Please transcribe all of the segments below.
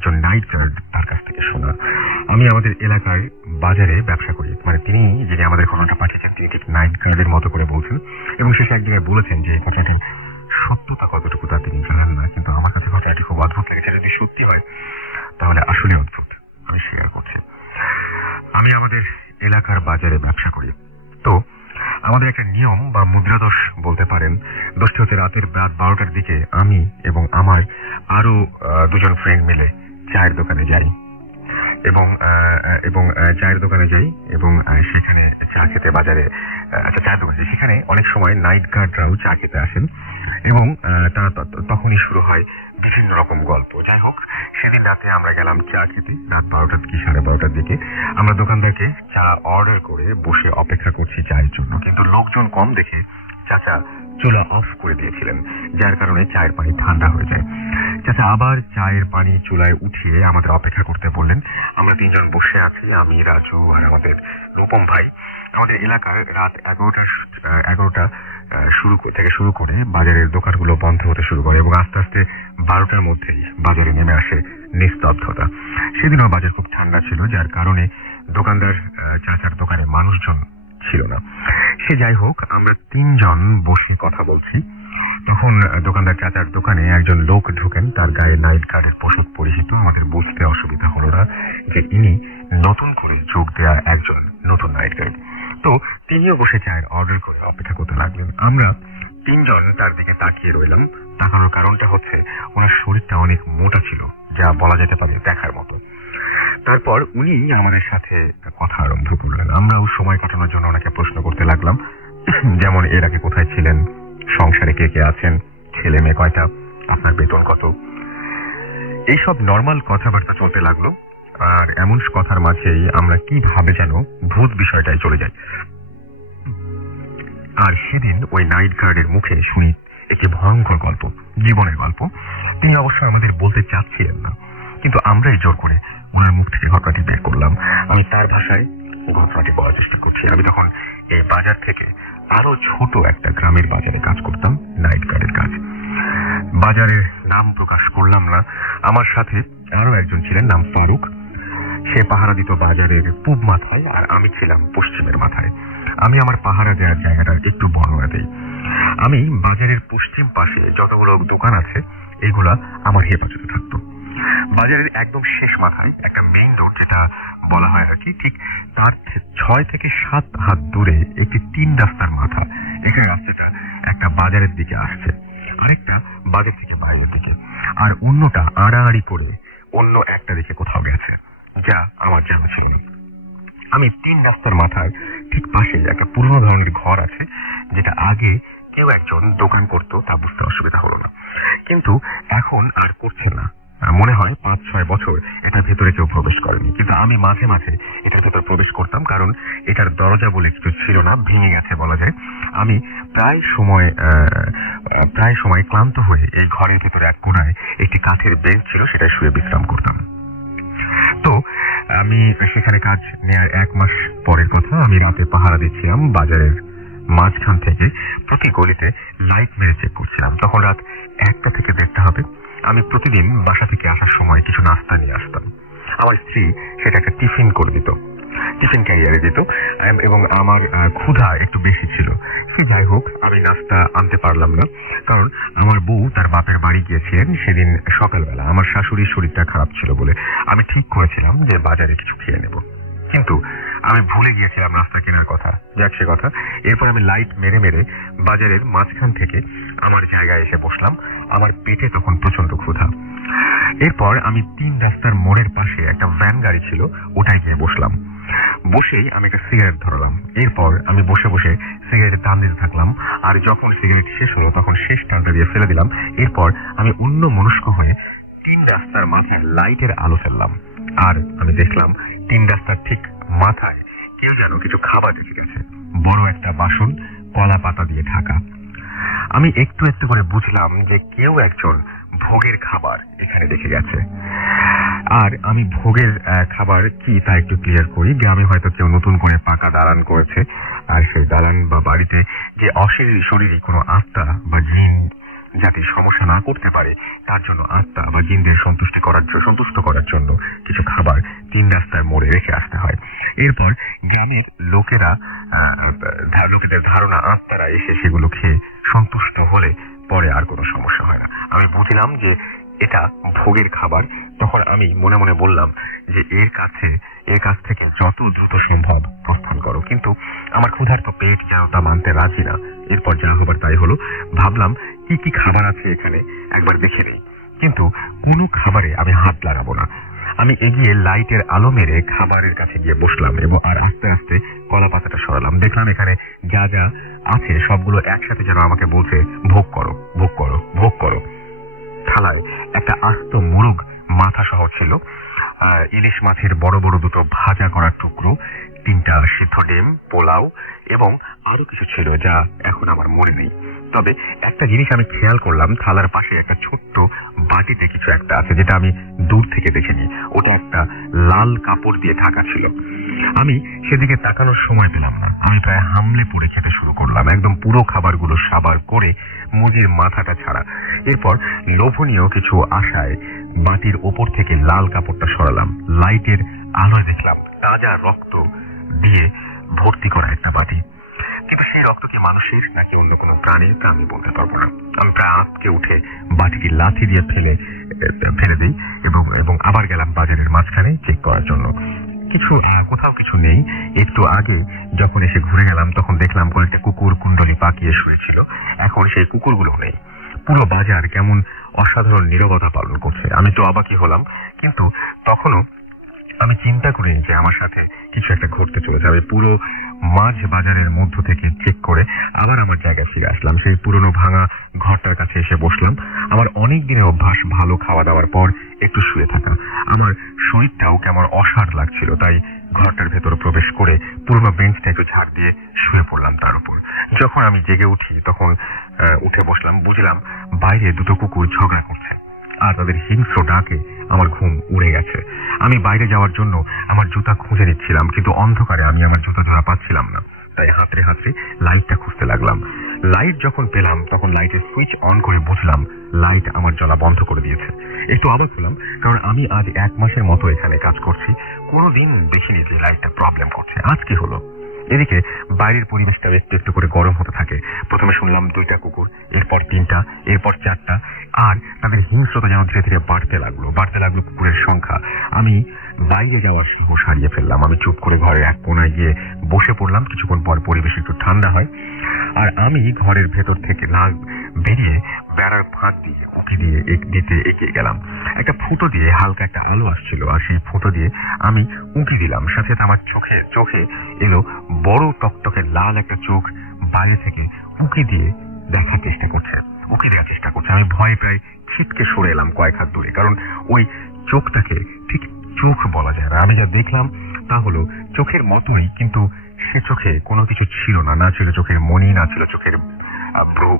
একজন night guard তার কাছ থেকে শোনা। আমি আমাদের এলাকার বাজারে ব্যবসা করি, মানে তিনি যিনি আমাদের ঘটনাটা পাঠিয়েছেন তিনি ঠিক নাইট গার্ডের মতো করে বলছেন, এবং শেষে এক জায়গায় বলেছেন যে কথাটির সত্যতা কতটুকু তা তিনি জানেন না, কিন্তু আমার কাছে কথাটি খুব অদ্ভুত লেগেছে। যদি সত্যি হয় তাহলে আসলে অদ্ভুত। আমি শেয়ার করছি। আমি আমাদের এলাকার বাজারে ব্যবসা করি। তো আমাদের একটা নিয়ম বা মুদ্রাদোষ বলতে পারেন। দোষটি হচ্ছে রাত 12টার দিকে আমি এবং আমার আরো দুজন ফ্রেন্ড মিলে চায়ের দোকানে যাই এবং চায়ের দোকানে যাই এবং সেখানে চা খেতে বাজারে একটা চায়ের দোকান, সেখানে অনেক সময় নাইট গার্ডরাও চা খেতে আসেন এবং তারা তখনই শুরু হয় বিভিন্ন রকম গল্প। যাই হোক, সেদিন রাতে আমরা গেলাম চা খেতে, রাত 12টা কি 12:30টার দিকে। আমরা দোকানদারকে চা অর্ডার করে বসে অপেক্ষা করছি চায়ের জন্য, কিন্তু লোকজন কম দেখে চাচা চুলা অফ করে দিয়েছিলেন, যার কারণে চায়ের পানি ঠান্ডা হয়ে যায়। চাচা আবার চায়ের পানি চুলায় উঠিয়ে আমাদের অপেক্ষা করতে বললেন। আমরা তিনজন বসে আছি, আমি, রাজু আর আমাদের রূপম ভাই। আমাদের এলাকার রাত 11টা থেকে শুরু করে বাজারের দোকানগুলো বন্ধ হতে শুরু করে এবং আস্তে আস্তে 12টার মধ্যেই বাজারে নেমে আসে নিস্তব্ধতা। সেদিনও বাজার খুব ঠান্ডা ছিল, যার কারণে দোকানদার চাচার দোকানে মানুষজন ছিল না। সে যাই হোক, আমরা তিনজন বসে কথা বলছি। তখন দোকানদার চাচার দোকানে একজন লোক ঢোকেন, তার গায়ে নাইট গার্ডের পোশাক পরিহিত। আমাদের বুঝতে অসুবিধা হলো না যে ইনি নতুন করে যোগ দেওয়া একজন নতুন নাইট গার্ড। তো তিনিও বসে চায়ের অর্ডার করে অপেক্ষা করতে লাগলেন। আমরা তিনজন তার দিকে তাকিয়ে রইলাম। তাকানোর কারণটা হচ্ছে ওনার শরীরটা অনেক মোটা ছিল, যা বলা যেতে পারে দেখার মতো। তারপর উনি আমাদের সাথে কথা আরম্ভ করলেন। আমরাও সময় কাটানোর জন্য ওনাকে প্রশ্ন করতে লাগলাম, যেমন এর আগে কোথায় ছিলেন, সংসারে কে কে আছেন, ছেলে মেয়ে কয়টা, আপনার বেতন কত। এইসব নর্মাল কথাবার্তা চলতে লাগলো। আর এমন কথার মাঝেই আমরা কিভাবে যেন ভূত বিষয়টাই চলে যাই। আর সেদিন ওই নাইট গার্ডের মুখে শুনি একটি ভয়ঙ্কর গল্প, জীবনের গল্প। তিনি অবশ্য আমাদের বলতে চাচ্ছিলেন না, কিন্তু আমরাই জোর করে ওনার মুখ থেকে ঘটনাটি বের করলাম। আমি তার ভাষায় ঘটনাটি বলার চেষ্টা করছি। আমি তখন এই বাজার থেকে আরো ছোট একটা গ্রামের বাজারে কাজ করতাম, নাইট গার্ডের কাজ। বাজারের নাম প্রকাশ করলাম না। আমার সাথে আরো একজন ছিলেন, নাম ফারুক। সে পাহারা দিত বাজারের পূব মাথায় আর আমি ছিলাম পশ্চিমের মাথায়। আমি আমার পাহারা দেওয়ার জায়গাটা একটু বর্ণনা দেই। আমি বাজারের পশ্চিম পাশে যতগুলো দোকান আছে এগুলা আমার হেফাজতে থাকতো। বাজারের একদম শেষ মাথায় একটা মেইন রোড, যেটা বলা হয় আর কি, ঠিক তার 6 থেকে 7 হাত দূরে একটি 3 রাস্তার মাথা। এখানে রাস্তাটা একটা বাজারের দিকে আসছে, আরেকটা বাজার থেকে বাইরের দিকে, আর অন্যটা আড়াআড়ি করে অন্য একটা দিকে কোথাও গেছে, যা আমার জানা ছিল না। আমি 3 রাস্তার মাথার ঠিক পাশে একটা পুরনো ধরনের ঘর আছে, যেটা আগে কেউ একজন দোকান করতো, তা বুঝতে অসুবিধা হলো না, কিন্তু এখন আর করছে না। মনে হয় 5-6 বছর এটার ভেতরে কেউ প্রবেশ করেনি, কিন্তু আমি মাঝে মাঝে এটার ভেতর প্রবেশ করতাম, কারণ এটার দরজা বলে কিছু ছিল না, ভেঙে গেছে বলা যায়। আমি প্রায় সময় ক্লান্ত হয়ে এই ঘরের ভেতরে এক কোণায় একটি কাঠের বেঞ্চ ছিল, সেটাই শুয়ে বিশ্রাম করতাম। তো আমি সেখানে কাজ নেওয়ার 1 মাস পরের কথা। আমি রাতে পাহারা দিচ্ছিলাম বাজারের মাঝখান থেকে, প্রতি গলিতে লাইট মেরে চেক করছিলাম। তখন রাত 1টা থেকে 1:30 হবে। আমি প্রতিদিন বাসা থেকে আসার সময় কিছু নাস্তা নিয়ে আসতাম। আমার স্ত্রী সেটা একটা টিফিন করে দিত, টিফিন ক্যারিয়ারে দিত, এবং আমার ক্ষুধা একটু বেশি ছিল। সে যাই হোক, আমি নাস্তা আনতে পারলাম না, কারণ আমার বউ তার বাপের বাড়ি গিয়েছিলেন সেদিন সকালবেলা। আমার শাশুড়ির শরীরটা খারাপ ছিল বলে আমি ঠিক করেছিলাম যে বাজারে কিছু খেয়ে নেব, কিন্তু আমি ভুলে গিয়েছিলাম নাস্তা কেনার কথা। যাক সে কথা। এরপর আমি লাইট মেরে মেরে বাজারের মাঝখান থেকে আমার জায়গায় এসে বসলাম। আমার পেটে তখন প্রচন্ড ক্ষুধা। এরপর আমি 3 রাস্তার মোড়ের পাশে একটা ভ্যান গাড়ি ছিল, ওটায় গিয়ে বসলাম। বসেই আমি একটা সিগারেট ধরলাম। এরপর আমি বসে বসে সিগারেটের টান দিতে থাকলাম, আর যখন সিগারেট শেষ হলো তখন শেষ টানটা দিয়ে ফেলে দিলাম। এরপর আমি অন্য মনস্ক হয়ে 3 রাস্তার মাথায় লাইটের আলো ফেললাম, আর আমি দেখলাম 3 রাস্তার ঠিক মাথায় কেউ যেন কিছু খাবার রেখে গেছে, বড় একটা বাসন কলা পাতা দিয়ে ঢাকা। আমি একটু একটু করে বুঝলাম যে কেউ একজন ভোগের খাবার এখানে রেখে গেছে। আর আমি ভোগের খাবার কি তা একটু ক্লিয়ার করি। গ্রামে হয়তো কেউ নতুন করে পাকা দালান করেছে, আর সেই দালান বা বাড়িতে যে অশরীরী কোনো আত্মা বা জিন যাতে সমস্যা না করতে পারে তার জন্য আত্মা বা জিনদের সন্তুষ্ট করার জন্য কিছু খাবার 3 রাস্তার মোড়ে রেখে আসতে হয়। এরপর গ্রামের লোকেদের ধারণা আত্মারা এসে সেগুলো খেয়ে সন্তুষ্ট হলে পরে আর কোনো সমস্যা হয় না। আমি বুঝলাম যে এটা ভোগের খাবার। তখন আমি মনে মনে বললাম যে এর কাছ থেকে যত দ্রুত সম্ভব প্রস্থান করো, কিন্তু আমার ক্ষুধার্ত পেট যেন তা মানতে রাজি না। এরপর যা হবার তাই হলো। ভাবলাম কি কি খাবার আছে এখানে একবার দেখে নেই, কিন্তু কোনো খাবারে আমি হাত লাগাবো না। আমি এগিয়ে লাইটের আলো মেরে খাবারের কাছে গিয়ে বসলাম এবং আর আস্তে আস্তে কলা পাতাটা সরালাম। দেখলাম এখানে যা যা আছে সবগুলো একসাথে যেন আমাকে বলছে ভোগ করো, ভোগ করো, ভোগ করো। থালায় একটা আস্ত মুরগ মাথা সহ ছিল, ইলিশ মাছের বড় বড় দুটো ভাজা করা টুকরো, 3টা সিদ্ধ ডিম, পোলাও এবং আরো কিছু ছিল যা এখন আমার মনে নেই। তবে একটা জিনিস আমি খেয়াল করলাম, থালার পাশে একটা ছোট্ট বাটিতে কিছু একটা আছে যেটা আমি দূর থেকে দেখিনি। ওটা একটা লাল কাপড় দিয়ে ঢাকা ছিল। আমি সেদিকে তাকানোর সময় পেলাম না। আমি প্রায় হামলে পড়ে খেতে শুরু করলাম, একদম পুরো খাবারগুলো সাবার করে মুরগির মাথাটা ছাড়া। এরপর লোভনীয় কিছু আশায় বাটির ওপর থেকে লাল কাপড়টা সরালাম। লাইটের আলোয় দেখলাম তাজা রক্ত দিয়ে ভর্তি করা একটা বাটি, কিন্তু সেই রক্ত কি মানুষের নাকি অন্য কোনো প্রাণীর তা আমি বলতে পারবো না। আমি প্রায় আঁতকে উঠে বাটিটি লাথি দিয়ে ফেলে দিই এবং আবার গেলাম বাজারের মাঝখানে চেক করার জন্য। কোথাও কিছু নেই। একটু আগে যখন এসে ঘুরে গেলাম তখন দেখলাম কয়েকটা কুকুর কুণ্ডলি পাকিয়ে শুয়েছিল। এখন সেই কুকুরগুলো নেই। পুরো বাজার কেমন অসাধারণ নীরবতা পালন করছে। আমি তো অবাকই হলাম, কিন্তু তখনও আমি চিন্তা করি যে আমার সাথে কিছু একটা ঘটতে চলেছে। আমি পুরো মাঝ বাজারের মধ্য থেকে চেক করে আবার আমার জায়গায় ফিরে আসলাম। সেই পুরনো ভাঙা ঘরটার কাছে এসে বসলাম। আমার অনেক দিনের অভ্যাস ভালো খাওয়া দাওয়ার পর একটু শুয়ে থাকা। আমার শরীরটাও কেমন অসাড় লাগছিল, তাই ঘরটার ভেতরে প্রবেশ করে পুরনো বেঞ্চটা একটু ঝাড় দিয়ে শুয়ে পড়লাম তার উপর। যখন আমি জেগে উঠি তখন উঠে বসলাম, বুঝলাম বাইরে দুটো কুকুর ঝগড়া করছে আর তাদের হিংস্র ডাকে আমার ঘুম উড়ে গেছে। আমি বাইরে যাওয়ার জন্য আমার জুতা খুঁজে নিচ্ছিলাম, কিন্তু অন্ধকারে আমি আমার জুতা ধরা পাচ্ছিলাম না। তাই হাতড়ে হাতড়ে লাইটটা খুঁজতে লাগলাম। লাইট যখন পেলাম তখন লাইটের সুইচ অন করে বুঝলাম লাইট আমার জ্বলা বন্ধ করে দিয়েছে। একটু অবাক হলাম, কারণ আমি আজ 1 মাসের মতো এখানে কাজ করছি, কোনোদিন দেখিনি যে লাইটটা প্রবলেম করছে। আজ কি হলো? এদিকে বাইরের পরিবেশটা একটু একটু করে গরম হতে থাকে। প্রথমে শুনলাম 2টা কুকুর, এরপর 3টা, এরপর 4টা, আর তাদের হিংস্রতা যেন ধীরে ধীরে বাড়তে লাগলো কুকুরের সংখ্যা। আমি বাইরে যাওয়ার সাহস হারিয়ে ফেললাম। আমি চুপ করে ঘরের এক কোনায় গিয়ে বসে পড়লাম। কিছুক্ষণ পর পরিবেশ একটু ঠান্ডা হয় আর আমি ঘরের ভেতর থেকে না বেরিয়ে বেড়ার ফাঁক দিয়ে উঁকি দিতে এগিয়ে গেলাম। একটা ফুটো দিয়ে হালকা একটা আলো আসছিল আর সেই ফুটো দিয়ে আমি উঁকি দিলাম। সাথে আমার চোখে এলো বড় টকটকে লাল একটা চোখ বাইরে থেকে উঁকি দেওয়ার চেষ্টা করছে। আমি ভয়ে প্রায় ছিটকে সরে এলাম কয়েক হাত দূরে, কারণ ওই চোখটাকে ঠিক চোখ বলা যায় না। আমি যা দেখলাম তা হলো চোখের মতোই, কিন্তু সে চোখে কোনো কিছু ছিল না। না ছিল চোখের মনি, না ছিল চোখের ভ্রু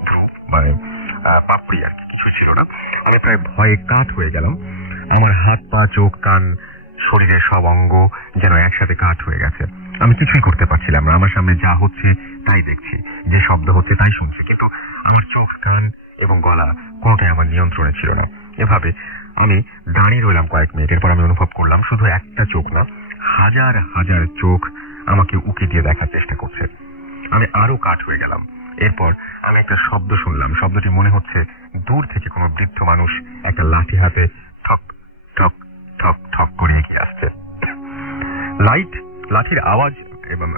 মানে পাপড়ি, আর কিছু ছিল না। আমি প্রায় ভয়ে কাঠ হয়ে গেলাম। আমার হাত পা চোখ কান শরীরের সব অঙ্গ যেন একসাথে কাঠ হয়ে গেছে। আমি কিছুই করতে পারছিলাম না। আমার সামনে যা হচ্ছে তাই দেখছি, যে শব্দ হচ্ছে তাই শুনছি, কিন্তু আমার চোখ কান এবং গলা কোনোটাই আমার নিয়ন্ত্রণে ছিল না। এভাবে আমি দাঁড়িয়ে রইলাম কয়েক মিনিট। এরপর আমি অনুভব করলাম শুধু একটা চোখ না, হাজার হাজার চোখ আমাকে উকি দিয়ে দেখার চেষ্টা করছে। আমি আরো কাঠ হয়ে গেলাম। এরপর আমি একটা শব্দ শুনলাম। শব্দটি মনে হচ্ছে দূর থেকে কোনো বৃদ্ধ মানুষ একটা লাঠি হাতে ঠক ঠক ঠক ঠক করে এগিয়ে আসছে। লাঠির আওয়াজ এবং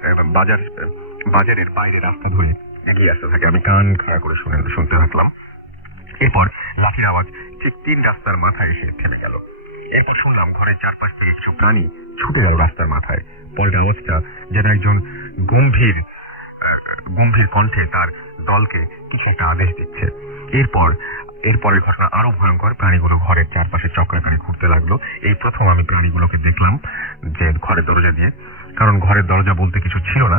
বাজারের বাইরে রাস্তা ধরে এগিয়ে আসতে থাকে। আমি কান খাড়া করে শুনতে থাকলাম। এরপর লাঠির আওয়াজ ঠিক 3 রাস্তার মাথায় এসে থেমে গেল। এরপর শুনলাম ঘরের চারপাশ থেকে কিছু প্রাণী ছুটে গেল রাস্তার মাথায়। পরের আওয়াজটা যেন একজন গম্ভীর কণ্ঠে তার দলকে কিছু একটা আদেশ দিচ্ছে। এরপরের ঘটনা আরো ভয়ঙ্কর। প্রাণীগুলো ঘরের চারপাশে চক্রাকারে ঘুরতে লাগলো। এই প্রথম আমি প্রাণীগুলোকে দেখলাম যে ঘরের দরজা দিয়ে, কারণ ঘরের দরজা বলতে কিছু ছিল না।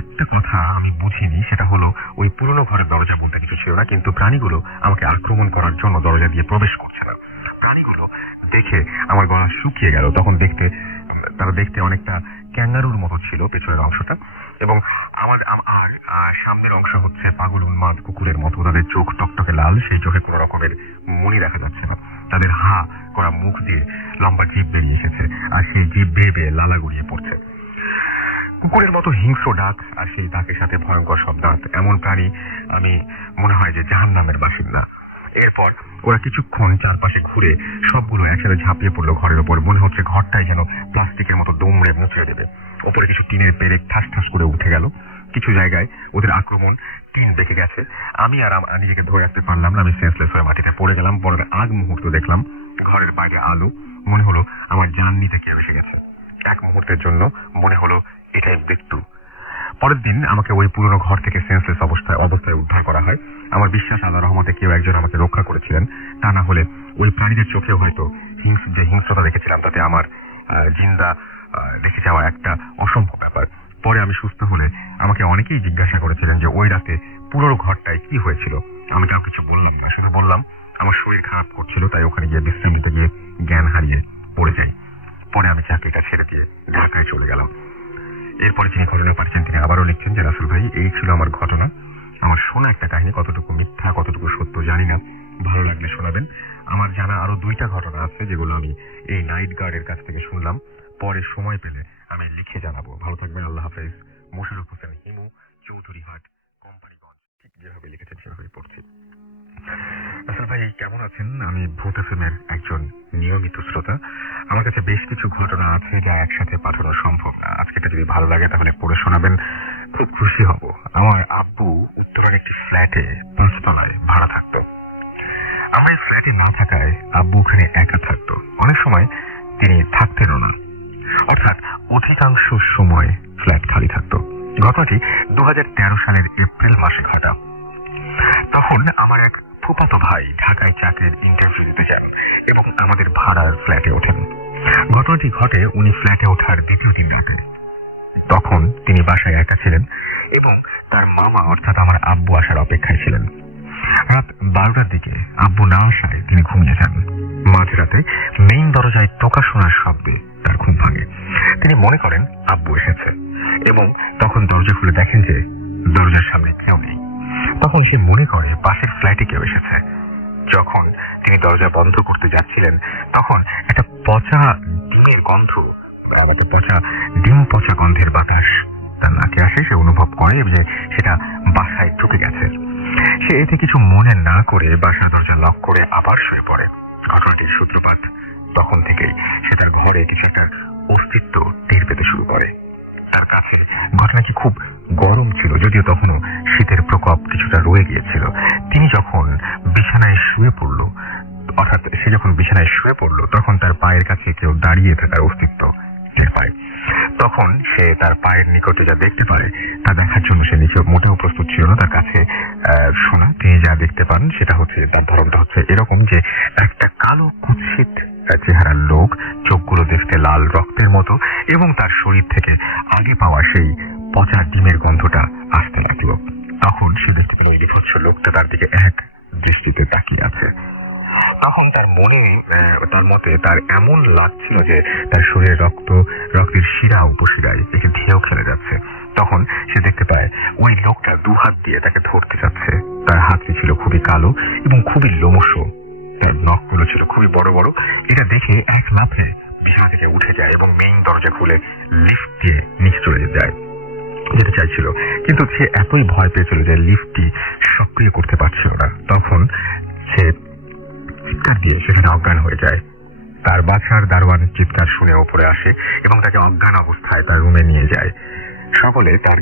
একটা কথা আমি বুঝিনি, সেটা হলো ওই পুরনো ঘরের দরজা বলতে কিছু ছিল না, কিন্তু প্রাণীগুলো আমাকে আক্রমণ করার জন্য দরজা দিয়ে প্রবেশ করছে না। প্রাণীগুলো দেখে আমার গলা শুকিয়ে গেল। তখন তারা দেখতে অনেকটা ক্যাঙ্গারুর মতো ছিল পেছনের অংশটা, এবং সামনের অংশ হচ্ছে পাগল উন্মাদ কুকুরের মতো, তাদের চোখ টকটকে লাল, সেই চোখে কোনো রকমের মনি দেখা যাচ্ছে না, তাদের হা করা মুখ দিয়ে লম্বা জিভ বেরিয়ে এসেছে, আর সেই জিভ বেয়ে বেয়ে লালা গড়িয়ে পড়ছে। কুকুরের মতো হিংস্র ডাক, আর সেই ডাকের সাথে ভয়ঙ্কর সব দাঁত। এমন প্রাণী আমি মনে হয় যে জাহান্নামের বাসিন্দা। এরপর ওরা কিছুক্ষণ চারপাশে ঘুরে সবগুলো একসাথে ঝাঁপিয়ে পড়লো ঘরের ওপর। মনে হচ্ছে ঘরটাই যেন প্লাস্টিকের মতো দমড়ে মুচড়ে দেবে। ওপরে কিছু টিনের পেরেক ঠাস ঠাস করে উঠে গেল। কিছু জায়গায় ওদের আক্রমণ টিন দেখে গেছে। আমি আর নিজেকে ধরে রাখতে পারলাম না, আমি সেন্সলেস হয়ে মাটিতে পড়ে গেলাম। পরে আগ মুহূর্ত দেখলাম ঘরের বাইরে আলো। মনে হলো আমার জান নিতে কেউ এসে গেছে। এক মুহূর্তের জন্য মনে হলো এটাই মৃত্যু। পরের দিন আমাকে ওই পুরনো ঘর থেকে সেন্সলেস অবস্থায় উদ্ধার করা হয়। আমার বিশ্বাস আল্লাহর রহমতে কেউ একজন আমাকে রক্ষা করেছিলেন, তা না হলে ওই প্রাণীদের চোখেও হয়তো যে হিংস্রতা দেখেছিলাম তাতে আমার জিন্দা দেখে যাওয়া একটা অসম্ভব ব্যাপার। পরে আমি সুস্থ হলে আমাকে অনেকেই জিজ্ঞাসা করেছিলেন যে ওই রাতে পুরো ঘরটায় কি হয়েছিল। আমি তাও কিছু বললাম না, শুধু বললাম আমার শরীর খারাপ করছিল, তাই ওখানে গিয়ে বিশ্রাম নিতে গিয়ে জ্ঞান হারিয়ে পড়ে যাই। পরে আমি চাকরিটা ছেড়ে দিয়ে ঢাকায় চলে গেলাম। এরপরে যিনি ঘটনা পাঠিয়েছেন তিনি আবারও লিখছেন যে রাসেল ভাই, এই ছিল আমার ঘটনা, আমার শোনা একটা কাহিনী, কতটুকু মিথ্যা কতটুকু সত্য জানি না, ভালো লাগলে শোনাবেন। আমার জানা আরো 2টা ঘটনা আছে যেগুলো আমি এই নাইট গার্ডের কাছ থেকে শুনলাম, পরে সময় পেলে আমি লিখে জানাবো। ভালো থাকবেন, আল্লাহ হাফেজ। মোশাররফ হোসেন হিমু, চৌধুরীহাট, কোম্পানিগঞ্জ। ঠিক যেভাবে লিখেছেন সেভাবে পড়ছি। রাসেল ভাই কেমন আছেন? আমি ভূত এফএমের একজন নিয়মিত শ্রোতা। আমার কাছে বেশ কিছু ঘটনা আছে যা একসাথে পাঠানো সম্ভব না। আজকেটা যদি ভালো লাগে তাহলে পড়ে শোনাবেন, খুব খুশি হব। আমার আব্বু উত্তরার একটি ফ্ল্যাটে 5 তলায় ভাড়া থাকতো। আমরা এই ফ্ল্যাটে না থাকায় আব্বু ওখানে একা থাকতো। অনেক সময় তিনি থাকতেনও না, অর্থাৎ অধিকাংশ সময় ফ্ল্যাট খালি থাকতো। ঘটনাটি 2013 সালের এপ্রিল মাসে ঘটা। তখন আমার এক ফুফাতো ভাই ঢাকায় চাকরির ইন্টারভিউ দিতে যান এবং আমাদের ভাড়ার ফ্ল্যাটে ওঠেন। ঘটনাটি ঘটে উনি ফ্ল্যাটে ওঠার 2য় দিন রাতে। তখন তিনি বাসায় একা ছিলেন এবং তার মামা অর্থাৎ আমার আব্বু আসার অপেক্ষায় ছিলেন। রাত 12টার দিকে আব্বু না আসায় তিনি ঘুমিয়ে যান। মাঝরাতে মেইন দরজায় টোকা শোনার শব্দে তার ঘুম ভাঙে। তিনি মনে করেন আব্বু এসেছে এবং তখন দরজা খুলে দেখেন যে দরজার সামনে কেউ নেই। তখন সে মনে করে পাশের ফ্ল্যাটে কেউ এসেছে। যখন তিনি দরজা বন্ধ করতে যাচ্ছিলেন তখন একটা পচা ডিমের গন্ধ, একটা ডিম পচা গন্ধের বাতাস তার নাকে আসে। সে অনুভব করে যে সেটা বাসায় ঢুকে গেছে। সে এতে কিছু মনে না করে বাসার দরজা লক করে আবার শুয়ে পড়ে। ঘটনাটির সূত্রপাত তখন থেকেই সে তার ঘরে কিছু একটা অস্তিত্ব টের পেতে শুরু করে। তার কাছে ঘটনাটি খুব গরম ছিল, যদিও তখনও শীতের প্রকোপ কিছুটা রয়ে গিয়েছিল। তিনি যখন বিছানায় শুয়ে পড়ল, অর্থাৎ সে যখন বিছানায় শুয়ে পড়ল তখন তার পায়ের কাছে কেউ দাঁড়িয়ে থাকার অস্তিত্ব টের পায়। তখন সে তার পায়ের নিকটে যা দেখতে পারে তা দেখার জন্য সে নিচে মোটেও প্রস্তুত ছিল না। তার কাছে শোনা তিনি যা দেখতে পান সেটা হচ্ছে, তার ধরনটা হচ্ছে এরকম যে একটা কালো কুৎসিত চেহারার লোক, চোখগুলো দেখতে লাল রক্তের মতো এবং তার শরীর থেকে আগে পাওয়া সেই পচা ডিমের গন্ধটা আসতে লাগলো। তখন সে দেখতে পেল এই বিভৎস লোকটা তার দিকে এক দৃষ্টিতে তাকিয়ে আছে। তখন তার মতে তার এমন লাগছিল যে তার শরীরে রক্তের শিরা উপশিরায় একটি ঢেউ খেলে যাচ্ছে। তখন সে দেখতে পায় ওই লোকটা 2 হাত দিয়ে তাকে ধরতে যাচ্ছে। তার হাতটি ছিল খুবই কালো এবং খুবই লোমশ, তার নখগুলো ছিল খুবই বড় বড়। এটা দেখে এক লাফে বিছানা থেকে উঠে যায় এবং মেইন দরজা খুলে লিফট দিয়ে নিচে চলে যায় যেতে চাইছিল, কিন্তু সে এতই ভয় পেয়েছিল যে লিফটটি সক্রিয় করতে পারছিল না। তখন সে চিৎকার দিয়ে সেখানে অজ্ঞান হয়ে যায়। তার বাসার দারোয়ান চিৎকার শুনে উপরে আসে এবং তাকে অজ্ঞান অবস্থায় তার রুমে নিয়ে যায়। সকালে তার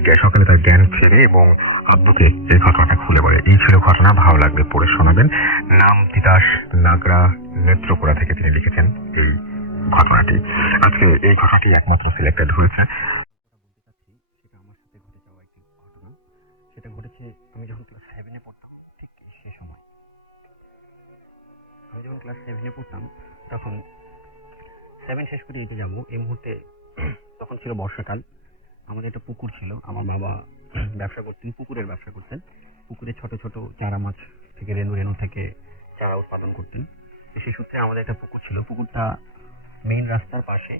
জ্ঞান ফেরে এবং আব্বুকে এই ঘটনাটা খুলে বলে। এই ছিল ঘটনা, ভালো লাগবে পড়ে শোনাবেন। নাম তিতাস নাগরা, নেত্রকোনা থেকে তিনি লিখেছেন এই ঘটনাটি। আজকে এই ঘটনাটি একমাত্র সিলেক্টেড হয়েছে। সেটা আমার সাথে ঘটে যাওয়া একটি ঘটনা। সেটা ঘটেছে আমি যখন ক্লাস 7-এ পড়তাম, ঠিক সে সময়। আমি যখন ক্লাস 7-এ পড়তাম তখন 7 শেষ করে 8-এ যাবো এই মুহূর্তে, তখন ছিল বর্ষাকাল। আমাদের একটা পুকুর ছিল, আমার বাবা ব্যবসা করতেন, পুকুরের ব্যবসা করতেন। পুকুরে ছোট ছোট চারা মাছ থেকে রেণু থেকে চারা উৎপাদন করতেন। সেই সূত্রে আমাদের একটা পুকুর ছিল। পুকুরটা মেইন রাস্তার পাশে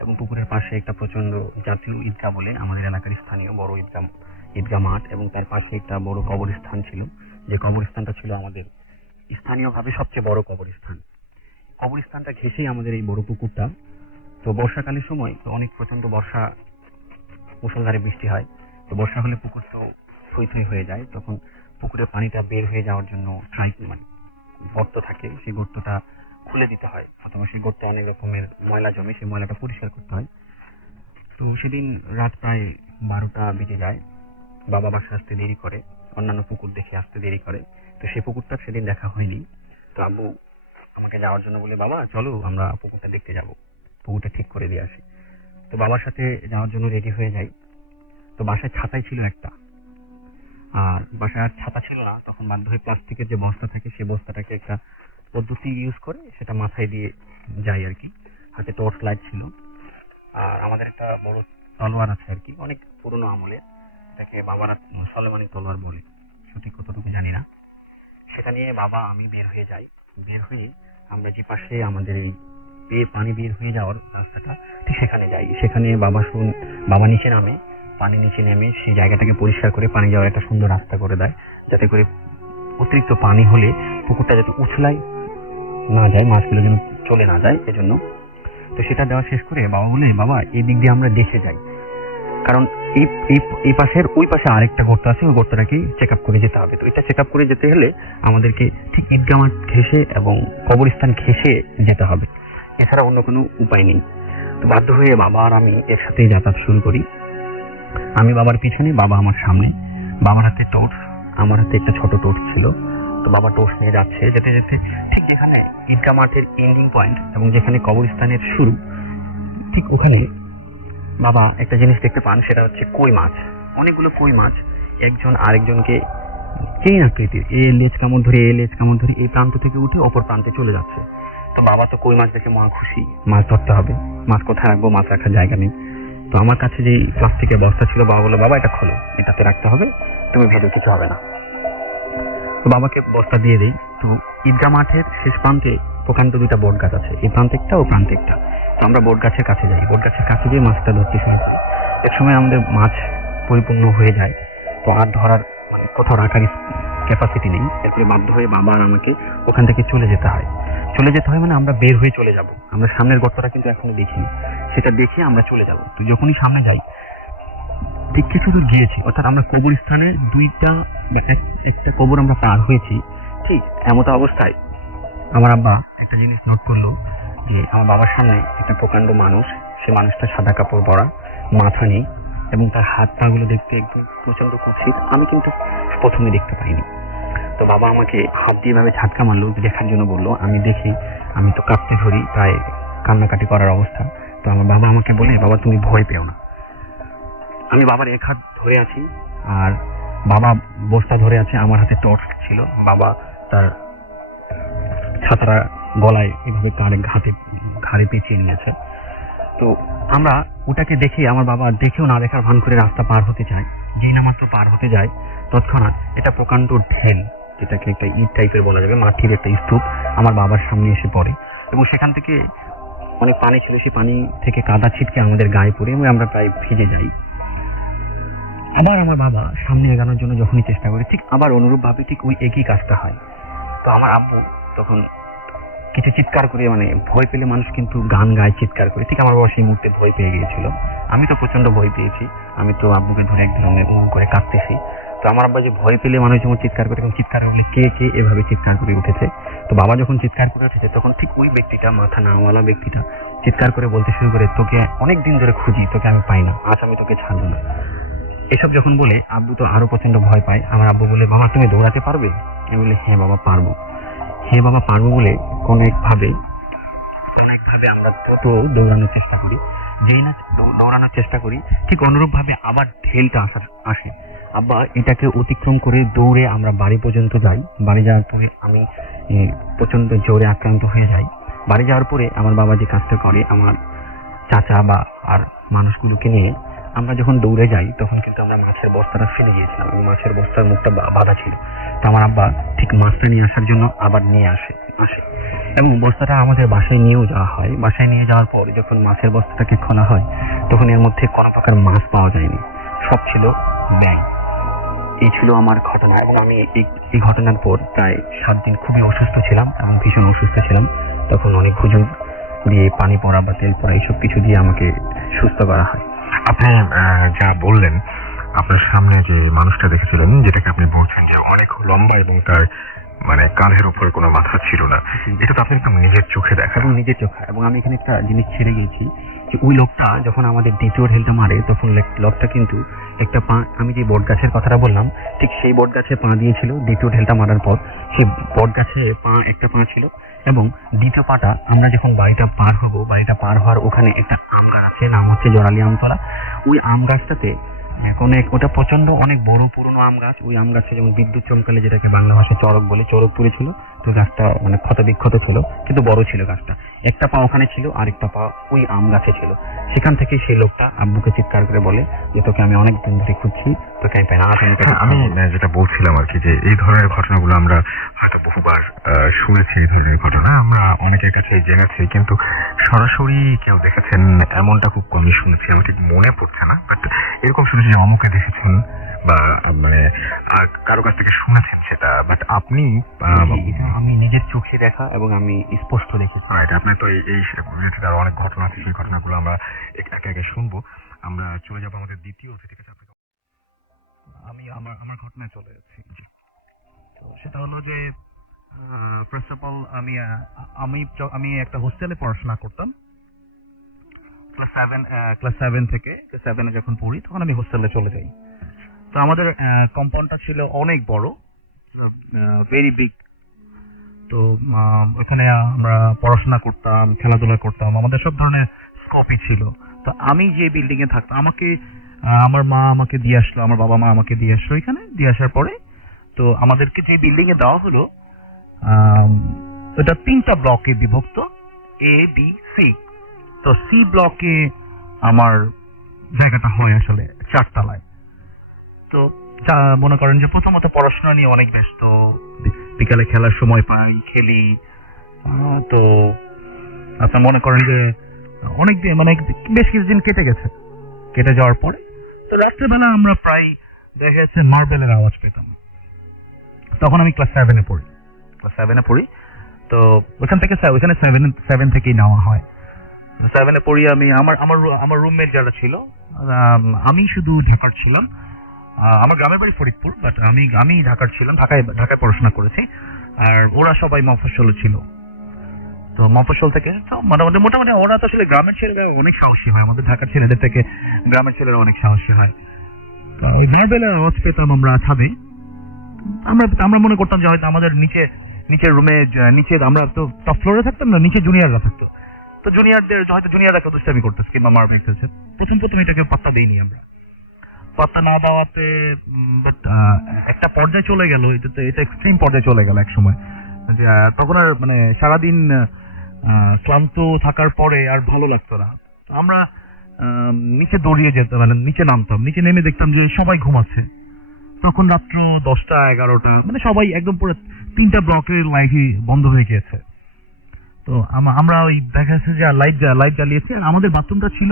এবং পুকুরের পাশে একটা প্রচন্ড জাতীয় ঈদগাহ বলে আমাদের এলাকার স্থানীয় বড় ঈদগাহ ঈদগাহ মাঠ এবং তার পাশে একটা বড় কবরস্থান ছিল, যে কবরস্থানটা ছিল আমাদের স্থানীয়ভাবে সবচেয়ে বড় কবরস্থান। কবরস্থানটা ঘেঁষেই আমাদের এই বড় পুকুরটা। তো বর্ষাকালের সময় তো অনেক প্রচন্ড বর্ষা, মুষলধারে বৃষ্টি হয়। তো বর্ষা হলে পুকুর তো থই থই হয়ে যায়, তখন পুকুরের পানিটা বের হয়ে যাওয়ার জন্য মানে গর্ত থাকে, সেই গর্তটা খুলে দিতে হয়, অথবা সেই গর্তে অনেক রকমের ময়লা জমে, সেই ময়লাটা পরিষ্কার করতে হয়। তো সেদিন রাত প্রায় 12টা বেজে যায়, বাবা বাসায় আসতে দেরি করে, অন্যান্য পুকুর দেখে আসতে দেরি করে। তো সেই পুকুরটা সেদিন দেখা হয়নি। তো আব্বু আমাকে যাওয়ার জন্য বলে, বাবা চলো আমরা পুকুরটা দেখতে যাব, পুকুরটা ঠিক করে দিয়ে আসি। তো বাবার সাথে যাওয়ার জন্য রেডি হয়ে যাই। তো বাসায় ছাতাই ছিল একটা, আর বাসায় আর ছাতা ছিল না, তখন বাধ্য হয়ে প্লাস্টিকের যে বস্তা থাকে সেই বস্তাটাকে একটা পদ্ধতি ইউজ করে সেটা মাথায় দিয়ে যাই আর কি। হাতে টর্চ লাইট ছিল, আর আমাদের একটা বড় তলোয়ার আছে আর কি, অনেক পুরনো আমলে, এটাকে বাবারা সলেমানি তলোয়ার বলে, সঠিক কতটুকু জানি না। সেটা নিয়ে বাবা আমি বের হয়ে যাই। বের হয়ে আমরা যে পাশে আমাদের এই পানি বের হয়ে যাওয়ার রাস্তাটা, ঠিক সেখানে যাই। সেখানে বাবা নিচে নামে, পানি নিচে নেমে সেই জায়গাটাকে পরিষ্কার করে পানি যাওয়ার একটা সুন্দর রাস্তা করে দেয়, যাতে করে অতিরিক্ত পানি হলে পুকুরটা যাতে উছলাই না যায়, মাছগুলো যেন চলে না যায় এজন্য। তো সেটা দেওয়া শেষ করে বাবা বলে, বাবা এই দিক দিয়ে আমরা দেখে যাই, কারণ এই পাশের ওই পাশে আরেকটা গর্ত আছে, ওই গর্তটাকে চেক আপ করে যেতে হবে। তো এটা চেক আপ করে যেতে হলে আমাদেরকে ঠিক ঈদগাহ মাঠ ঘেঁষে এবং কবরস্থান ঘেঁষে যেতে হবে, এছাড়া অন্য কোনো উপায় নেই। তো বাধ্য হয়ে বাবা আর আমি এর সাথেই যাতায়াত শুরু করি। আমি বাবার পিছনে, বাবা আমার সামনে। বাবার হাতে টর্চ, আমার হাতে একটা ছোট টর্চ ছিল। তো বাবা টর্চ নিয়ে যাচ্ছে, যেতে যেতে ঠিক যেখানে ঈদগাহ মাঠের এন্ডিং পয়েন্ট এবং যেখানে কবরস্থানের শুরু, ঠিক ওখানে বাবা একটা জিনিস দেখতে পান, সেটা হচ্ছে কই মাছ। অনেকগুলো কই মাছ একজন আরেকজনকে চেইন আকৃতির, এ লেজ কামড় ধরে এই প্রান্ত থেকে উঠে অপর প্রান্তে চলে যাচ্ছে। তো বাবা তো কই মাছ দেখে মহা খুশি, মাছ ধরতে হবে, মাছ কোথায় রাখবো, মাছ রাখার জায়গা নেই। তো আমার কাছে যে প্লাস্টিকের বস্তা ছিল, বাবা বলে, বাবা এটা খোলো, এটাতে রাখতে হবে, তুমি ভেজো, কিছু হবে না। তো বাবাকে বস্তা দিয়ে দেই। তো ঈদগাহ মাঠের শেষ প্রান্তে প্রকাণ্ড দুইটা বট গাছ আছে, এই প্রান্তে একটা ও প্রান্তে একটা। তো আমরা বট গাছের কাছে যাই, বট গাছের কাছে গিয়ে মাছটা ধরতে শুরু করি। এক সময় আমাদের মাছ পরিপূর্ণ হয়ে যায়, তো আর ধরার মানে কোথাও রাখার ক্যাপাসিটি নেই। এরপরে বাধ্য হয়ে বাবা আর আমাকে ওখান থেকে চলে যেতে হয় মানে আমরা বের হয়ে চলে যাব। আমরা সামনের গর্তটা কিন্তু এখনো দেখিনি, সেটা দেখে আমরা চলে যাব। তো যখনই সামনে যাই, ঠিক কিছু দূর গিয়েছি, অর্থাৎ আমরা কবরস্থানে একটা কবর আমরা পার হয়েছি, ঠিক এমত অবস্থায় আমার আব্বা একটা জিনিস নোট করলো, যে আমার বাবার সামনে একটা প্রকাণ্ড মানুষ, সে মানুষটা সাদা কাপড় পরা, মাথা নেই, এবং তার হাত পা গুলো দেখতে একদম প্রচন্ড কুৎসিত। আমি কিন্তু প্রথমে দেখতে পাইনি। তো বাবা আমাকে হাত দিয়ে ভাবে ঝাটকা মারলো, দেখার জন্য বললো। আমি দেখি, আমি তো কাঁপতে ধরি, প্রায় কান্নাকাটি করার অবস্থা। তো আমার বাবা আমাকে বলে, বাবা তুমি ভয় পেও না। আমি বাবার এক হাত ধরে আছি, আর বাবা বস্তা ধরে আছে, আমার হাতে টর্চ ছিল, বাবা তার ছাতাটা গলায় এভাবে ঘাড়ে পেঁচিয়ে নিয়েছে। তো আমরা ওটাকে দেখে, আমার বাবা দেখেও না দেখার ভান করে রাস্তা পার হতে চায়। যেই না মাত্র পার হতে যায়, তৎক্ষণাৎ এটা প্রকাণ্ড ঢেল, যেটাকে একটা ইট টাইপের বলা যাবে, মাটির একটা স্তূপ আমার বাবার সামনে এসে পড়ে, এবং সেখান থেকে অনেক পানি ছিল, সেই পানি থেকে কাদা ছিটকে আমাদের গায়ে পড়ে এবং আমরা প্রায় ভিজে যাই। আবার আমার বাবা সামনে এগানোর জন্য যখনই চেষ্টা করে, ঠিক আবার অনুরূপ ভাবে ঠিক ওই একই কাজটা হয়। তো আমার আব্বু তখন কিছু চিৎকার করে, মানে ভয় পেলে মানুষ কিন্তু গান গায়, চিৎকার করে, ঠিক আমার বাবা সেই মুহূর্তে ভয় পেয়ে গিয়েছিল। আমি তো প্রচন্ড ভয় পেয়েছি, আমি তো আব্বুকে ধরে এক ধরনের করে কাঁদতেছি। তো আমার আব্বা যে ভয় পেলে মানুষ যখন চিৎকার করে, চিৎকার করলে কে এভাবে চিৎকার করে উঠেছে। তো বাবা যখন চিৎকার করে উঠেছে, তখন ঠিক ওই ব্যক্তিটা, মাথা নাওয়ালা ব্যক্তিটা চিৎকার করে বলতে শুরু করে, তোকে অনেক দিন ধরে খুঁজি, তোকে আমি পাই না, আজ আমি তোকে ছাড়বো না। এসব যখন বলে, আব্বু তো আরো প্রচন্ড ভয় পায়। আমার আব্বু বলে, বাবা তুমি দৌড়াতে পারবে? আমি বলি, হ্যাঁ বাবা পারবো। বলে কোন একভাবে আমরা দ্রুত দৌড়ানোর চেষ্টা করি। যেই না দৌড়ানোর চেষ্টা করি, ঠিক অনুরূপ ভাবে আবার ঢেলটা আসে। আব্বা এটাকে অতিক্রম করে দৌড়ে আমরা বাড়ি পর্যন্ত যাই। বাড়ি যাওয়ার পরে আমি প্রচন্ড জোরে আক্রান্ত হয়ে যাই। বাড়ি যাওয়ার পরে আমার বাবা যে কাজটা করে, আমার চাচা বা আর মানুষগুলোকে নিয়ে আমরা যখন দৌড়ে যাই, তখন কিন্তু আমরা মাছের বস্তাটা ফেলে গিয়েছিলাম, এবং মাছের বস্তার মুখটা বাঁধা ছিল। তো আমার আব্বা ঠিক মাছটা নিয়ে আসার জন্য আবার নিয়ে আসে, এবং বস্তাটা আমাদের বাসায় নিয়েও যাওয়া হয়। বাসায় নিয়ে যাওয়ার পর যখন মাছের বস্তাটাকে খোলা হয়, তখন এর মধ্যে কোনো প্রকার মাছ পাওয়া যায়নি, সব ছিল ব্যাঙ। এই ছিল আমার ঘটনা। এবং আমি এই ঘটনার পর প্রায় 7 দিন খুবই অসুস্থ ছিলাম এবং ভীষণ অসুস্থ ছিলাম। তখন অনেক হুজুর দিয়ে পানি পড়া বা তেল পড়া এইসব কিছু দিয়ে আমাকে সুস্থ করা হয়। আপনি যা বললেন, আপনার সামনে যে মানুষটা দেখেছিলেন, যেটাকে আপনি বলছেন যে অনেক লম্বা এবং তার মানে কাঁধের উপর কোনো মাথা ছিল না, এটা তো আপনি একদম নিজের চোখে দেখা। এবং নিজের চোখে। এবং আমি এখানে একটা জিনিস ছেড়ে গেছি যে ওই লোকটা যখন আমাদের দ্বিতীয় ঢেলটা মারে তখন লোকটা কিন্তু একটা পা, আমি যে বট গাছের কথাটা বললাম ঠিক সেই বট গাছে পা দিয়েছিল। দ্বিতীয় ঢেলটা মারার পর সেই বট গাছে একটা পা ছিল এবং দ্বিতীয় পাটা আমরা যখন বাড়িটা পার হবো, বাড়িটা পার হওয়ার ওখানে একটা আম গাছ আছে, নাম হচ্ছে জরালি আমতলা। ওই আম গাছটাতে ওটা প্রচন্ড অনেক বড় পুরনো আম গাছ। ওই আম গাছে যেমন বিদ্যুৎ চমকালে যেটাকে বাংলা ভাষায় চড়ক বলে, চড়ক পড়েছিল। তো গাছটা মানে ক্ষত বিক্ষত ছিল কিন্তু বড় ছিল গাছটা। একটা পা ওখানে ছিল আর একটা পা ওই আম গাছে ছিল। সেখান থেকে সেই লোকটা আব্বুকে চিৎকার করে বলে যে তোকে আমি অনেক দিন ধরে খুঁজছি, তোকে আমি পেনা। আমি যেটা বলছিলাম আর কি, যে এই ধরনের ঘটনাগুলো আমরা হয়তো বহুবার শুনেছি। এই ধরনের ঘটনা আমরা অনেকের কাছে জেনেছি, কিন্তু সরাসরি কেউ দেখেছেন এমনটা খুব কমই শুনেছি। আমার ঠিক মনে পড়ছে না, বাট এরকম শুনেছি যে অমুকে দেখেছেন বা মানে কারো কাছ থেকে শুনেছেন সেটা। বাট আপনি আমি নিজের চোখে দেখা এবং আমি স্পষ্ট দেখেছি। আপনার তো এই রিলেটেড আরো অনেক ঘটনা আছে, সেই ঘটনাগুলো আমরা একে একে শুনবো। আমরা চলে যাবো আমাদের দ্বিতীয় অতিথির কাছে। আমি আমার ঘটনায় চলে যাচ্ছি। তো সেটা হলো যে ফার্স্ট অফ অল আমি একটা হোস্টেলে পড়াশোনা করতাম ক্লাস 7 থেকে। ক্লাস 7 যখন পড়ি তখন আমি হোস্টেলে চলে যাই। তো আমাদের কম্পাউন্ডটা ছিল অনেক বড়, ভেরি বিগ। তো ওখানে আমরা পড়াশোনা করতাম, খেলাধুলা করতাম, আমাদের সব ধরনের স্কোপই ছিল। তো আমি যে বিল্ডিং এ থাকতাম, আমার মা আমাকে দিয়ে আসলো, আমার বাবা মা আমাকে দিয়ে আসলো এখানে। দিয়ে আসার পরে তো আমাদেরকে যে বিল্ডিং এ দেওয়া হলো এটা 3টা ব্লকে বিভক্ত, এ বি সি। তো সি ব্লকে আমার জায়গাটা হয় আসলে 4 তলায়। তো মনে করেন যে প্রথমত পড়াশোনা নিয়ে অনেক ব্যস্ত, বিকালে খেলার সময় পাই, খেলি। তো আপনার মনে করেন যে অনেক দিন মানে বেশ কিছুদিন কেটে গেছে। কেটে যাওয়ার পরে তো রাত্রেবেলা আমরা প্রায় দেখা যাচ্ছে মার্বেলের আওয়াজ পেতাম। তখন আমি ক্লাস 7 এ পড়ি। তো ওখান থেকে ওখানে 7 থেকেই নেওয়া হয়। 7 এ পড়ি আমি। আমার রুমমেট যারা ছিল, আমি শুধু ঢাকার ছিলাম। আমার গ্রামের বাড়ি ফরিদপুর, বাট আমি ঢাকার ছিলাম, ঢাকায় পড়াশোনা করেছি। আর ওরা সবাই মফস্বলে ছিল। তো মফস্বল থেকে তো মোটামুটি ওরা তো আসলে গ্রামের ছেলেরা অনেক সাহসী হয়, আমাদের ঢাকার ছেলেদের থেকে গ্রামের ছেলেরা অনেক সাহসী হয়। তো ওই মার্বেলের আওয়াজ পেতাম আমরা ছাদে। আমরা মনে করতাম যে হয়তো আমাদের নিচের রুমে নিচে, আমরা তো টপ ফ্লোরে থাকতাম না, নিচে জুনিয়ররা থাকতো। তো জুনিয়ররা কেউ দুষ্টামি করতেছে কিংবা মার্বেল খেলছে। প্রথম এটাকে পাত্তা দেইনি আমরা। পাত্তা না দেওয়াতে বাট একটা পর্যায়ে চলে গেল, এটা এক্সট্রিম পর্যায়ে চলে গেল এক সময়। তখন আর মানে সারাদিন ক্লান্ত থাকার পরে আর ভালো লাগতো না। আমরা নিচে দৌড়িয়ে যেতাম, মানে নিচে নামতাম। নিচে নেমে দেখতাম যে সবাই ঘুমাচ্ছে। তখন রাত্র 10টা 11টা, মানে সবাই একদম পুরো 3টা ব্লকের লাইটই বন্ধ হয়ে গিয়েছে। তো আমরা ওই দেখা যাচ্ছে যে লাইট জ্বালিয়েছে। আর আমাদের বাথরুমটা ছিল,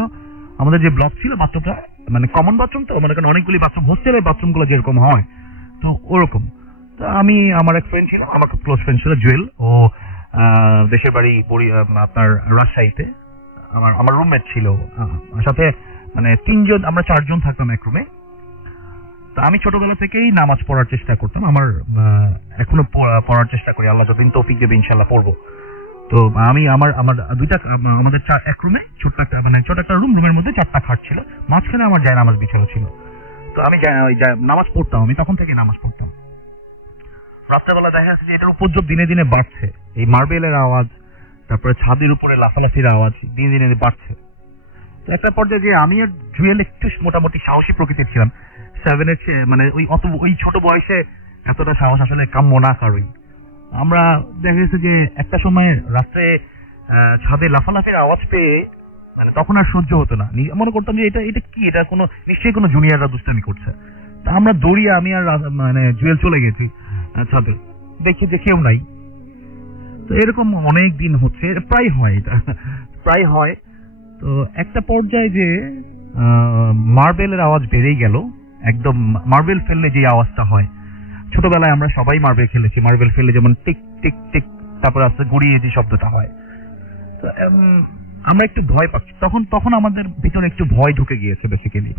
আমাদের যে ব্লক ছিল বাথরুমটা মানে কমন বাথরুম। তো মানে অনেকগুলি বাথরুম, হোস্টেলের বাথরুমগুলো যেরকম হয় তো ওরকম। তো আমার এক ফ্রেন্ড ছিল, আমার খুব ক্লোজ ফ্রেন্ড ছিল জুয়েল। ও দেশের বাড়ি আপনার রাজশাহীতে। আমার রুমমেট ছিল সাথে, মানে 3জন, আমরা 4জন থাকতাম এক রুমে। তো আমি ছোটবেলা থেকেই নামাজ পড়ার চেষ্টা করতাম। এখনো পড়ার চেষ্টা করি, আল্লাহ যতদিন তৌফিক দেবে ইনশাল্লাহ পড়বো। তো আমাদের এক রুমে ছোট একটা রুমের মধ্যে 4টা খাট ছিল, মাঝখানে আমার জায়নামাজ বিছানো ছিল। তো আমি নামাজ পড়তাম, আমি তখন থেকে নামাজ পড়তাম। রাত্রেবেলা দেখা যাচ্ছে যে এটার উপদ্রব দিনে দিনে বাড়ছে। এই মার্বেলের আওয়াজ, তারপরে ছাদের উপরে লাফালাফির আওয়াজ দিনে দিনে বাড়ছে। তো একটা পর্যায়ে যে আমি আর জুয়েল একটু মোটামুটি সাহসী প্রকৃতির ছিলাম। 7 এর মানে ওই ছোট বয়সে এতটা সাহস আসলে কাম্য না কারোই। আমরা দেখা গেছে যে একটা সময় রাত্রে ছাদে লাফালাফির আওয়াজ পেয়ে মানে তখন আর সহ্য হতো না। মনে করতাম যে এটা কি, এটা নিশ্চয়ই কোনো জুনিয়ররা দুষ্টামি করছে। তা আমরা দৌড়িয়ে আমি আর মানে জুয়েল চলে গেছি ছাদে, দেখি যে কেউ নাই। তো এরকম অনেক দিন হচ্ছে, প্রায় হয়। তো একটা পর্যায়ে যে মার্বেলের আওয়াজ বেড়েই গেল। একদম মার্বেল ফেললে যে আওয়াজটা হয়, ছোটবেলায় আমরা সবাই মার্বেল খেলেছি, মার্বেল ফেললে যেমন টিক টিক টিক তারপরে আস্তে গড়িয়ে যে শব্দটা হয়। তো আমরা একটু ভয় পাচ্ছি তখন আমাদের ভিতরে একটু ভয় ঢুকে গিয়েছে বেসিক্যালি,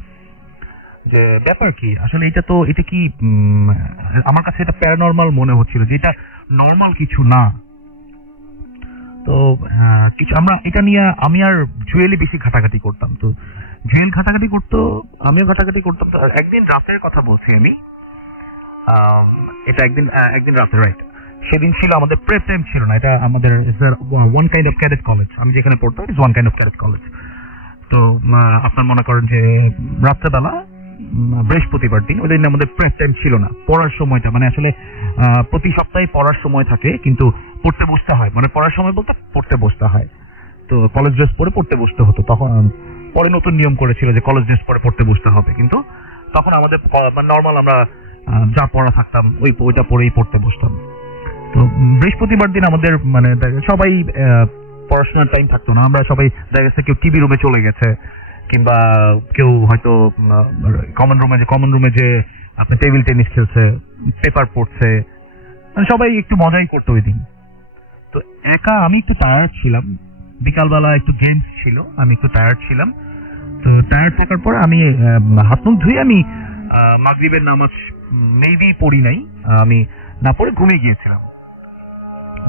যে ব্যাপার কি আসলে এটা কি আমার কাছে এটা প্যারানর্মাল মনে হচ্ছিল, যে এটা নর্মাল কিছু না। তো কিছু আমরা এটা নিয়ে আমি আর জুয়েলি বেশি ঘাটাঘাটি করতাম, তো জুয়েল ঘাটাঘাটি করতো, আমিও ঘাটাঘাটি করতাম। তো একদিন রাতের কথা বলছি আমি, এটা একদিন রাতে, রাইট, সেদিন ছিল আমাদের প্রেপ টাইম ছিল না, এটা আমাদের one kind of cadet college, আমি যেখানে পড়তাম is one kind of cadet college. তো আপনার মনে করেন যে রাত্রেবেলা বৃহস্পতিবার দিন, ওই দিন আমাদের প্রেপ টাইম ছিল না, পড়ার সময়টা মানে আসলে প্রতি সপ্তাহে পড়ার সময় থাকে কিন্তু পড়তে বসতে হয়, মানে পড়ার সময় বলতে পড়তে বসতে হয়। তো কলেজ ড্রেস পরে পড়তে বসতে হতো, তখন পরে নতুন নিয়ম করেছিল যে কলেজ ড্রেস পরে পড়তে বসতে হবে, কিন্তু তখন আমাদের নর্মাল আমরা যা পড়া থাকতাম ওইটা পরেই পড়তে বসতাম। তো বৃহস্পতিবার দিন আমাদের মানে সবাই পড়াশোনার টাইম থাকতো না, আমরা সবাই দেখা গেছে কেউ টিভি রুমে চলে গেছে, কিংবা কেউ হয়তো কমন রুমে যে আপনি টেবিল টেনিস খেলছে, পেপার পড়ছে, মানে সবাই একটু মজাই করতো ওই দিন। তো একা আমি একটু টায়ার্ড ছিলাম, বিকালবেলা একটু গেমস ছিল, আমি একটু টায়ার্ড ছিলাম। তো টায়ার্ড থাকার পর আমি হাত মুখ ধুয়ে আমি মাগরিবের নামাজ মেবি পড়ি নাই, আমি না পড়ে ঘুমিয়ে গিয়েছিলাম।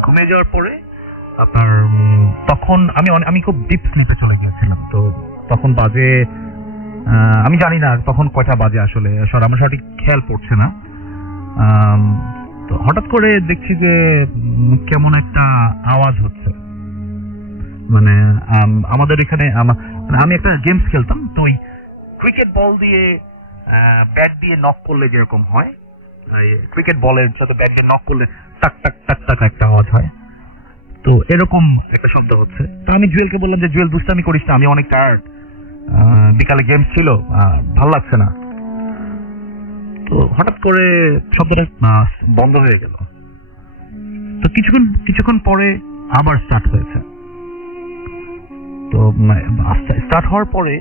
ঘুমিয়ে যাওয়ার পরে আপনার তখন আমি খুব ডিপ স্লিপে চলে গিয়েছিলাম। তো তখন বাজে আমি জানি না তখন কয়টা বাজে, আসলে আমার সঠিক খেয়াল পড়ছে না। তো হঠাৎ করে দেখছি যে কেমন একটা আওয়াজ হচ্ছে, মানে আমাদের এখানে আমি একটা গেমস খেলতাম, তো ওই ক্রিকেট বল দিয়ে ব্যাট দিয়ে নক করলে যেরকম হয়, ক্রিকেট বলের সাথে ব্যাট দিয়ে নক করলে টাক টাক টাক টাক একটা আওয়াজ হয়, তো এরকম একটা শব্দ হচ্ছে। তো আমি জুয়েলকে বললাম যে জুয়েল দুষ্টামি করিস না, আমি অনেক টায়ার্ড, বিকালে গেমস ছিল, ভালো লাগছে না। তো হঠাৎ করে শব্দটা বন্ধ হয়ে গেল। তো কিছুক্ষণ পরে আবার স্টার্ট হয়েছে। তো স্টার্ট হওয়ার পরে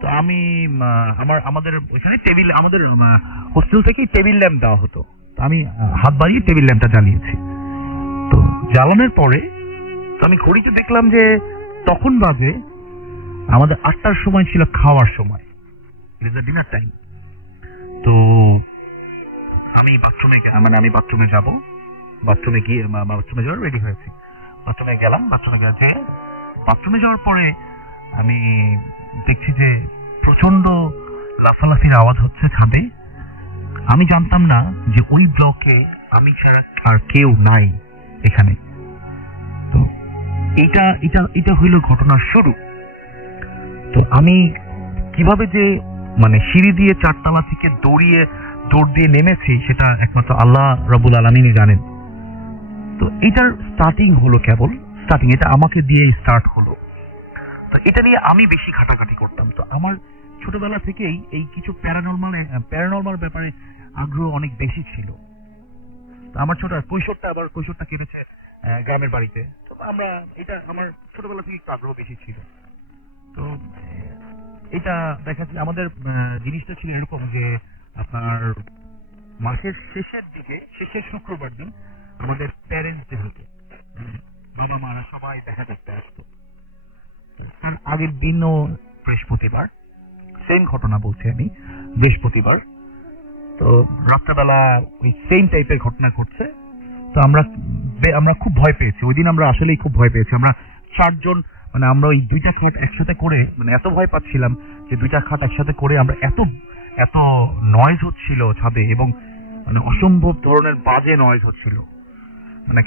তো আমি আমাদের ওইখানে টেবিল, আমাদের হোস্টেল থেকেই টেবিল ল্যাম্প দেওয়া হতো, তো আমি হাত বাড়িয়ে টেবিল ল্যাম্পটা জ্বালিয়েছি। তো জ্বালানোর পরে তো আমি ঘড়িতে দেখলাম যে তখন বাজে আমাদের 8টার সময় ছিল খাওয়ার সময়, it is the dinner time. তো আমি বাথরুমে যাব, বাথরুমে যাওয়ার রেডি হয়েছি, বাথরুমে গেলাম। বাথরুমে যাওয়ার পরে আমি দেখছি যে প্রচন্ড লাফালাফির আওয়াজ হচ্ছে ছাদে। আমি জানতাম না যে ওই ব্লকে আমি ছাড়া আর কেউ নাই এখানে। তো এটা হইল ঘটনার শুরু। তো আমি কিভাবে যে মানে সিঁড়ি দিয়ে 4 তলা থেকে দৌড় দিয়ে নেমেছি সেটা একমাত্র আল্লাহ রাব্বুল আলামিনই জানেন। তো এটার স্টার্টিং হলো, কেবল স্টার্টিং, এটা আমাকে দিয়ে স্টার্ট হলো। তো এটা নিয়ে আমি বেশি ঘাটাঘাটি করতাম। তো আমার ছোটবেলা থেকেই এই কিছু প্যারানর্মাল ব্যাপারে আগ্রহ অনেক বেশি ছিল। তো আমার কৈশোরটা কেটেছে গ্রামের বাড়িতে। তো এটা আমার ছোটবেলা থেকে একটু আগ্রহ বেশি ছিল। তো এটা দেখা যায় আমাদের জিনিসটা ছিল এরকম যে আপনার মাসের শেষের শুক্রবার দিন আমাদের প্যারেন্টস ডে হতো, বাবা মারা সবাই দেখা করতে আসতো। আগের দিনও বৃহস্পতিবার, সেম ঘটনা বলছি আমি, বৃহস্পতিবার। তো রাত্রেবেলা ওই সেম টাইপের ঘটনা ঘটছে। তো আমরা খুব ভয় পেয়েছি ওই দিন, আমরা আসলেই খুব ভয় পেয়েছি। আমরা 4 জন, মানে আমরা ওই 2টা খাট একসাথে করে, মানে এত ভয় পাচ্ছিলাম যে 2টা খাট একসাথে করে আমরা এত নয়েজ হচ্ছিল ছাদে, এবং মানে অসম্ভব ধরনের বাজে নয়েজ হচ্ছিল, মানে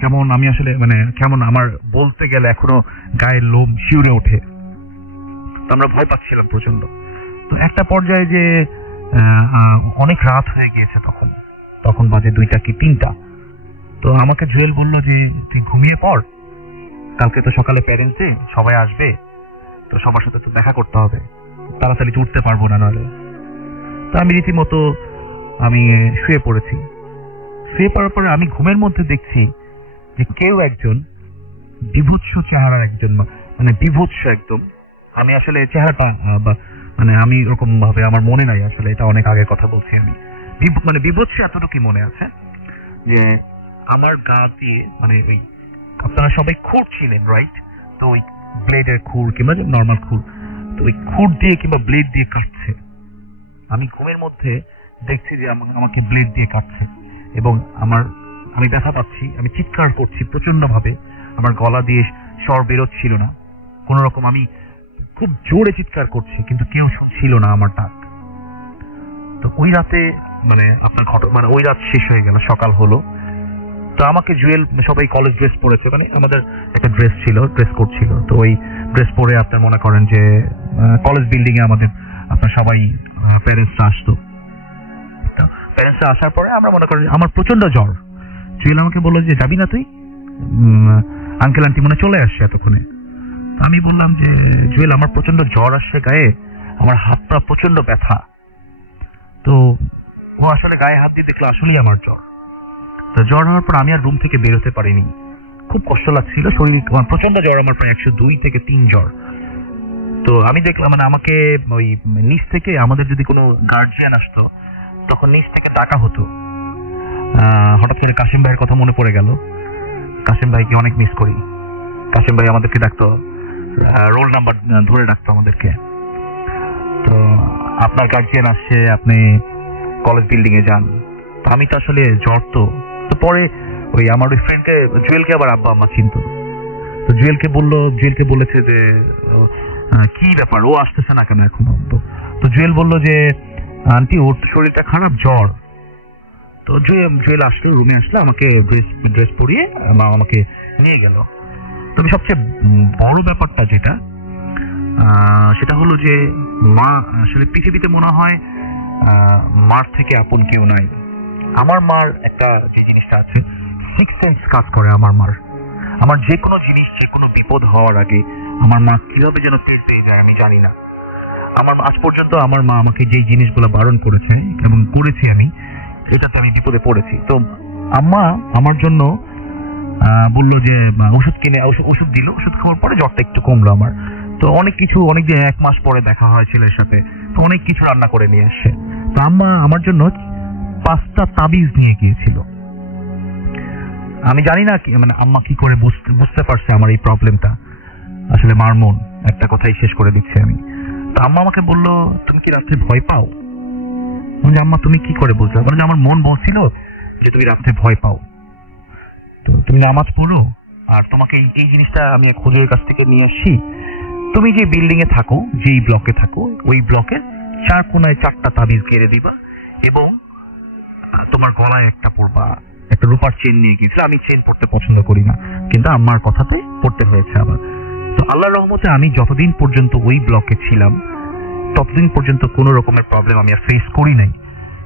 কেমন আমার বলতে গেলে এখনো গায়ের লোম শিউরে ওঠে। তো আমরা ভয় পাচ্ছিলাম প্রচন্ড। তো একটা পর্যায়ে যে অনেক রাত হয়ে গিয়েছে, তখন বাজে 2টা কি 3টা। তো আমাকে জুয়েল বলল যে তুই ঘুমিয়ে পড়, কালকে তো সকালে প্যারেন্টস ডে, সবাই আসবে, তো সবার সাথে তো দেখা করতে হবে, তাড়াতাড়ি উঠতে পারবো না নাহলে। তো আমি রীতিমতো শুয়ে পড়েছি। শুয়ে পড়ার পরে আমি ঘুমের মধ্যে দেখছি যে কেউ একজন বিভৎস চেহারার একজন, মানে বিভৎস একদম, আমি আসলে চেহারাটা মানে আমি ওরকম ভাবে আমার মনে নাই আসলে, এটা অনেক আগের কথা বলছি আমি। মানে বিভৎসে এতটুকু মনে আছে যে আমার গা দিয়ে মানে ওই আপনারা সবাই খুর ছিলেন রাইট, তো ওই ব্লেডের খুর কিংবা নর্মাল খুর, তো ওই খুর দিয়ে কিংবা ব্লেড দিয়ে কাটছে। আমি ঘুমের মধ্যে দেখছি যে আমাকে ব্লেড দিয়ে কাটছে এবং আমি ব্যথা পাচ্ছি, আমি চিৎকার করছি প্রচন্ড ভাবে, আমার গলা দিয়ে স্বর বেরোচ্ছিল না কোন রকম, আমি খুব জোরে চিৎকার করছি কিন্তু কেউ শুনছিল না আমার ডাক। তো ওই রাতে মানে আপনার মানে ওই রাত শেষ হয়ে গেল, সকাল হলো, তো আমাকে জুয়েল সবাই কলেজ ড্রেস পরেছে, মানে আমাদের একটা ড্রেস ছিল, ড্রেস কোড ছিল, তো ওই ড্রেস পরে আপনার মনে করেন যে কলেজ বিল্ডিং এ আমাদের আপনার সবাই প্যারেন্টসরা আসতো। প্যারেন্টসরা আসার পরে আমরা মনে করেন আমার প্রচন্ড জ্বর, জুয়েল আমাকে বললো যে যাবি না তুই, আঙ্কেল আন্টি মনে চলে আসছে এতক্ষণে। আমি বললাম যে জুয়েল আমার প্রচন্ড জ্বর আসছে গায়ে, আমার হাত পা প্রচন্ড ব্যথা। তো ও আসলে গায়ে হাত দিয়ে দেখলো আসলেই আমার জ্বর। তো জ্বর হওয়ার পর আমি আর রুম থেকে বেরোতে পারিনি, খুব কষ্ট লাগছিল, শরীর প্রচন্ড জ্বর, আমার প্রায় 102 থেকে 3 জ্বর। তো আমি দেখলাম মানে আমাকে ওই নিচ থেকে আমাদের যদি কোনো গার্জিয়ান আসতো তখন নিচ থেকে ডাকা হতো। হঠাৎ করে কাশিম ভাইয়ের কথা মনে পড়ে গেল, কাশিম ভাইকে অনেক মিস করি। কাশিম ভাই আমাদেরকে ডাকতো, রোল নাম্বার ধরে ডাকতো আমাদেরকে। তো আপনার গার্জিয়ান আসছে, আপনি কলেজ বিল্ডিং এ যান। তো আমি তো আসলে জ্বর, তো পরে ওই আমার ওই ফ্রেন্ডকে জুয়েলকে আবার আব্বা আম্মা চিনতো, তো জুয়েলকে বলেছে যে কি ব্যাপার, ও আসতেছে না কেন এখনো। তো জুয়েল বললো যে আন্টি ওর শরীরটা খারাপ, জ্বর। তো জুয়েল আসলো, রুমে আসলে আমাকে ড্রেস পরিয়ে আমাকে নিয়ে গেল। তবে সবচেয়ে বড় ব্যাপারটা যেটা সেটা হলো যে মা আসলে পৃথিবীতে মনে হয় মার থেকে আপন কেউ নাই। আমার মার একটা যে জিনিসটা আছে, সিক্স সেন্স কাজ করে আমার মার। আমার যে কোনো জিনিস, যে কোনো বিপদ হওয়ার আগে আমার মা কিভাবে যেন টের পেয়ে যায় আমি জানি না। আজ পর্যন্ত আমার মা আমাকে যেই জিনিসগুলো বারণ করেছে এবং করেছি আমি, এটাতে আমি বিপদে পড়েছি। তো আম্মা আমার জন্য বললো যে ওষুধ কিনে, ওষুধ দিল, ওষুধ খাওয়ার পরে জ্বরটা একটু কমলো আমার। তো অনেকদিন 1 মাস পরে দেখা হয় ছেলের সাথে, তো অনেক কিছু রান্না করে নিয়ে আসছে। তো আম্মা আমার জন্য 5টা তাবিজ নিয়ে গিয়েছিল। আমি জানি না মানে আম্মা কি করে বুঝতে পারছে আমার এই প্রবলেমটা, আসলে মার মন, একটা কথাই শেষ করে দিচ্ছি আমি। তো আম্মা আমাকে বললো তুমি কি রাত্রে ভয় পাও? আম্মা তুমি কি করে বুঝলে? কারণ আমার মন বলছিল যে তুমি রাত্রে ভয় পাও, তো তুমি নামাজ পড়ো, আর তোমাকে এই জিনিসটা আমি এক হুজুরের কাছ থেকে নিয়ে আসছি, তুমি যে বিল্ডিং এ থাকো, যেই ব্লকে থাকো, ওই ব্লকের 4 কোনায় 4টা তাবিজ গেড়ে দিবা এবং তোমার গলায় একটা পরবা। একটা রূপার চেন নিয়ে গিয়েছিল, আমি চেন পড়তে পছন্দ করি না, কিন্তু আম্মার কথাতে পড়তে হয়েছে আমার। তো আল্লাহর রহমতে আমি যতদিন পর্যন্ত ওই ব্লকে ছিলাম ততদিন পর্যন্ত কোনো রকমের প্রবলেম আমি আর ফেস করি নাই।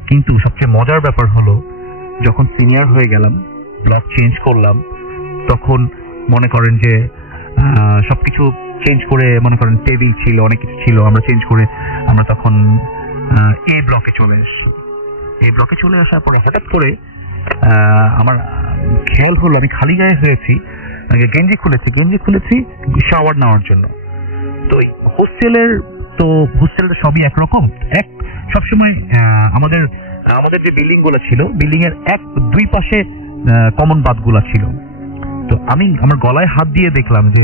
কিন্তু সবচেয়ে মজার ব্যাপার হলো যখন সিনিয়র হয়ে গেলাম, ব্লক চেঞ্জ করলাম, তখন মনে করেন যে সবকিছু চেঞ্জ করে, মনে করেন টেবিল ছিল, অনেক কিছু ছিল, আমরা চেঞ্জ করে আমরা তখন এই ব্লকে চলে এসেছি। এই ব্লকে চলে আসার পরে হঠাৎ করে আমার খেয়াল হলো আমি খালি গায়ে হয়েছি, গেঞ্জি খুলেছি শাওয়ার নেওয়ার জন্য। তো হোস্টেলটা সবই একরকম, সবসময় আমাদের যে বিল্ডিং গুলো ছিল, বিল্ডিং এর 1-2 পাশে কমন বাথগুলা ছিল। তো আমি আমার গলায় হাত দিয়ে দেখলাম যে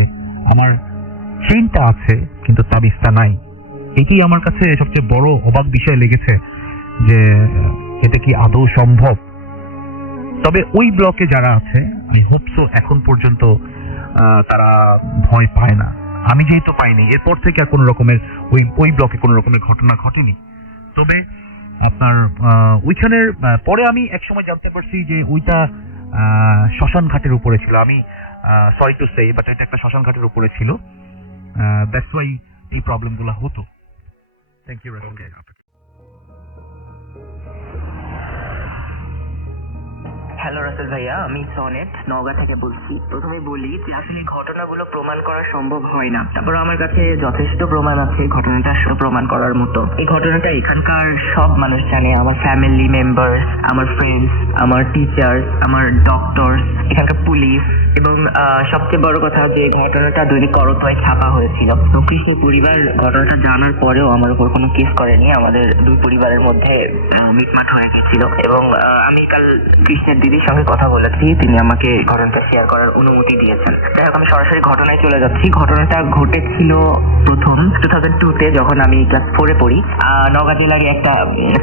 আমার চেইনটা আছে কিন্তু তাবিজটা নাই। এটাই আমার কাছে সবচেয়ে বড় অবাক বিষয় লেগেছে যে এটা কি আদৌ সম্ভব। তবে ওই ব্লকে যারা আছে, আমি হোপসো এখন পর্যন্ত তারা ভয় পায় না। আমি যেহেতু পাইনি, এরপর থেকে আর কোনো রকমের ওই ব্লকে কোনো রকমের ঘটনা ঘটেনি। তবে আপনার ওইখানের পরে আমি একসময় জানতে পারছি যে ওইটা শ্মশান ঘাটের উপরে ছিল। আমি সরি টু সে, বাট এটা একটা শ্মশান ঘাটের উপরে ছিল। দ্যাটস ওয়াই এই প্রবলেম গুলো হতো। Thank you. হ্যালো রাসেল ভাইয়া, আমি সনেট নওগাঁ থেকে বলছি। প্রথমে বলি যে আসলে ঘটনাগুলো প্রমাণ করা সম্ভব হয় না, তারপর আমার কাছে যথেষ্ট প্রমাণ আছে ঘটনাটা আসলে প্রমাণ করার মতো। এই ঘটনাটা এখানকার সব মানুষ জানে, আমার ফ্যামিলি মেম্বার্স, আমার ফ্রেন্ডস, আমার টিচার্স, আমার ডক্টরস, এখানকার পুলিশ, এবং সবচেয়ে বড় কথা যে ঘটনাটা দৈনিক করতোয়ায় ছাপা হয়েছিল। তো কৃষ্ণের পরিবার ঘটনাটা জানার পরেও আমার উপর কোনো কেস করেনি। আমাদের দুই পরিবারের মধ্যে মিটমাট হয়ে গেছিল, এবং আমি কাল কৃষ্ণের দিদির সঙ্গে কথা বলেছি, তিনি আমাকে ঘটনাটা শেয়ার করার অনুমতি দিয়েছেন। যাই হোক, আমি সরাসরি ঘটনায় চলে যাচ্ছি। ঘটনাটা ঘটেছিল প্রথম 2002-তে, যখন আমি ক্লাস 4-এ পড়ি। নওগাঁ জেলার একটা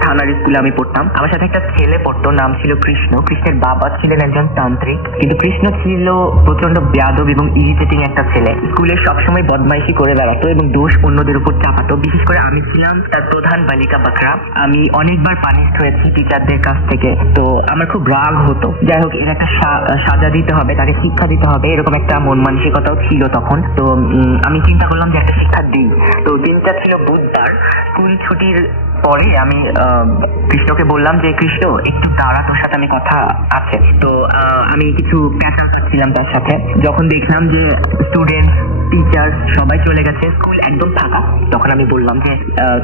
থানার স্কুলে আমি পড়তাম। আমার সাথে একটা ছেলে পড়তো, নাম ছিল কৃষ্ণ। কৃষ্ণের বাবা ছিলেন একজন তান্ত্রিক, কিন্তু কৃষ্ণ ছিল প্রচন্ড বেয়াদব এবং ইরিটেটিং একটা ছেলে। স্কুলে সবসময় বদমাইশি করে বেড়াতো এবং দোষ অন্যদের উপর চাপাতো। বিশেষ করে আমি ছিলাম তার প্রধান বালিকা বাকরা। আমি অনেকবার পানিশড হয়েছি টিচারদের কাছ থেকে, তো আমার খুব রাগ হতো। যাই হোক, এর একটা সাজা দিতে হবে, তাকে শিক্ষা দিতে হবে, এরকম একটা মন মানসিকতাও ছিল তখন। তো আমি চিন্তা করলাম যে একটা শিক্ষার দিন। তো দিনটা ছিল বুধবার। স্কুল ছুটির পরে আমি কৃষ্ণকে বললাম যে কৃষ্ণ একটু দাঁড়া, তোর সাথে আমি কথা আছে। তো আমি কিছু ক্যাচ আপ করছিলাম তার সাথে, যখন দেখলাম যে স্টুডেন্ট, টিচার সবাই চলে গেছে, স্কুল একদম ফাঁকা, তখন আমি বললাম যে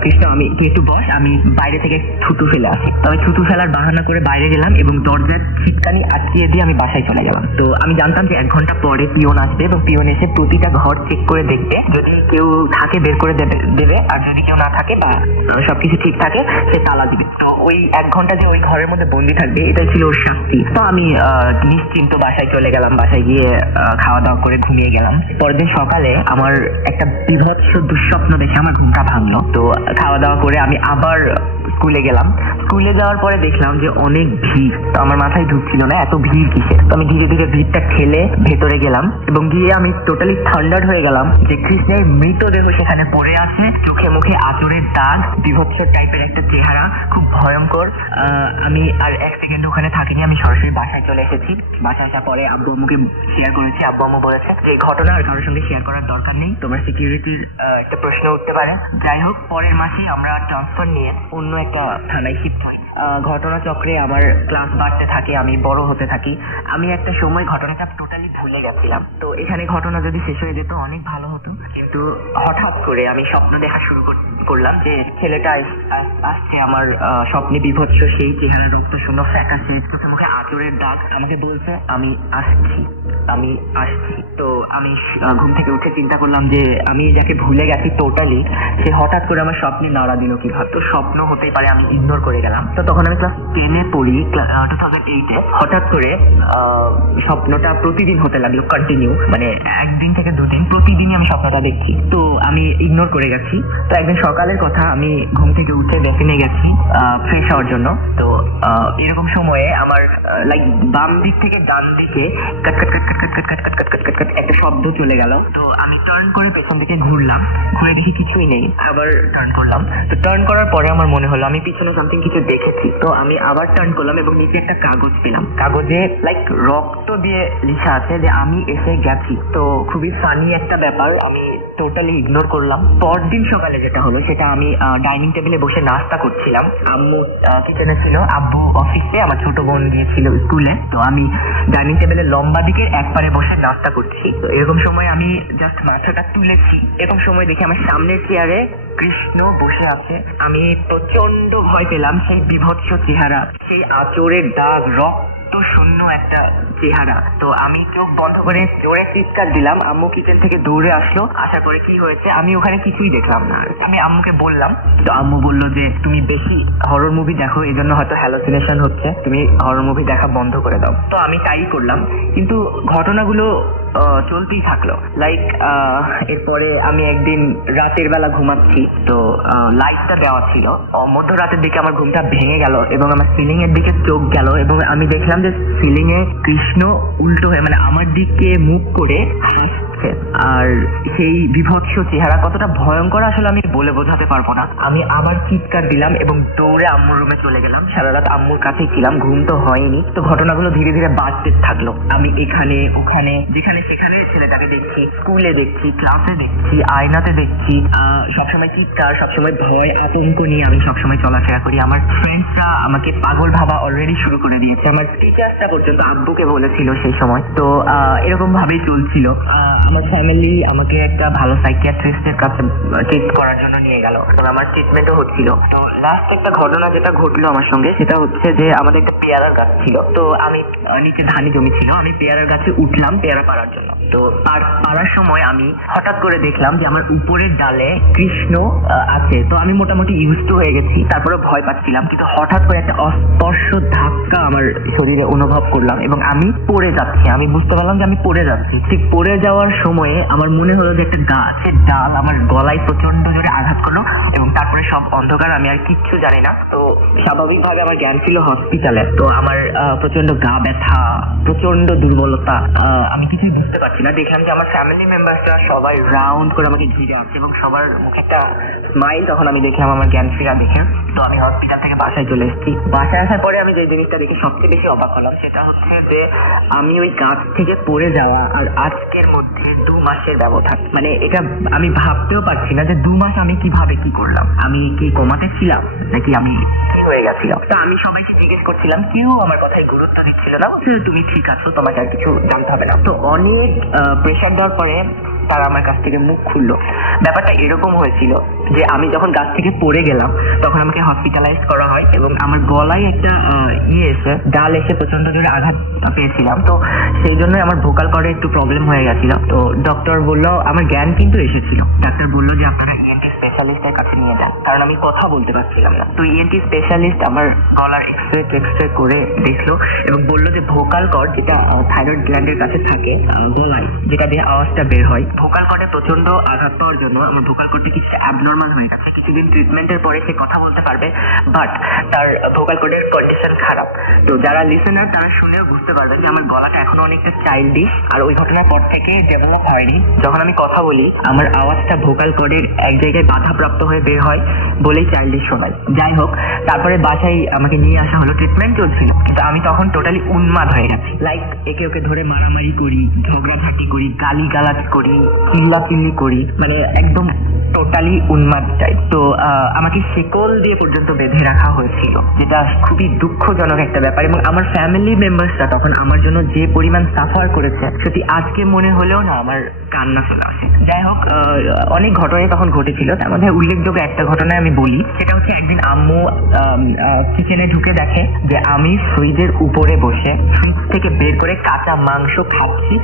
কৃষ্ণ তুই একটু বস, আমি বাইরে থেকে থুতু ফেলে আসি। তবে থুতু ফেলার বাহানা করে বাইরে গেলাম এবং দরজার ছিটকানি আটকিয়ে দিয়ে আমি বাসায় চলে গেলাম। তো আমি জানতাম যে 1 ঘন্টা পরে পিয়ন আসবে এবং পিয়ন এসে প্রতিটা ঘর চেক করে দেখবে, যদি কেউ থাকে বের করে দেবে, আর যদি কেউ না থাকে বা সবকিছু ঠিক থাকে সে তালা দিবে। তো ওই 1 ঘন্টা যে ওই ঘরের মধ্যে বন্দি থাকবে, এটাই ছিল ওর শাস্তি। তো আমি নিশ্চিন্ত বাসায় চলে গেলাম। বাসায় গিয়ে খাওয়া দাওয়া করে ঘুমিয়ে গেলাম। পরের দিন সকালে আমার একটা বিভৎস দুঃস্বপ্ন দেখে আমার ঘুমটা ভাঙলো। তো খাওয়া দাওয়া করে আমি আবার স্কুলে গেলাম। স্কুলে যাওয়ার পরে দেখলাম যে অনেক ভিড়। তো আমার মাথায় ঢুকছিল না এত ভিড় কিসের। তো আমি ধীরে ধীরে ভিড়টা ঠেলে ভেতরে গেলাম এবং গিয়ে আমি টোটালি থান্ডার্ড হয়ে গেলাম যে কৃষ্ণের মৃতদেহ সেখানে পড়ে আছে, চোখে মুখে আঁচড়ের দাগ, বিভৎস টাইপের একটা চেহারা, খুব ভয়ঙ্কর। আমি আর 1 সেকেন্ড ওখানে থাকিনি, আমি সরাসরি বাসায় চলে এসেছি। বাসায় আসার পরে আব্বু আম্মুকে শেয়ার করেছি। আব্বু আম্মু বলেছে যে এই ঘটনা আর কারোর সঙ্গে শেয়ার করার দরকার নেই, তোমার সিকিউরিটির একটা প্রশ্ন উঠতে পারে। যাই হোক, পরের মাসে আমরা ট্রান্সফার নিয়ে অন্য একটা থানায় শিফট হই। ঘটনা চক্রে আমার ক্লাস বাড়তে থাকে, আমি বড় হতে থাকি। আমি একটা সময় ঘটনাটা টোটালি ভুলে গেছিলাম। তো এখানে ঘটনা যদি শেষ হয়ে যেত অনেক ভালো হতো, কিন্তু হঠাৎ করে আমি স্বপ্ন দেখা শুরু করলাম যে ছেলেটা আসছে আমার স্বপ্নে, বিভৎস সেই চেহারা, রক্ত শূন্য, ফ্যাকাশে, চোখে মুখে আঁচড়ের দাগ, আমাকে বলছে আমি আসছি। তো আমি ঘুম থেকে উঠে চিন্তা করলাম যে আমি যাকে ভুলে গেছি টোটালি, সে হঠাৎ করে আমার স্বপ্নে নাড়া দিল কিভাবে। তো স্বপ্ন হতেই পারে, আমি ইগনোর করে গেলাম। তো তখন আমি ক্লাস 10-এ পড়ি, 2008-এ। হঠাৎ করে স্বপ্নটা প্রতিদিন হতে লাগলো, কন্টিনিউ, মানে 1 দিন থেকে 2 দিন প্রতিদিনই আমি স্বপ্নটা দেখছি। তো আমি ইগনোর করে গেছি। তো একদিন সকালের কথা, আমি ঘুম থেকে উঠে বেসিনে গেছি ফ্রেশ হওয়ার জন্য। তো এরকম সময়ে আমার লাইক বাম দিক থেকে ডান দিকে কাট কাট কাট কাট কাট কাট কাট কাট কাট কাট কাট একটা শব্দ চলে গেল। তো আমি টার্ন করে পেছন দিকে ঘুরলাম, ঘুরে দেখি কিছুই নেই। আবার টার্ন করলাম। তো টার্ন করার পরে আমার মনে হলো আমি পিছনে সামথিং কিছু দেখেছি। তো আমি আবার টার্ন করলাম এবং নিচে একটা কাগজ পেলাম। কাগজে লাইক রক্ত দিয়ে লেখা আছে যে আমি এসে গেছি। তো খুবই ফানি একটা ব্যাপার, আমি টোটালি ইগনোর করলাম। পরদিন সকালে যেটা হলো সেটা, আমি ডাইনিং টেবিলে বসে নাস্তা করছিলাম। আম্মু কিচেনে ছিল, আব্বু অফিসে, আমার ছোট বোন গিয়েছিল স্কুলে। তো আমি ডাইনিং টেবিলে লম্বা দিকে একবারে বসে নাস্তা করছি। তো এরকম সময় আমি জাস্ট মাথাটা তুলেছি, এরকম সময় দেখি আমার সামনের চেয়ারে কৃষ্ণ বসে আছে। আমি প্রচন্ড ভয় পেলাম। সেই বিভৎস চেহারা, সেই আঁচড়ের দাগ, রক্ত শূন্য একটা চেহারা। তো আমি চোখ বন্ধ করে জোরে চিৎকার দিলাম। আম্মু কিচেন থেকে দৌড়ে আসলো। আসার পরে কি হয়েছে, আমি ওখানে কিছুই দেখলাম না। আমি আম্মুকে বললাম, তো আম্মু বললো যে তুমি বেশি হরর মুভি দেখো, এই জন্য হয়তো হ্যালোসিনেশন হচ্ছে, তুমি হরর মুভি দেখা বন্ধ করে দাও। তো আমি তাই করলাম, কিন্তু ঘটনাগুলো চলতেই থাকলো। লাইক এরপরে আমি একদিন রাতের বেলা ঘুমাচ্ছি, তো লাইটটা দেওয়া ছিল। মধ্যরাতের দিকে আমার ঘুমটা ভেঙে গেল এবং আমার সিলিং এর দিকে চোখ গেল এবং আমি দেখলাম যে সিলিং এ কৃষ্ণ উল্টো হয়ে, মানে আমার দিকে মুখ করে হাসছে। যাচ্ছে। আর সেই বিভৎস চেহারা কতটা ভয়ঙ্কর আসলে আমি বলে বোঝাতে পারবো না। আমি আবার চিৎকার দিলাম এবং দৌড়ে আম্মুর রুমে চলে গেলাম। সারা রাত আম্মুর কাছেই ছিলাম, ঘুম তো হয়নি। তো ঘটনাগুলো ধীরে ধীরে বাড়তে থাকলো। আমি এখানে ওখানে যেখানে সেখানে ছেলেটাকে দেখছি, স্কুলে দেখছি, ক্লাসে দেখছি, আয়নাতে দেখছি। সবসময় চিৎকার, সবসময় ভয়, আতঙ্ক নিয়ে আমি সবসময় চলাফেরা করি। আমার ফ্রেন্ডসরা আমাকে পাগল ভাবা অলরেডি শুরু করে দিয়েছে। আমার টিচার্সটা পর্যন্ত আব্বুকে বলেছিল সেই সময়। তো এরকম ভাবেই চলছিল। আমার ফ্যামিলি আমাকে একটা ভালো সাইকিয়াট্রিস্টের কাছে ট্রিট করার জন্য নিয়ে গেল এবং আমার ট্রিটমেন্টও হচ্ছিল। তো লাস্ট একটা ঘটনা যেটা ঘটলো আমার সঙ্গে সেটা হচ্ছে যে আমাদের একটা পেয়ারার গাছ ছিল। তো আমি নিচে ধানি জমি ছিল, আমি পেয়ারার গাছে উঠলাম পেয়ারা পাড়ার জন্য। তো পাড়ার সময় আমি হঠাৎ করে দেখলাম যে আমার উপরের ডালে কৃষ্ণ আছে। তো আমি মোটামুটি ইউজ টু হয়ে গেছি, তারপরে ভয় পাচ্ছিলাম, কিন্তু হঠাৎ করে একটা অস্পর্শ ধাক্কা আমার শরীরে অনুভব করলাম এবং আমি পড়ে যাচ্ছি। আমি বুঝতে পারলাম যে আমি পড়ে যাচ্ছি। ঠিক পড়ে যাওয়ার সময়ে আমার মনে হলো যে একটা গাছের ডাল আমার গলায় প্রচন্ড জোরে আঘাত করলো এবং তারপরে সব অন্ধকার, আমি আর কিচ্ছু জানি না। তো স্বাভাবিকভাবে আমার জ্ঞান ছিল হসপিটালে। তো আমার প্রচন্ড গা ব্যথা, প্রচন্ড দুর্বলতা, আমি কিছুই বুঝতে পারছি না। দেখলাম যে আমার ফ্যামিলি মেম্বারসরা সবাই রাউন্ড করে আমাকে ঘিরে আছে এবং সবার মুখে একটা স্মাইল। তখন আমি দেখলাম আমার জ্ঞান ফেরা দেখে। তো আমি হসপিটাল থেকে বাসায় চলে এসেছি। বাসায় আসার পরে আমি যে জিনিসটা দেখে সবচেয়ে বেশি অবাক হলাম সেটা হচ্ছে যে আমি ওই গাছ থেকে পড়ে যাওয়া আর আজকের মধ্যে 2 মাসের ব্যবধান। মানে এটা আমি ভাবতেও পারছি না যে 2 মাস আমি কিভাবে কি করলাম। আমি কি কোমাতে ছিলাম নাকি আমি কি হয়ে গেছিলাম। তো আমি সবাইকে জিজ্ঞেস করছিলাম, কেউ আমার কথায় গুরুত্ব দিচ্ছিল না। তুমি ঠিক আছো, তোমাকে আর কিছু জানতে হবে না। তো অনেক প্রেশার দেওয়ার পরে তারা আমার কাছ থেকে মুখ খুললো। ব্যাপারটা এরকম হয়েছিল যে আমি যখন গাছ থেকে পড়ে গেলাম তখন আমাকে হসপিটালাইজ করা হয় এবং আমার গলায় একটা ডাল এসে প্রচন্ড জোরে আঘাত পেয়েছিলাম। তো সেই জন্য আমার ভোকাল কর্ডে একটু প্রবলেম হয়ে গেছিল। তো ডক্টর বললো, আমার জ্ঞান কিন্তু এসেছিল, ডাক্তার বললো যে আপনারা ইএনটি স্পেশালিস্টের কাছে নিয়ে যান, কারণ আমি কথা বলতে পারছিলাম না। তো ইএনটি স্পেশালিস্ট আমার গলার এক্সরে করে দেখলো এবং বললো যে ভোকাল কর্ড, যেটা থাইরয়েড গ্ল্যান্ডের কাছে থাকে গলায়, যেটা দিয়ে আওয়াজটা বের হয়, ভোকাল কর্ডে প্রচন্ড আঘাত পাওয়ার জন্য আমার ভোকাল কর্ডটা কিছুটা অ্যাবনর্মাল হয়ে গেছে। কিছুদিন ট্রিটমেন্টের পরে সে কথা বলতে পারবে, বাট তার ভোকাল কর্ডের কন্ডিশন খারাপ। তো যারা লিসেনার তারা শুনেও বুঝতে পারবে যে আমার গলাটা এখনো অনেকটা চাইল্ডিশ, আর ওই ঘটনার পর থেকে ডেভেলপ হয়নি। যখন আমি কথা বলি আমার আওয়াজটা ভোকাল কর্ডের এক জায়গায় বাধাপ্রাপ্ত হয়ে বের হয় বলেই চাইল্ডিশ শোনায়। যাই হোক, তারপরে বাসায় আমাকে নিয়ে আসা হলো, ট্রিটমেন্ট চলছিল, কিন্তু আমি তখন টোটালি উন্মাদ হয়ে গেছি। লাইক একে ওকে ধরে মারামারি করি, ঝগড়াঝাটি করি, গালিগালাজ করি, চিল্লাচিল্লি করি, মানে একদম টোটালি উন্মাদ টাইপ। তো আমাকে শিকল দিয়ে পর্যন্ত বেঁধে রাখা হয়েছিল, যেটা খুবই দুঃখজনক একটা ব্যাপার। এবং আমার ফ্যামিলি মেম্বার্সরা তখন আমার জন্য যে পরিমাণ সাফার করেছে সেটি আজকে মনে হলেও না আমার কান্না চলে আসে। যাই হোক, অনেক ঘটনাই তখন ঘটেছিল, তার মধ্যে উল্লেখযোগ্য একটা ঘটনায় আমি বলি। সেটা হচ্ছে একদিন আম্মু কিচেনে ঢুকে দেখে যে আমি ফ্রিজের উপরে বসে ফ্রিজ থেকে বের করে কাঁচা মাংস খাচ্ছি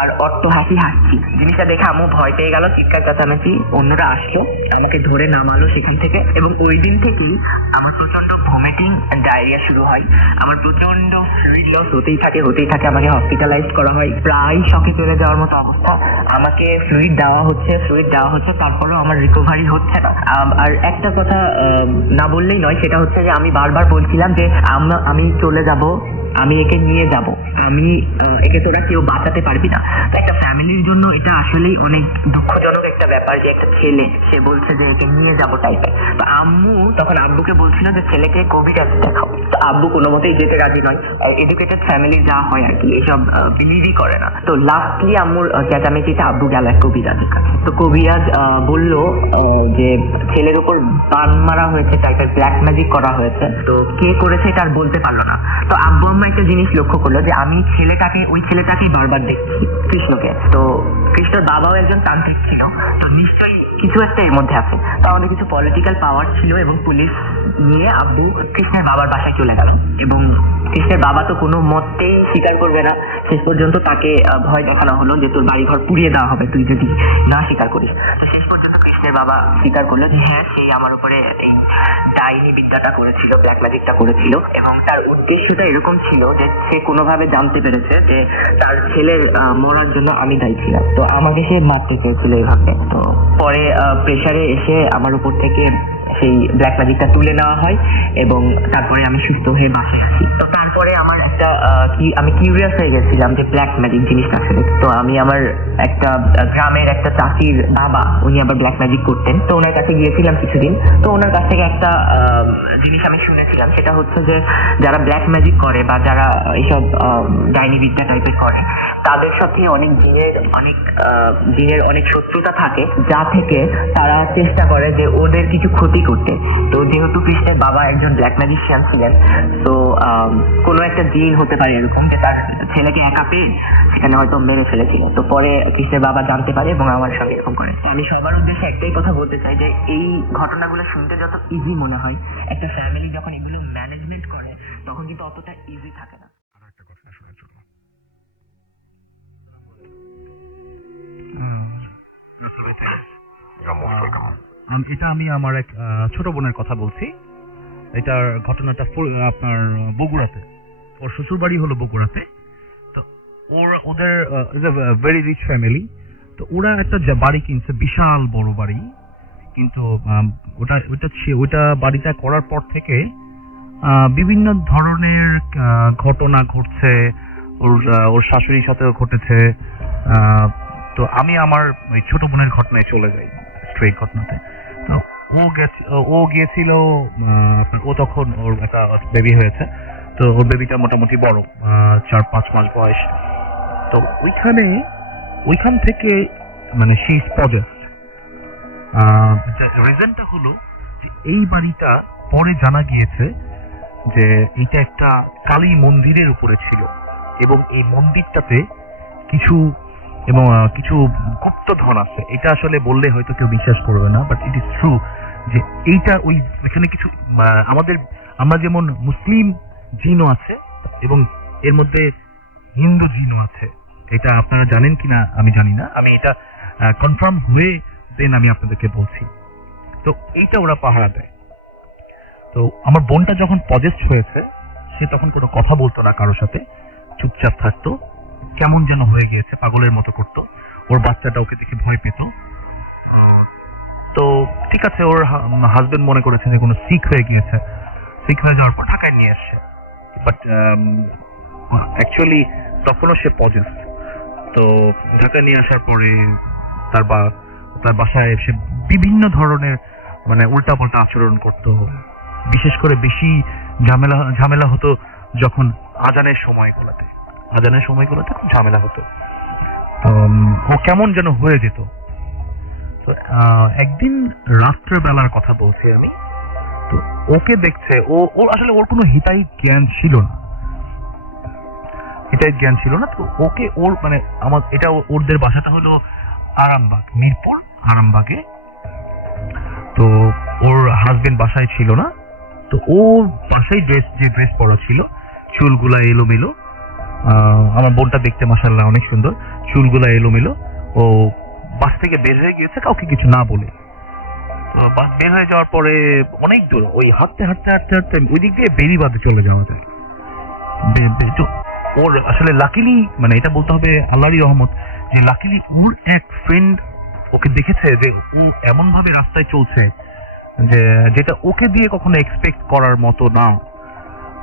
আর অট্টহাসি হাসছি। জিনিসটা দেখে আম্মু ভয় পেয়ে গেল, চিৎকার চেঁচামেচি, অন্যরা আসলো, আমাকে ধরে নামালো সেখান থেকে। এবং ওই দিন থেকেই আমার প্রচন্ড ভমিটিং, ডায়রিয়া শুরু হয়। আমার প্রচন্ড ফ্লুইড লস হতেই থাকে। আমাকে হসপিটালাইজ করা হয়, প্রায় শকে চলে যাওয়ার মতো অবস্থা। আমাকে ফ্লুইড দেওয়া হচ্ছে, তারপরেও আমার রিকভারি হচ্ছে না। আর একটা কথা না বললেই নয়, সেটা হচ্ছে যে আমি বারবার বলছিলাম যে আমি চলে যাব, আমি একে নিয়ে যাব, আমি একে তোরা কেউ বাঁচাতে পারবি না। একটা ফ্যামিলির জন্য এটা আসলেই অনেক দুঃখজনক একটা ব্যাপার যে একটা ছেলে সে বলছে যে একে নিয়ে যাব টাইপের। তো আম্মু তখন আব্বুকে বলছিল যে ছেলেকে কবিরাজ দেখাও। তো আব্বু কোনো মতেই যেতে রাজি নয়। এডুকেটেড ফ্যামিলি যা হয় আর কি, এসব বিলিভই করে না। তো লাস্টলি আম্মুর চেঁচামেচিতে আব্বু গেল এক কবিরাজের কাছে। তো কবিরাজ বলল যে ছেলের উপর বান মারা হয়েছে টাইপের, ব্ল্যাক ম্যাজিক করা হয়েছে। তো কে করেছে এটা আর বলতে পারলো না। তো আব্বু আম্মা একটা জিনিস লক্ষ্য করলো যে আমি ওই ছেলেটাকেই বারবার দেখছি, কৃষ্ণকে। তো কৃষ্ণর বাবাও একজন তান্ত্রিক ছিল, তো নিশ্চয়ই কিছু একটা এর মধ্যে আছে। তো আমাদের কিছু পলিটিক্যাল পাওয়ার ছিল এবং পুলিশ নিয়ে আব্বু কৃষ্ণের বাবার বাসায় চলে গেল। এবং কৃষ্ণের বাবা তো কোনো মতেই স্বীকার করবে না। শেষ পর্যন্ত তাকে ভয় দেখানো হলো যে তোর বাড়িঘর পুড়িয়ে দেওয়া হবে তুই যদি না স্বীকার করিস। তো শেষ পর্যন্ত কৃষ্ণের বাবা স্বীকার করলো যে হ্যাঁ, সেই আমার উপরে এই ডাইনি বিদ্যাটা করেছিল, ব্ল্যাক ম্যাজিকটা করেছিল। এবং তার উদ্দেশ্যটা এরকম ছিল যে সে কোনোভাবে জানতে পেরেছে যে তার ছেলের মরার জন্য আমি দায়ী ছিলাম। তো আমাকে সে মারতে চেয়েছিল এইভাবে। তো পরে প্রেসারে এসে আমার উপর থেকে সেই ব্ল্যাক ম্যাজিকটা তুলে নেওয়া হয় এবং তারপরে আমি সুস্থ হয়ে বাসায় আসি। তো তারপরে আমার একটা আমি কিউরিয়াস হয়ে গেছিলাম যে ব্ল্যাক ম্যাজিক জিনিসটা আসলে। তো আমি আমার একটা গ্রামের একটা চাচির বাবা, উনি আবার ব্ল্যাক ম্যাজিক করতেন, তো ওনার কাছে গিয়েছিলাম কিছুদিন। তো ওনার কাছ থেকে একটা জিনিস আমি শুনেছিলাম, সেটা হচ্ছে যে যারা ব্ল্যাক ম্যাজিক করে বা যারা এইসব ডাইনি বিদ্যা টাইপের করে, তাদের সাথে অনেক জিনের অনেক শত্রুতা থাকে, যা থেকে তারা চেষ্টা করে যে ওদের কিছু ক্ষতি করতে। তো যেহেতু কৃষ্ণের বাবা একজন ব্ল্যাক ম্যাজিশিয়ান ছিলেন, তো কোনো একটা জিন হতে পারে এরকম যে তার ছেলেকে একা পেয়ে সেখানে হয়তো মেরে ফেলেছিল। তো পরে কৃষ্ণের বাবা জানতে পারে এবং আমার সঙ্গে এরকম করে। তো আমি সবার উদ্দেশ্যে একটাই কথা বলতে চাই যে এই ঘটনাগুলো শুনতে যত ইজি মনে হয়, একটা ফ্যামিলি যখন এগুলো ম্যানেজমেন্ট করে তখন কিন্তু অতটা ইজি থাকে না। আরো একটা কথা শোনার জন্য এটা আমি আমার এক ছোট বোনের কথা বলছি। এটার ঘটনাটা আপনার বগুড়াতে, ওর শ্বশুর বাড়ি হলো বগুড়াতে। তো ওদের ভেরি রিচ ফ্যামিলি। তো ওরা একটা বাড়ি কিনছে, বিশাল বড় বাড়ি। কিন্তু ওটা বাড়িটা করার পর থেকে বিভিন্ন ধরনের ঘটনা ঘটছে। ওর শাশুড়ির সাথেও ঘটেছে। তো আমি আমার ওই ছোট বোনের ঘটনায় চলে যাই, স্ট্রেট ঘটনাতে। ও গিয়েছিল, ও তখন ওর একটা বেবি হয়েছে। তো ওর বেবিটা মোটামুটি বড়, 4-5 মাস বয়স। তো ওইখান থেকে মানে সে পজেসড। রিজনটা হলো যে এই বাড়িটা পরে জানা গিয়েছে যে এটা একটা কালী মন্দিরের উপরে ছিল, এবং এই মন্দিরটাতে কিছু গুপ্তধন আছে। এটা আসলে বললে হয়তো কেউ বিশ্বাস করবে না, বাট ইট ইজ ট্রু যে এইটা এখানে কিছু আমরা যেমন মুসলিম জিনও আছে এবং এর মধ্যে হিন্দু জিনও আছে। এটা আপনারা জানেন কিনা আমি জানি না, আমি এটা কনফার্ম হয়ে দেন আমি আপনাদেরকে বলছি। তো এইটা ওরা পাহারা দেয়। তো আমার বোনটা যখন পজেস্ট হয়েছে, সে তখন কোনো কথা বলতো না কারোর সাথে, চুপচাপ থাকতো, কেমন যেন হয়ে গিয়েছে, পাগলের মতো করতো। ওর বাচ্চাটা ওকে দেখে ভয় পেত। তো ঠিক আছে, ওর হাজবেন্ড মনে করেছে যে কোনো সিক হয়ে গিয়েছে। সিক হয়ে যাওয়ার পর ঢাকায় নিয়ে আসছে, বাট অ্যাকচুয়ালি তখনও সে পজেস্ট। তো ঢাকায় নিয়ে আসার পরে তার বাসায় সে বিভিন্ন ধরনের মানে উল্টাপাল্টা আচরণ করতো। বিশেষ করে বেশি ঝামেলা হতো যখন আজানের সময়গুলোতে খুব ঝামেলা হতো। ও কেমন যেন হয়ে যেত। তো একদিন রাত্রেবেলার কথা বলছি আমি। তো ওকে দেখছে, ও আসলে ওর কোনো হিতাই জ্ঞান ছিল না। তো ওকে ওদের বাসাটা হলো আরামবাগ, মিরপুর আরামবাগে। তো ওর হাজবেন্ড বাসায় ছিল না। তো ওর বাসায় যে ড্রেস পরা ছিল, চুলগুলা এলোমেলো। আমার বোনটা দেখতে মাশাআল্লাহ অনেক সুন্দর, চুলগুলা এলোমেলো। ও বাস থেকে বের হয়ে গিয়েছে কাউকে কিছু না বলে। তো বাস বের হয়ে যাওয়ার পরে অনেক দূর ওই হাঁটতে ওই দিক দিয়ে বেরিবাঁধে চলে যাওয়া যায়। তো ওর আসলে লাকিলি, মানে এটা বলতে হবে আল্লাহরই রহমত, যে লাকিলি ওর এক ফ্রেন্ড ওকে দেখেছে যে ও এমন ভাবে রাস্তায় চলছে যে যেটা ওকে দিয়ে কখনো এক্সপেক্ট করার মতো না।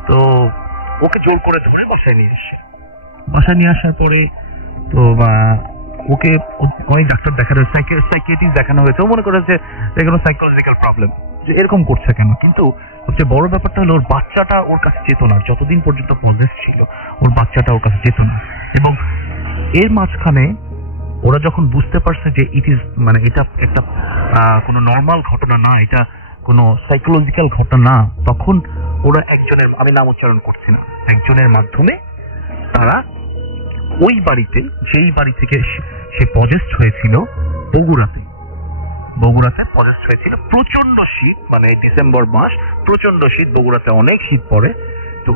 তো ওকে জোর করে ধরে বাসায় নিয়ে আসার পরে তো ওকে অনেক ডাক্তার দেখানো হয়েছে, সাইকিয়াট্রিস্ট দেখানো হয়েছে। ও মনে করেছে যে কোনো সাইকোলজিক্যাল প্রবলেম, যে এরকম করছে কেন। কিন্তু সবচেয়ে বড় ব্যাপারটা হলো ওর বাচ্চাটা ওর কাছে যেত না। যতদিন পর্যন্ত পজেস ছিল ওর বাচ্চাটা ওর কাছে যেত না। এবং এর মাঝখানে ওরা যখন বুঝতে পারছে যে এটা একটা কোনো নর্মাল ঘটনা না, এটা কোনো সাইকোলজিক্যাল ঘটনা না, তখন ওরা একজনের, আমি নাম উচ্চারণ করছি না, একজনের মাধ্যমে তারা ওই বাড়িতে, যেই বাড়ি থেকে সে পজেস্ট হয়েছিল, বগুড়াতে পজেস্ট হয়েছিল। প্রচন্ড শীত, মানে ডিসেম্বর মাস, প্রচন্ড শীত, বগুড়াতে অনেক শীত পড়ে। তো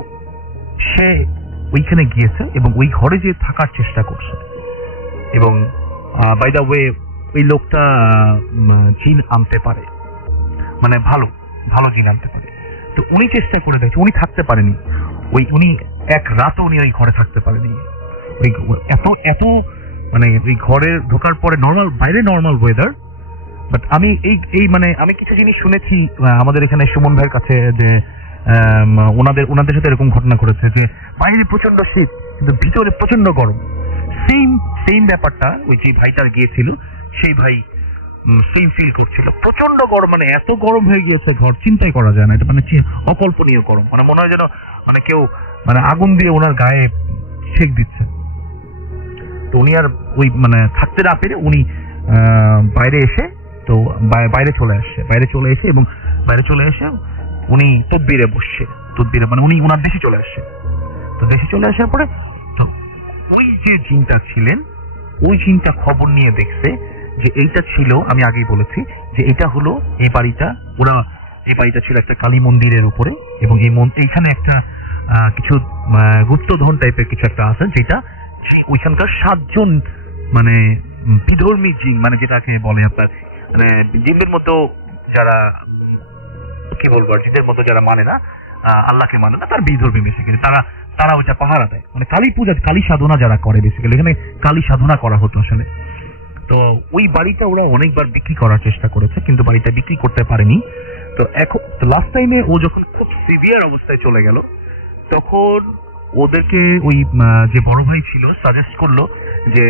সে ওইখানে গিয়েছে এবং ওই ঘরে যে থাকার চেষ্টা করছে। এবং বাই দ্য ওয়ে ওই লোকটা জিন আনতে পারে, মানে ভালো জিন আনতে পারে। তো উনি চেষ্টা করে দেখছে, উনি থাকতে পারেনি। উনি এক রাতও উনি ওই ঘরে থাকতে পারেনি। এত মানে ওই ঘরে ঢোকার পরে বাইরে নর্মাল ওয়েদার, বাট আমি আমি কিছু জিনিস শুনেছি আমাদের এখানে সুমন ভাইয়ের কাছে, যে ওনাদের সাথে এরকম ঘটনা ঘটেছে যে বাইরে প্রচন্ড শীত কিন্তু ভিতরে প্রচন্ড গরম। সেম ব্যাপারটা ওই যে ভাইটার গিয়েছিল সেই ভাই সেম ফিল করছিল, প্রচন্ড গরম, মানে এত গরম হয়ে গিয়েছে ঘর চিন্তাই করা যায় না, এটা মানে অকল্পনীয় গরম, মানে মনে হয় যেন মানে কেউ মানে আগুন দিয়ে ওনার গায়ে সেক দিচ্ছে। তো উনি আর ওই মানে থাকতে না পেরে উনি বাইরে এসে তো বাইরে চলে এসে এবং বাইরে চলে এসে উনি তদবিরে মানে উনি ওনার দেশে চলে আসছে। তো দেশে চলে আসার পরে তো ওই যে জিনটা ছিলেন ওই জিনটা খবর নিয়ে দেখছে যে এইটা ছিল, আমি আগেই বলেছি যে এটা হলো এই বাড়িটা ছিল একটা কালী মন্দিরের উপরে এবং এইখানে একটা কিছু গুপ্তধন টাইপের কিছু একটা আছে যেটা ওইখানকার 7 জন মানে বিধর্মী জিন, মানে যেটাকে বলে আপনার মানে জিনদের মতো যারা কি বলবো আর জিনদের মতো যারা মানে না আল্লাহকে মানে না, তার বিধর্মী বেসিক্যালি তারা ওইটা পাহারা দেয়, মানে কালী পূজা কালী সাধনা যারা করে বেসিক্যালি এখানে কালী সাধনা করা হতো আসলে। তো ওই বাড়িটা ওরা অনেকবার বিক্রি করার চেষ্টা করেছে কিন্তু বাড়িটা বিক্রি করতে পারেনি। তো এখন লাস্ট টাইমে ও যখন খুব সিভিয়ার অবস্থায় চলে গেল তখন ওদেরকে ওই যে বড় ভাই ছিল সাজেস্ট করলো যে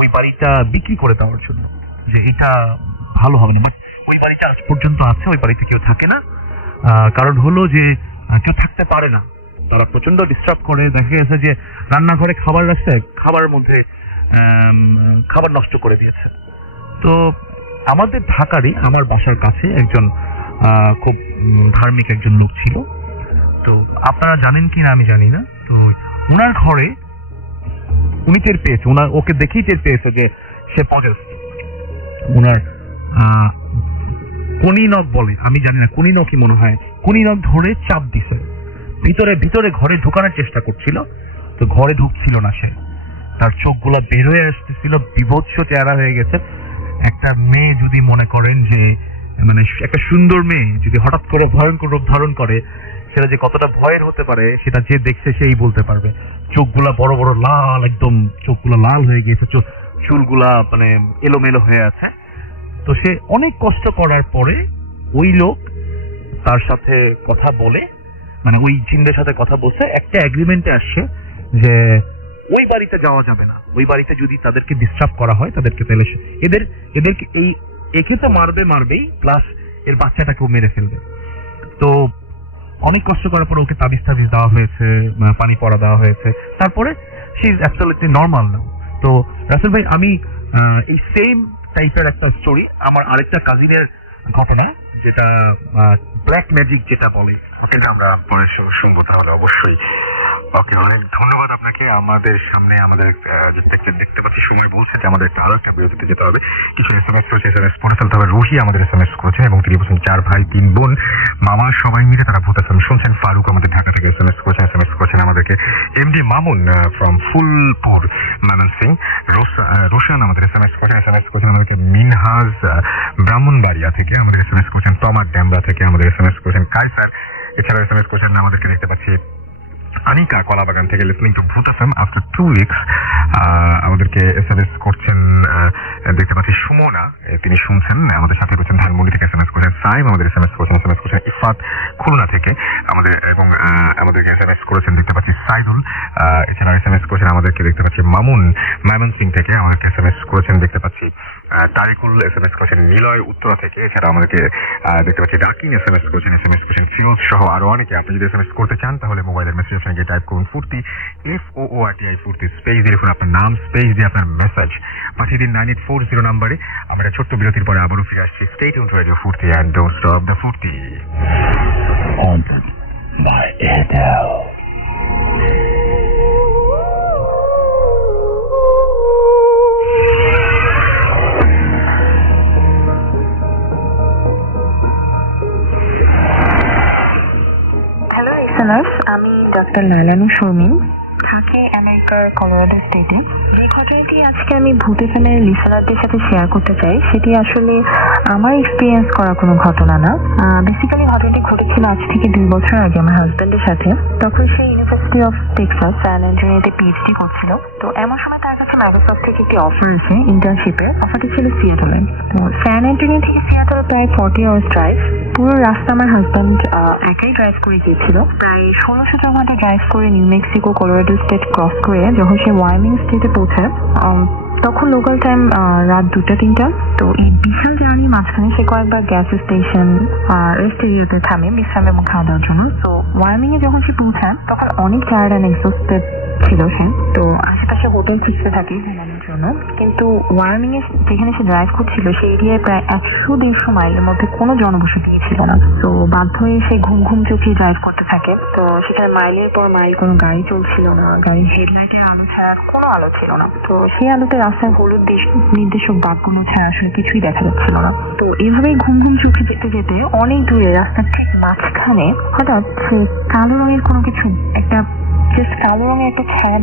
ওই বাড়িটা বিক্রি করে দেওয়ার জন্য, যে এটা ভালো হবে না, বাট ওই বাড়িটা আজ পর্যন্ত আছে, ওই বাড়িতে কেউ থাকে না। কারণ হলো যে কেউ থাকতে পারে না, তারা প্রচন্ড ডিস্টার্ব করে। দেখা গেছে যে রান্নাঘরে খাবার রাখছে, খাবারের মধ্যে খাবার নষ্ট করে দিয়েছে। তো আমাদের ঢাকারই আমার বাসার কাছে একজন খুব ধার্মিক একজন লোক ছিল, তো আপনারা জানেন কি না আমি জানি না, তো উনার ঘরে উনি টের পেয়েছে, ওকে দেখেই টের পেয়েছে যে সে পজেসড। উনার কনিনক বলে, আমি জানি না কনিনকই মনে হয়, কনিনক ধরে চাপ দিছে, ভিতরে ঘরে ঢোকানোর চেষ্টা করছিল, তো ঘরে ঢুকছিল না সে, তার চোখগুলা বের হয়ে আসতেছিল, বিভৎস চেহারা হয়ে গেছে। একটা মেয়ে যদি মনে করেন যে মানে একটা সুন্দর মেয়ে যদি হঠাৎ করে ভয়ঙ্কর রূপ ধারণ করে সেটা যে কতটা ভয়ের হতে পারে সেটা যে দেখছে সেই বলতে পারবে। চোখগুলা বড় বড় লাল, একদম চোখগুলা লাল হয়ে গিয়েছে, চুলগুলা মানে এলোমেলো হয়ে আছে। তো সে অনেক কষ্ট করার পরে ওই লোক তার সাথে কথা বলে, মানে ওই জিনদের সাথে কথা বলছে, একটা এগ্রিমেন্টে আসছে যে ওই বাড়িতে যাওয়া যাবে না, ওই বাড়িতে যদি তাদেরকে ডিস্টার্ব করা হয় তাদেরকে তাহলে এদেরকে একে তো মারবেই, প্লাস এর বাচ্চাটাকেও মেরে ফেলবে। তো অনেক কষ্ট করার পর ওকে তাবিজ দেওয়া হয়েছে, পানি পড়া দেওয়া হয়েছে, তারপরে সে ইজ অ্যাবসলিউটলি নর্মাল নাও। তো রাসেল ভাই, আমি এই সেম টাইপের একটা স্টোরি আমার আরেকটা কাজিনের ঘটনা, যেটা ব্ল্যাক ম্যাজিক যেটা বলে, ওকে আমরা পরে শুনবো তাহলে অবশ্যই। ওকে, অনেক ধন্যবাদ আপনাকে। আমাদের সামনে আমাদের দেখতে পাচ্ছি সময় বলছে যে আমাদের আরো একটা বিরতিতে যেতে হবে। কিছু SMS রয়েছে, SMS পড়ে ফেলতে হবে। রুহি আমাদের SMS করেছেন এবং তিনি বলছেন 4 ভাই 3 বোন মামা সবাই মিলে তারা ভূত FM শুনছেন। ফারুক আমাদের ঢাকা থেকে SMS করেছেন আমাদেরকে। MD Mamun from Phulpur Mymensingh. রোশন আমাদের SMS করেছেন আমাদেরকে। মিনহাজ ব্রাহ্মণবাড়িয়া থেকে আমাদের SMS করেছেন। টমার ড্যামরা থেকে আমাদের SMS করেছেন। কায়সার এছাড়া SMS করেছেন আমাদেরকে দেখতে পাচ্ছি আনিকা কলাবাগান থেকে লিসনিং টু ভূত এফএম আফটার 2 উইকস। আমাদেরকে SMS করছেন দেখতে পাচ্ছি সুমনা, তিনি শুনছেন আমাদের সাথে রয়েছেন। ধানমন্ডি থেকে SMS করেছেন সাইম, আমাদের SMS করেছেন ইফাত খুলনা থেকে আমাদের, এবং আমাদেরকে SMS করেছেন দেখতে পাচ্ছি সাইদুল। এছাড়া SMS করেছেন আমাদেরকে দেখতে পাচ্ছি মামুন ময়মনসিং থেকে, আমাদেরকে SMS করেছেন দেখতে পাচ্ছি তারিকুল, SMS করেছেন নিলয় উত্তরা থেকে। এছাড়া আমাদেরকে দেখতে পাচ্ছি ডাকিন SMS করেছেন ফিরোজ সহ আরো অনেকে। আপনি যদি SMS করতে চান তাহলে মোবাইলের মেসেজ অপশনে টাইপ করুন ফুর্তি, FOORTI ফুর্তি, স্পেস দিয়ে লিখুন আপনার নাম, স্পেস দিয়ে আপনার মেসেজ পাঠিয়ে দিন 9840 নাম্বারে। আমরা ছোট্ট বিরতির পরে আবারও ফিরে আসছি। স্টে টিউনড টু রেডিও ফুর্তি এন্ড ডোন্ট স্টপ দ্য ফুর্তি। by Adele. হ্যালো লিসেনার্স, আমি ডক্টর লালানু শর্মিন, থাকি আমেরিকার কলোরাডো স্টেটে। যে ঘটনাটি আজকে আমি ভূত এফএমের লিসেনারদের সাথে শেয়ার করতে চাই সেটি আসলে আমার এক্সপিরিয়েন্স করা কোনো ঘটনা না। বেসিক্যালি ঘটনাটি ঘটেছিল আজ থেকে 2 বছর আগে আমার হাজব্যান্ডের সাথে। তখন সে ইউনিভার্সিটি অফ টেক্সাস সায়েন্স ইঞ্জিনিয়ারিংতে PhD করছিল। তো এমন সময় তার কাছে মাইক্রোসফট থেকে একটি অফার এসে ইন্টার্নশিপের। অফারটি ছিল সিয়াটলে। তো স্যান অ্যান্টনিও থেকে সিয়াটল প্রায় 40 আওয়ার্স ড্রাইভ। পুরো রাস্তা আমার হাজব্যান্ড একাই ড্রাইভ করে গিয়েছিল। প্রায় 16-17 ঘন্টা ড্রাইভ করে new Mexico Colorado state cross করে যখন সে ওয়াইমিং স্টেটে পৌঁছায় তখন লোকাল টাইম রাত 2-3টা। তো এই বিশাল জার্নি মাঝখানে সে কয়েকবার গ্যাস স্টেশন রেস্ট এরিয়াতে থামে বিশ্রাম এবং খাওয়া দাওয়ার জন্য। তো ওয়াইমিং এ যখন সে পৌঁছায় তখন অনেক টায়ার্ড অ্যান্ড এক্সস্টেড ছিল সে। তো আশেপাশে হোটেল খুঁজতে থাকে ঘুমানোর জন্য, কিন্তু ওয়াইমিং এ যেখানে সে ড্রাইভ করছিল সেই এরিয়ায় প্রায় 100-150 মাইলের মধ্যে কোনো জনবসতি ছিল না। তো বাধ্য হয়ে সে ঘুম ঘুম চোখে ড্রাইভ করতে থাকে। তো সেখানে মাইলের পর মাইল কোনো গাড়ি চলছিল না, গাড়ির হেডলাইটের আলো ছাড়া কোনো আলো ছিল না। তো সেই আলোতে রাস্তার হলুদ নির্দেশক বাঘগুলো ছাড়া আসলে কিছুই দেখা যাচ্ছিল না। তো এইভাবেই ঘুম ঘুম চোখে যেতে যেতে অনেক দূরে রাস্তার ঠিক মাঝখানে হঠাৎ সে কালো রঙের কোনো কিছু একটা জাস্ট কালো রঙের একটা ছায়া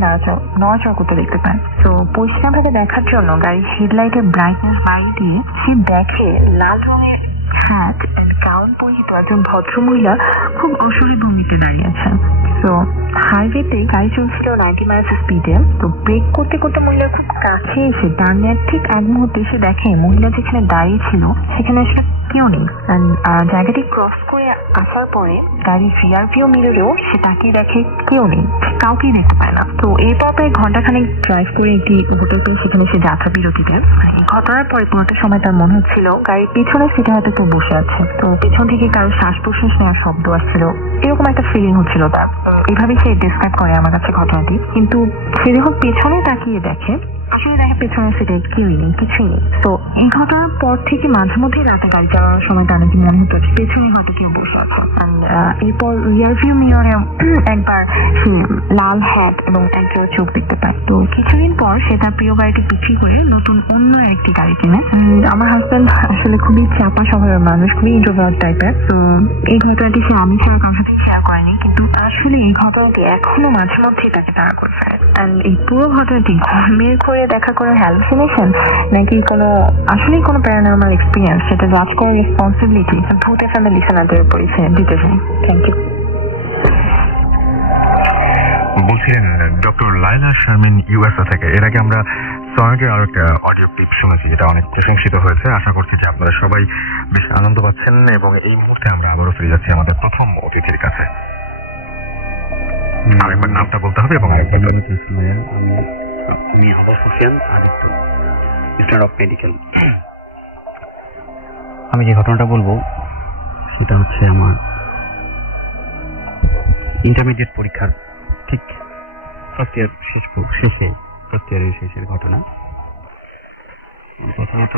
নড়াচড়া করতে দেখতে পায়। তো পরিষ্কারভাবে দেখার জন্য গাড়ির হেডলাইটের ব্রাইটনেস বাড়িয়ে দিয়ে সে দেখে লাল রঙের হ্যাট এন্ড গাউন পরিহিত একজন ভদ্রমহিলা খুব অসুরি ভূমিতে দাঁড়িয়ে আছেন। তো হাইওয়েতে গাড়ি চলছিল 90 মাইলস স্পিডে। তো ব্রেক করতে করতে মহিলার খুব কাছে এসে ডান ঠিক এক মুহূর্তে সে দেখে মহিলা যেখানে দাঁড়িয়ে ছিল সেখানে আসলে কেউ নেই। জায়গাটি ক্রস করে আসার পরে গাড়ির রিয়ার ভিউ মিররেও সে তাকিয়ে দেখে কেউ নেই, কাউকেই দেখতে পায় না। তো এরপর প্রায় ঘন্টাখানেক ড্রাইভ করে একটি হোটেল পেয়ে সেখানে সে যাত্রা বিরতিতে। এই ঘটনার পরে পুরোটা সময় তার মনে হচ্ছিল গাড়ির পিছনে সিটে হয়তো কেউ বসে আছে। তো পেছন থেকে কারো শ্বাস প্রশ্বাস নেওয়ার শব্দ আসছিল, এরকম একটা ফিলিং হচ্ছিল তার। এভাবেই সে ডিসক্রাইব করে আমার কাছে ঘটনাটি। কিন্তু সে যখন পেছনে তাকিয়ে দেখে আসলে দেখে পেছনের সিটে কেউই নেই, কিছুই নেই। তো এই ঘটনার পর থেকে মাঝে মধ্যে রাতে গাড়ি চালানোর সময় তার নাকি মনে হতো পেছনে হয়তো কেউ বসে আছে। এরপর রিয়ার ভিউ মিররে একবার সে লাল হ্যাট এবং একজোড়া চোখ দেখতে পায়। তো কিছুদিন পর সে তার প্রিয় গাড়িটি বিক্রি করে নতুন অন্য একটি গাড়ি কিনে। আমার হাজব্যান্ড আসলে খুবই চাপা স্বভাবের মানুষ, খুবই ইন্ট্রোভার্ট টাইপের। তো এই ঘটনাটি সে আমি ছাড়া কারোর সাথে শেয়ার করেনি, কিন্তু আসলে এই ঘটনাটি এখনো মাঝে মধ্যেই তাকে তাড়া করে ফেলে। এই পুরো ঘটনাটি ঘুমের ঘরে দেখা কোনো হ্যালুসিনেশন নাকি কোনো আসলেই কোনো প্যারানর্মাল এক্সপিরিয়েন্স, সেটা জাজ করার রেসপন্সিবিলিটি ভূত এফএম এর লিসেনারদের উপরই দিতে চাই। Thank you. বলছিলেন ডক্টর লাইলা শারমিন ইউএসএ থেকে। এর আগে আমরা সনেটের আরো একটা অডিও ক্লিপ শুনেছি যেটা অনেক প্রশংসিত হয়েছে। আশা করছি যে আপনারা সবাই বেশ আনন্দ পাচ্ছেন এবং এই মুহূর্তে আমরা আবারও ফিরে যাচ্ছি আমাদের প্রথম অতিথির কাছে। আরেকবার নামটা বলতে হবে এবং আরেকবার আমি Abu Sufian Aditya, mister of medical. আমি যে ঘটনাটা বলবো সেটা হচ্ছে আমার ইন্টারমিডিয়েট পরীক্ষার ঠিক ফার্স্ট ইয়ার শেষের ঘটনা। প্রথমত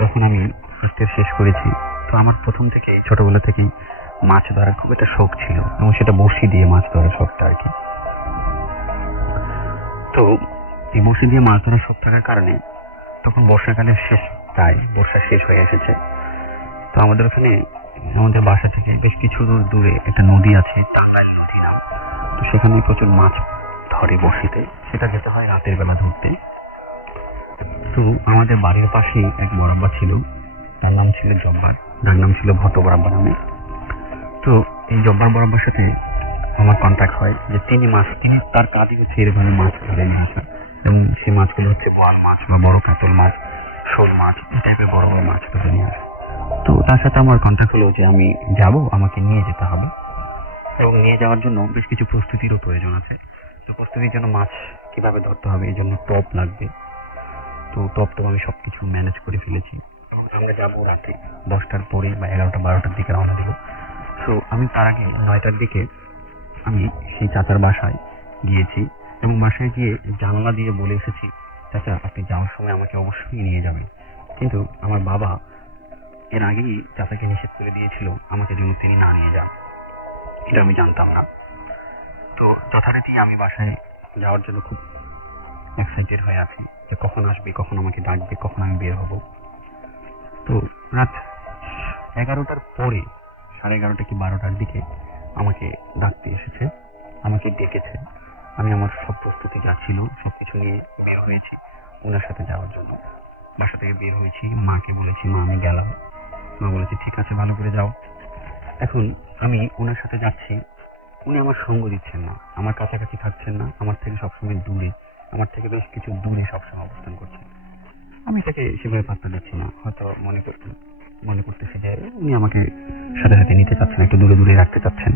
যখন আমি ফার্স্ট ইয়ার শেষ করেছি, তো আমার প্রথম থেকেই ছোটবেলা থেকেই মাছ ধরার খুব একটা শখ ছিল এবং সেটা বড়শি দিয়ে মাছ ধরার শখটা আর কি। তো এই বড়শি দিয়ে মাছ ধরার শখ থাকার কারণে তখন বর্ষাকালের শেষ, প্রায় বর্ষা শেষ হয়ে এসেছে। তো আমাদের ওখানে আমাদের বাসা থেকে বেশ কিছু দূরে একটা নদী আছে, টাঙ্গাইল নদী নাম। তো সেখানে প্রচুর মাছ ধরে বড়শিতে, সেটা যেতে হয় রাতের বেলা ধরতে। তো আমাদের বাড়ির পাশেই এক বরাব্বা ছিল, তার নাম ছিল জব্বার, তার নাম ছিল ভট্ট বরাব্বা নামে। তো এই জব্বার বরাব্বার সাথে আমার কন্ট্যাক্ট হয় যে তিনি তার কাজই হচ্ছে এরকম মাছ ধরে নিয়ে আসা, এবং সেই মাছগুলো হচ্ছে বোয়াল মাছ বা বড় কাতল মাছ, শোল মাছ, এই টাইপের বড় বড় মাছ ধরে নিয়ে আসা। তো তার সাথে আমার কন্ট্যাক্ট হলো যে আমি যাব, আমাকে নিয়ে যেতে হবে এবং নিয়ে যাওয়ার জন্য বেশ কিছু প্রস্তুতিরও প্রয়োজন আছে। তো প্রস্তুতির জন্য মাছ কিভাবে ধরতে হবে এই জন্য টপ লাগবে। তো টপ আমি সবকিছু ম্যানেজ করে ফেলেছি। আমরা যাবো রাতে 10টার পরে বা 11টা-12টার দিকে রওনা দেবো। তো আমি তার আগে 9টার দিকে আমি সেই চাচার বাসায় গিয়েছি এবং বাসায় গিয়ে জানালা দিয়ে বলে এসেছি, চাচা আপনি যাওয়ার সময় আমাকে অবশ্যই নিয়ে যাবেন। কিন্তু আমার বাবা এর আগেই চাচাকে নিষেধ করে দিয়েছিল আমাকে যেন তিনি না নিয়ে যান, এটা আমি জানতাম না। তো যথারীতি আমি বাসায় যাওয়ার জন্য খুব এক্সাইটেড হয়ে আছি যে কখন আসবে, কখন আমাকে ডাকবে, কখন আমি বের হব। তো রাত 11টার পরে 11:30 কি 12টার দিকে আমাকে ডাকতে এসেছে, আমাকে ডেকেছে। আমি আমার সব প্রস্তুতি যা ছিল সবকিছু নিয়ে বের হয়েছি ওনার সাথে যাওয়ার জন্য। বাসা থেকে বের হয়েছি, মাকে বলেছি মা আমি গেলাম। মা বলেছে ঠিক আছে ভালো করে যাও। এখন আমি ওনার সাথে যাচ্ছি, উনি আমার সঙ্গ দিচ্ছেন না, আমার কাছাকাছি থাকছেন না, আমার থেকে সবসময় দূরে, আমার থেকে বেশ কিছু দূরে সবসময় অবস্থান করছেন। আমি তাকে সেভাবে পাত্তা দিচ্ছি না, হয়তো মনে করতেছি যে উনি আমাকে সাথে সাথে নিতে চাচ্ছেন, একটু দূরে দূরে রাখতে চাচ্ছেন।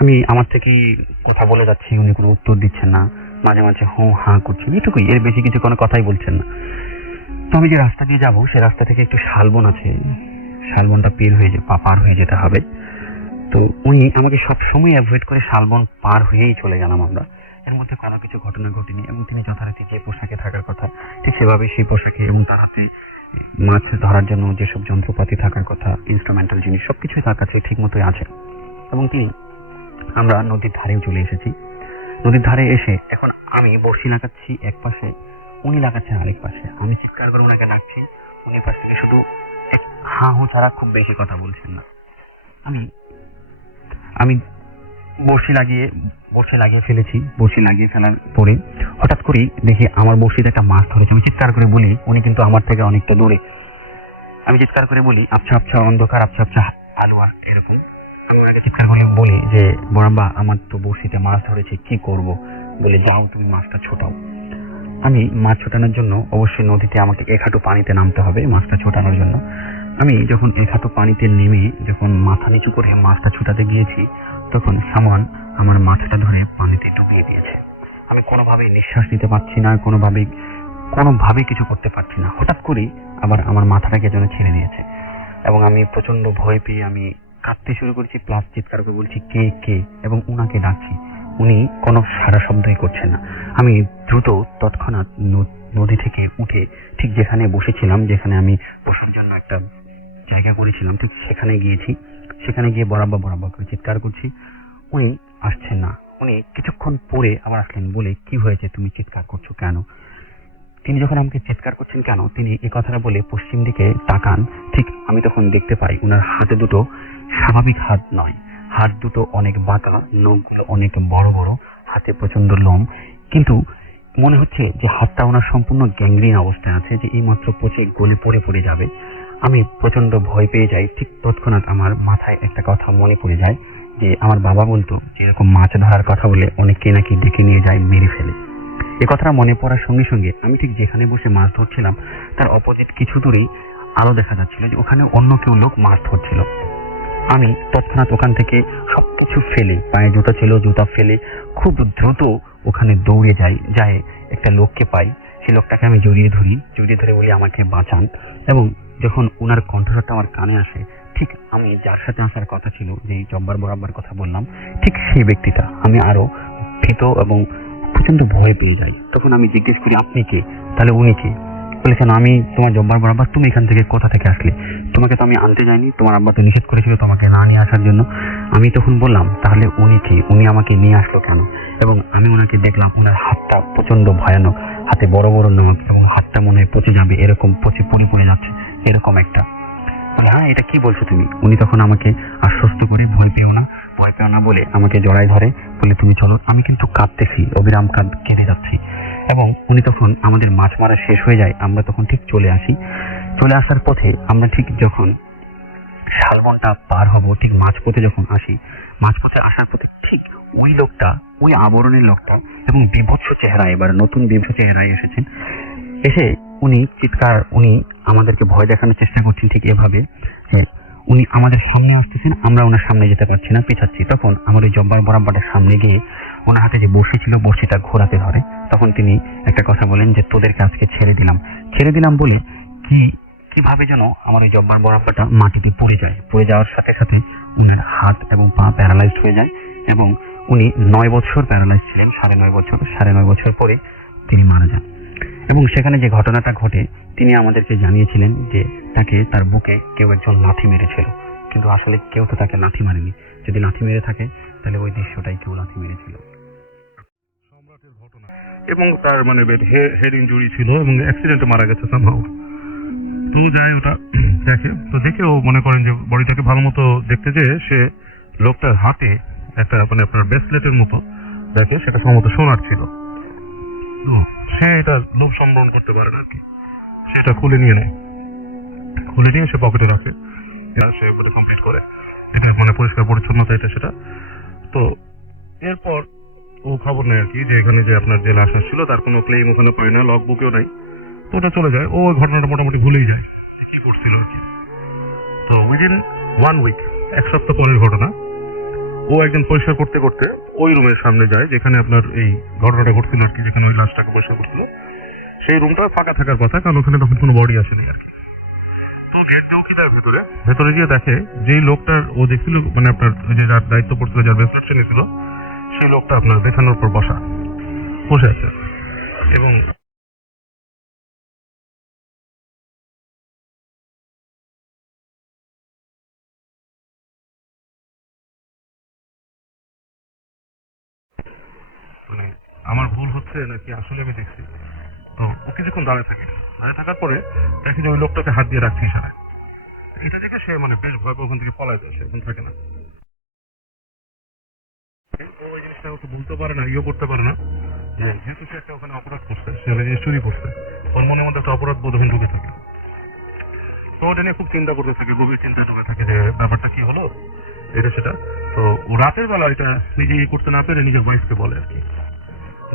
আমি আমার থেকেই কথা বলে যাচ্ছি, উনি কোনো উত্তর দিচ্ছেন না, মাঝে মাঝে হু হা করছেন, এটুকুই, এর বেশি কিছু কোনো কথাই বলছেন না। তো আমি যে রাস্তা দিয়ে যাবো সে রাস্তা থেকে একটু শালবন আছে, শালবনটা পার হয়ে যেতে হবে। তো উনি আমাকে সবসময় অ্যাভয়েড করে শালবন পার হয়েই চলে গেলাম আমরা। এর মধ্যে কোনো কিছু ঘটনা ঘটেনি এবং তিনি যথারীতি যে পোশাকে থাকার কথা ঠিক সেভাবে সেই পোশাকে এবং তার হাতে মাছ ধরার জন্য যেসব যন্ত্রপাতি থাকার কথা, ইনস্ট্রুমেন্টাল জিনিস সবকিছুই তার কাছে ঠিক মতোই আছে। এবং আমরা নদীর ধারেও চলে এসেছি। নদীর ধারে এসে এখন আমি বড়শি লাগাচ্ছি এক পাশে, উনি লাগাচ্ছেন আরেক পাশে। আমি চিৎকার করে ওনাকে ডাকছি, উনি পাশ থেকে শুধু এক হা হু ছাড়া খুব বেশি কথা বলছেন না। আমি বড়শি লাগিয়ে ফেলেছি। বড়শি লাগিয়ে ফেলার পরে হঠাৎ করেই দেখি আমার বড়শিতে একটা মাছ ধরেছে। আমি চিৎকার করে বলি, উনি কিন্তু আমার থেকে অনেকটা দূরে। আমি চিৎকার করে বলি, আবছা আবছা অন্ধকার, আবছা আবছা আলো, আর এরকম। আমি ওনাকে চিৎকার করে বলি যে বড়াম্বা, আমার তো বড়শিতে মাছ ধরেছে, কি করব? বলে, যাও তুমি মাছটা ছোটাও। আমি মাছ ছোটানোর জন্য অবশ্যই নদীতে আমাকে 1 হাঁটু পানিতে নামতে হবে মাছটা ছোটানোর জন্য। আমি যখন 1 হাঁটু পানিতে নেমে যখন মাথা নিচু করে মাছটা ছোটাতে গিয়েছি, তখন সামান আমার মাথাটা ধরে পানিতে ডুবিয়ে দিয়েছে। আমি কোনোভাবেই নিঃশ্বাস নিতে পারছি না, কোনোভাবেই কিছু করতে পারছি না। হঠাৎ করেই আবার আমার মাথাটাকে যেন ছেড়ে দিয়েছে এবং আমি প্রচন্ড ভয় পেয়ে আমি কাঁদতে শুরু করেছি, প্লাস চিৎকার করে বলছি কে কে, এবং উনাকে ডাকছি। উনি কোনো সারা শব্দই করছেন না। আমি দ্রুত তৎক্ষণাৎ নদী থেকে উঠে ঠিক যেখানে বসেছিলাম, যেখানে আমি বসার জন্য একটা জায়গা করেছিলাম, ঠিক সেখানে গিয়েছি। সেখানে গিয়ে বরাবর করে চিৎকার করছি। উনি আসছেন না। উনি কিছুক্ষণ পরে আবার আসলেন, বলে, কি হয়েছে, তুমি চিৎকার করছো কেন? তিনি যখন আমাকে চিৎকার করছেন কেন, তিনি এই কথাটা বলে পশ্চিম দিকে তাকান। ঠিক আমি তখন দেখতে পাই ওনার হাতে দুটো স্বাভাবিক হাত নয়, হাত দুটো অনেক বাঁকা, নখগুলো অনেক বড় বড়, হাতে প্রচন্ড লোম, কিন্তু মনে হচ্ছে যে হাতটা ওনার সম্পূর্ণ গ্যাংগ্রিন অবস্থায় আছে, যে এই মাত্র পচে গলে পড়ে যাবে। আমি প্রচন্ড ভয় পেয়ে যাই। ঠিক তৎক্ষণাৎ আমার মাথায় একটা কথা মনে পড়ে যায় যে আমার বাবা বলতো যে এরকম মাছ ধরার কথা বলে অনেককে নাকি ডেকে নিয়ে যায়, মেরে ফেলে। এই কথাটা মনে পড়ার সঙ্গে সঙ্গে আমি ঠিক যেখানে বসে মাছ ধরছিলাম তার অপোজিট কিছু দূরেই আলো দেখা যাচ্ছিল যে ওখানে অন্য কেউ লোক মাছ ধরছিল। আমি তৎক্ষণাৎ ওখান থেকে সবকিছু ফেলে, পায়ে জুতা ছিল, জুতা ফেলে খুব দ্রুত ওখানে দৌড়ে যায় একটা লোককে পাই। সেই লোকটাকে আমি জড়িয়ে ধরে বলি, আমাকে বাঁচান। এবং যখন ওনার কণ্ঠস্বরটা আমার কানে আসে, ঠিক আমি যার সাথে আসার কথা ছিল, যে জব্বার বরাবর কথা বললাম, ঠিক সেই ব্যক্তিটা। আমি আরো ভীত এবং প্রচন্ড ভয় পেয়ে যাই। তখন আমি জিজ্ঞেস করি, আপনি কে? তাহলে উনি কে? বলেছেন, আমি তোমার জব্বার বরাবর। তুমি এখান থেকে কোথা থেকে আসলে? তোমাকে তো আমি আনতে যাইনি, তোমার আব্বা তো নিষেধ করেছিল তোমাকে না নিয়ে আসার জন্য। আমি তখন বললাম, তাহলে উনি কি? উনি আমাকে নিয়ে আসলো কেন? এবং আমি ওনাকে দেখলাম, ওনার হাতটা প্রচন্ড ভয়ানক, হাতে বড় বড় নখ, এবং হাতটা মনে হয় পচে যাবে, এরকম পচে পড়ে যাচ্ছে, এরকম একটা। হ্যাঁ, এটা কি বলছো তুমি? উনি তখন আমাকে আশ্বস্ত করে, ভয় পেও না বলে আমাকে জড়াই ধরে, বলে, তুমি চলো। আমি কিন্তু কাঁদতেছি, অবিরাম কেঁদে যাচ্ছি। এবং উনি তখন, আমাদের মাছ মারা শেষ হয়ে যায়, আমরা তখন ঠিক চলে আসার পথে আমরা ঠিক যখন শালবনটা পার হব, ঠিক মাঝপথে যখন আসি, মাঝপথে আসার পথে ঠিক ওই লোকটা, ওই আবরণের লোকটা, এবং বিভৎস চেহারায়, এবার নতুন বিভৎস চেহারায় এসেছেন। এসে উনি আমাদেরকে ভয় দেখানোর চেষ্টা করছেন ঠিক এভাবে যে উনি আমাদের সামনে আসতেছেন, আমরা ওনার সামনে যেতে পারছি না, পিছাচ্ছি। তখন আমার ওই জব্বার বরাবরের সামনে গিয়ে ওনার হাতে যে বড়শি ছিল, বড়শিটা ঘোরাতে ধরে। তখন তিনি একটা কথা বলেন যে, তোদেরকে আজকে ছেড়ে দিলাম বলে কিভাবে যেন আমার ওই জব্বার বরাবরটা মাটিতে পড়ে যাওয়ার সাথে সাথে ওনার হাত এবং পা প্যারালাইজড হয়ে যায়। এবং উনি 9 বছর প্যারালাইজ ছিলেন, 9.5 বছর পরে তিনি মারা যান। এবং সেখানে যে ঘটনাটা ঘটে, তিনি আমাদেরকে জানিয়েছিলেন যে তার বুকে কেউ একজন লাথি মেরেছিল, কিন্তু আসলে কেউ তো তাকে লাথি মারেনি। যদি লাথি মেরে থাকে তাহলে ওই দৃশ্যটাই কেউ লাথি মেরেছিল। সম্রাটের ঘটনা, এবং তার মানে হেড ইনজুরি ছিল এবং অ্যাক্সিডেন্টে মারা গেছে সামহাউ। তো যাই ওটা দেখে ও মনে করেন যে বডিটাকে ভালো মতো দেখতে যেয়ে সে লোকটার হাতে একটা মানে আপনার ব্রেসলেটের মতো দেখে, সেটা সম্ভবত সোনার ছিল। সে এটা লোভ সম্বরণ করতে পারে আর কি, সেটা খুলে নিয়ে সে পকেটে রাখে, সে কমপ্লিট করে, এটা মানে পরিষ্কার পরিচ্ছন্নতা এটা সেটা। তো এরপর ও খবর নেয় আর কি, যে এখানে যে আপনার যে লাশ ছিল তার কোনো ক্লেম ওখানে পায় না, লগ বুকেও নাই। তো ওটা চলে যায়, ও ঘটনাটা মোটামুটি ভুলেই যায় কি করছিল আর কি। তো উইদিন 1 উইক, 1 সপ্তাহ পরের ঘটনা। ও একদিন পরিষ্কার করতে করতে ওই রুমের সামনে যায় যেখানে আপনার এই ঘটনাটা ঘটছিল আর কি, যেখানে ওই লাশটাকে পরিষ্কার করছিল। সেই রুমটা ফাঁকা থাকার কথা, কারণ ওখানে তখন কোনো বডি আসেনি আর কি। তো গেট দিয়েও কি দেয় ভেতরে গিয়ে দেখে যেই লোকটার ও দেখছিল, মানে আপনার ওই যে যার দায়িত্ব পড়ছিল, যার ব্রেসলেট ছিল, সেই লোকটা আপনার দেখানোর পর বসে আছে। এবং মানে আমার ভুল হচ্ছে নাকি আসলে আমি দেখছি। তো ও কিছুক্ষণ দাঁড়িয়ে থাকার পরে দেখি যে ওই লোকটাকে হাত দিয়ে রাখছে ইশারায়। এটা দেখে সে মানে বেশ ভয় পেয়ে ওখান থেকে পলায় যায়, সে এখন থাকে না। ও ওই জিনিসটা ওকে বলতে পারে না, করতে পারে না যে যেহেতু সে একটা ওখানে অপরাধ করছে, সে ওই জিনিস চুরি করছে, ওর মনের মধ্যে একটা অপরাধ বোধ ওখানে ঢুকে থাকে। তো ওটা নিয়ে খুব চিন্তা করতে থাকে, গভীর চিন্তা ঢুকে থাকে যে ব্যাপারটা কি হলো, এটা সেটা। তো ও রাতের বেলা এটা নিজে করতে না পেরে নিজের ওয়াইফকে বলে আর কি,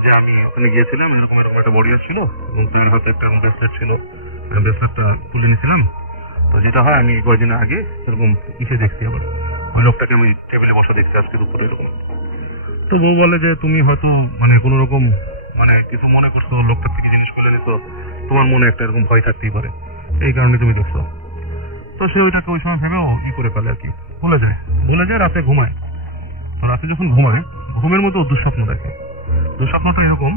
যে আমি ওখানে গিয়েছিলাম, এরকম একটা বডি ছিল এবং তার হাতে একটা ব্রেসলেট ছিল, ব্রেসলেটটা খুলে নিয়েছিলাম। তো যেটা হয়, আমি কয়েকদিন আগে এরকম ইসে দেখছি, আবার ওই লোকটাকে আমি টেবিলে বসা দেখছি আজকে দুপুরে এরকম। তো বউ বলে যে তুমি হয়তো মানে কোনো রকম মানে কিছু মনে করছো, লোকটার থেকে জিনিস খুলে নিতো, তোমার মনে একটা এরকম ভয় থাকতেই পারে, এই কারণে তুমি দেখছো। তো সে ওইটাকে ওই সময় ভেবেও করে ফেলে আর কি, ভুলে যায়, রাতে ঘুমায়। তো রাতে যখন ঘুমায়, ঘুমের মধ্যে ও দুঃস্বপ্ন দেখে। দুঃস্বপ্নটা এরকম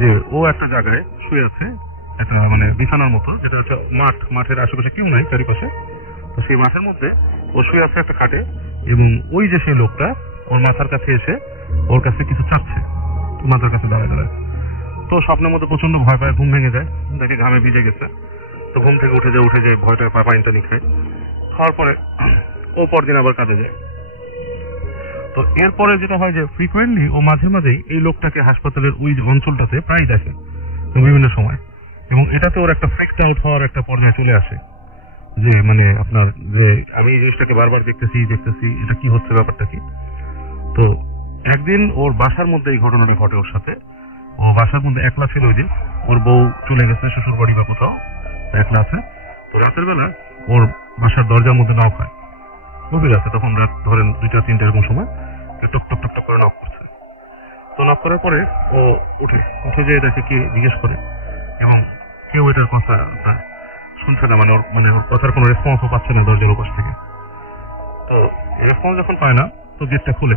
যে ও একটা জায়গায় শুয়ে আছে, একটা মানে বিছানার মতো, যেটা হচ্ছে মাঠের আশেপাশে কেউ নাই চারিপাশে। তো সেই মাঠের মধ্যে ও শুয়ে আছে একটা খাটে, এবং ওই যে সেই লোকটা ওর মাথার কাছে এসে ওর কাছে কিছু চাচ্ছে, মাথার কাছে দাঁড়ায়। তো স্বপ্নের মধ্যে প্রচন্ড ভয় পায়, ঘুম ভেঙে যায়, দেখে ঘামে ভিজে গেছে। তো ঘুম থেকে উঠে যায় ভয়টা পানিটা নিখে খাওয়ার পরে ও পরদিন আবার কাজে যায়। তো এরপরে যেটা হয় যে ফ্রিকোয়েন্টলি ও মাঝে মাঝেই এই লোকটাকে হাসপাতালের ওই অঞ্চলটাতে প্রায় দেখে বিভিন্ন সময়, এবং এটাতে ওর একটা ফ্রিকড আউট হওয়ার একটা পর্যায়ে চলে আসে, যে মানে আপনার যে আমি এই জিনিসটাকে বারবার দেখতেছি, এটা কি হচ্ছে, ব্যাপারটা কি। তো একদিন ওর বাসার মধ্যে এই ঘটনাটা ঘটে ওর সাথে। ও বাসার মধ্যে একলা ছিল, ওই দিন ওর বউ চলে গেছে শ্বশুর বাড়ি বা কোথাও, একলা আছে। তো রাতের বেলা ওর বাসার দরজার মধ্যে নক হয়, গভীর আছে, তখন রাত ধরেন 2-3 এরকম সময়, টক টক টক টক করে নক করছে। তো নক করার পরে ও উঠে যেয়ে দেখে কি জিজ্ঞেস করে, এবং কেউ এটার কথা শুনছে না, মানে ওর কথার কোনো রেসপন্সও পাচ্ছে না দরজার ওপাশ থেকে। তো রেসপন্স যখন পায় না, তো গেটটা খুলে,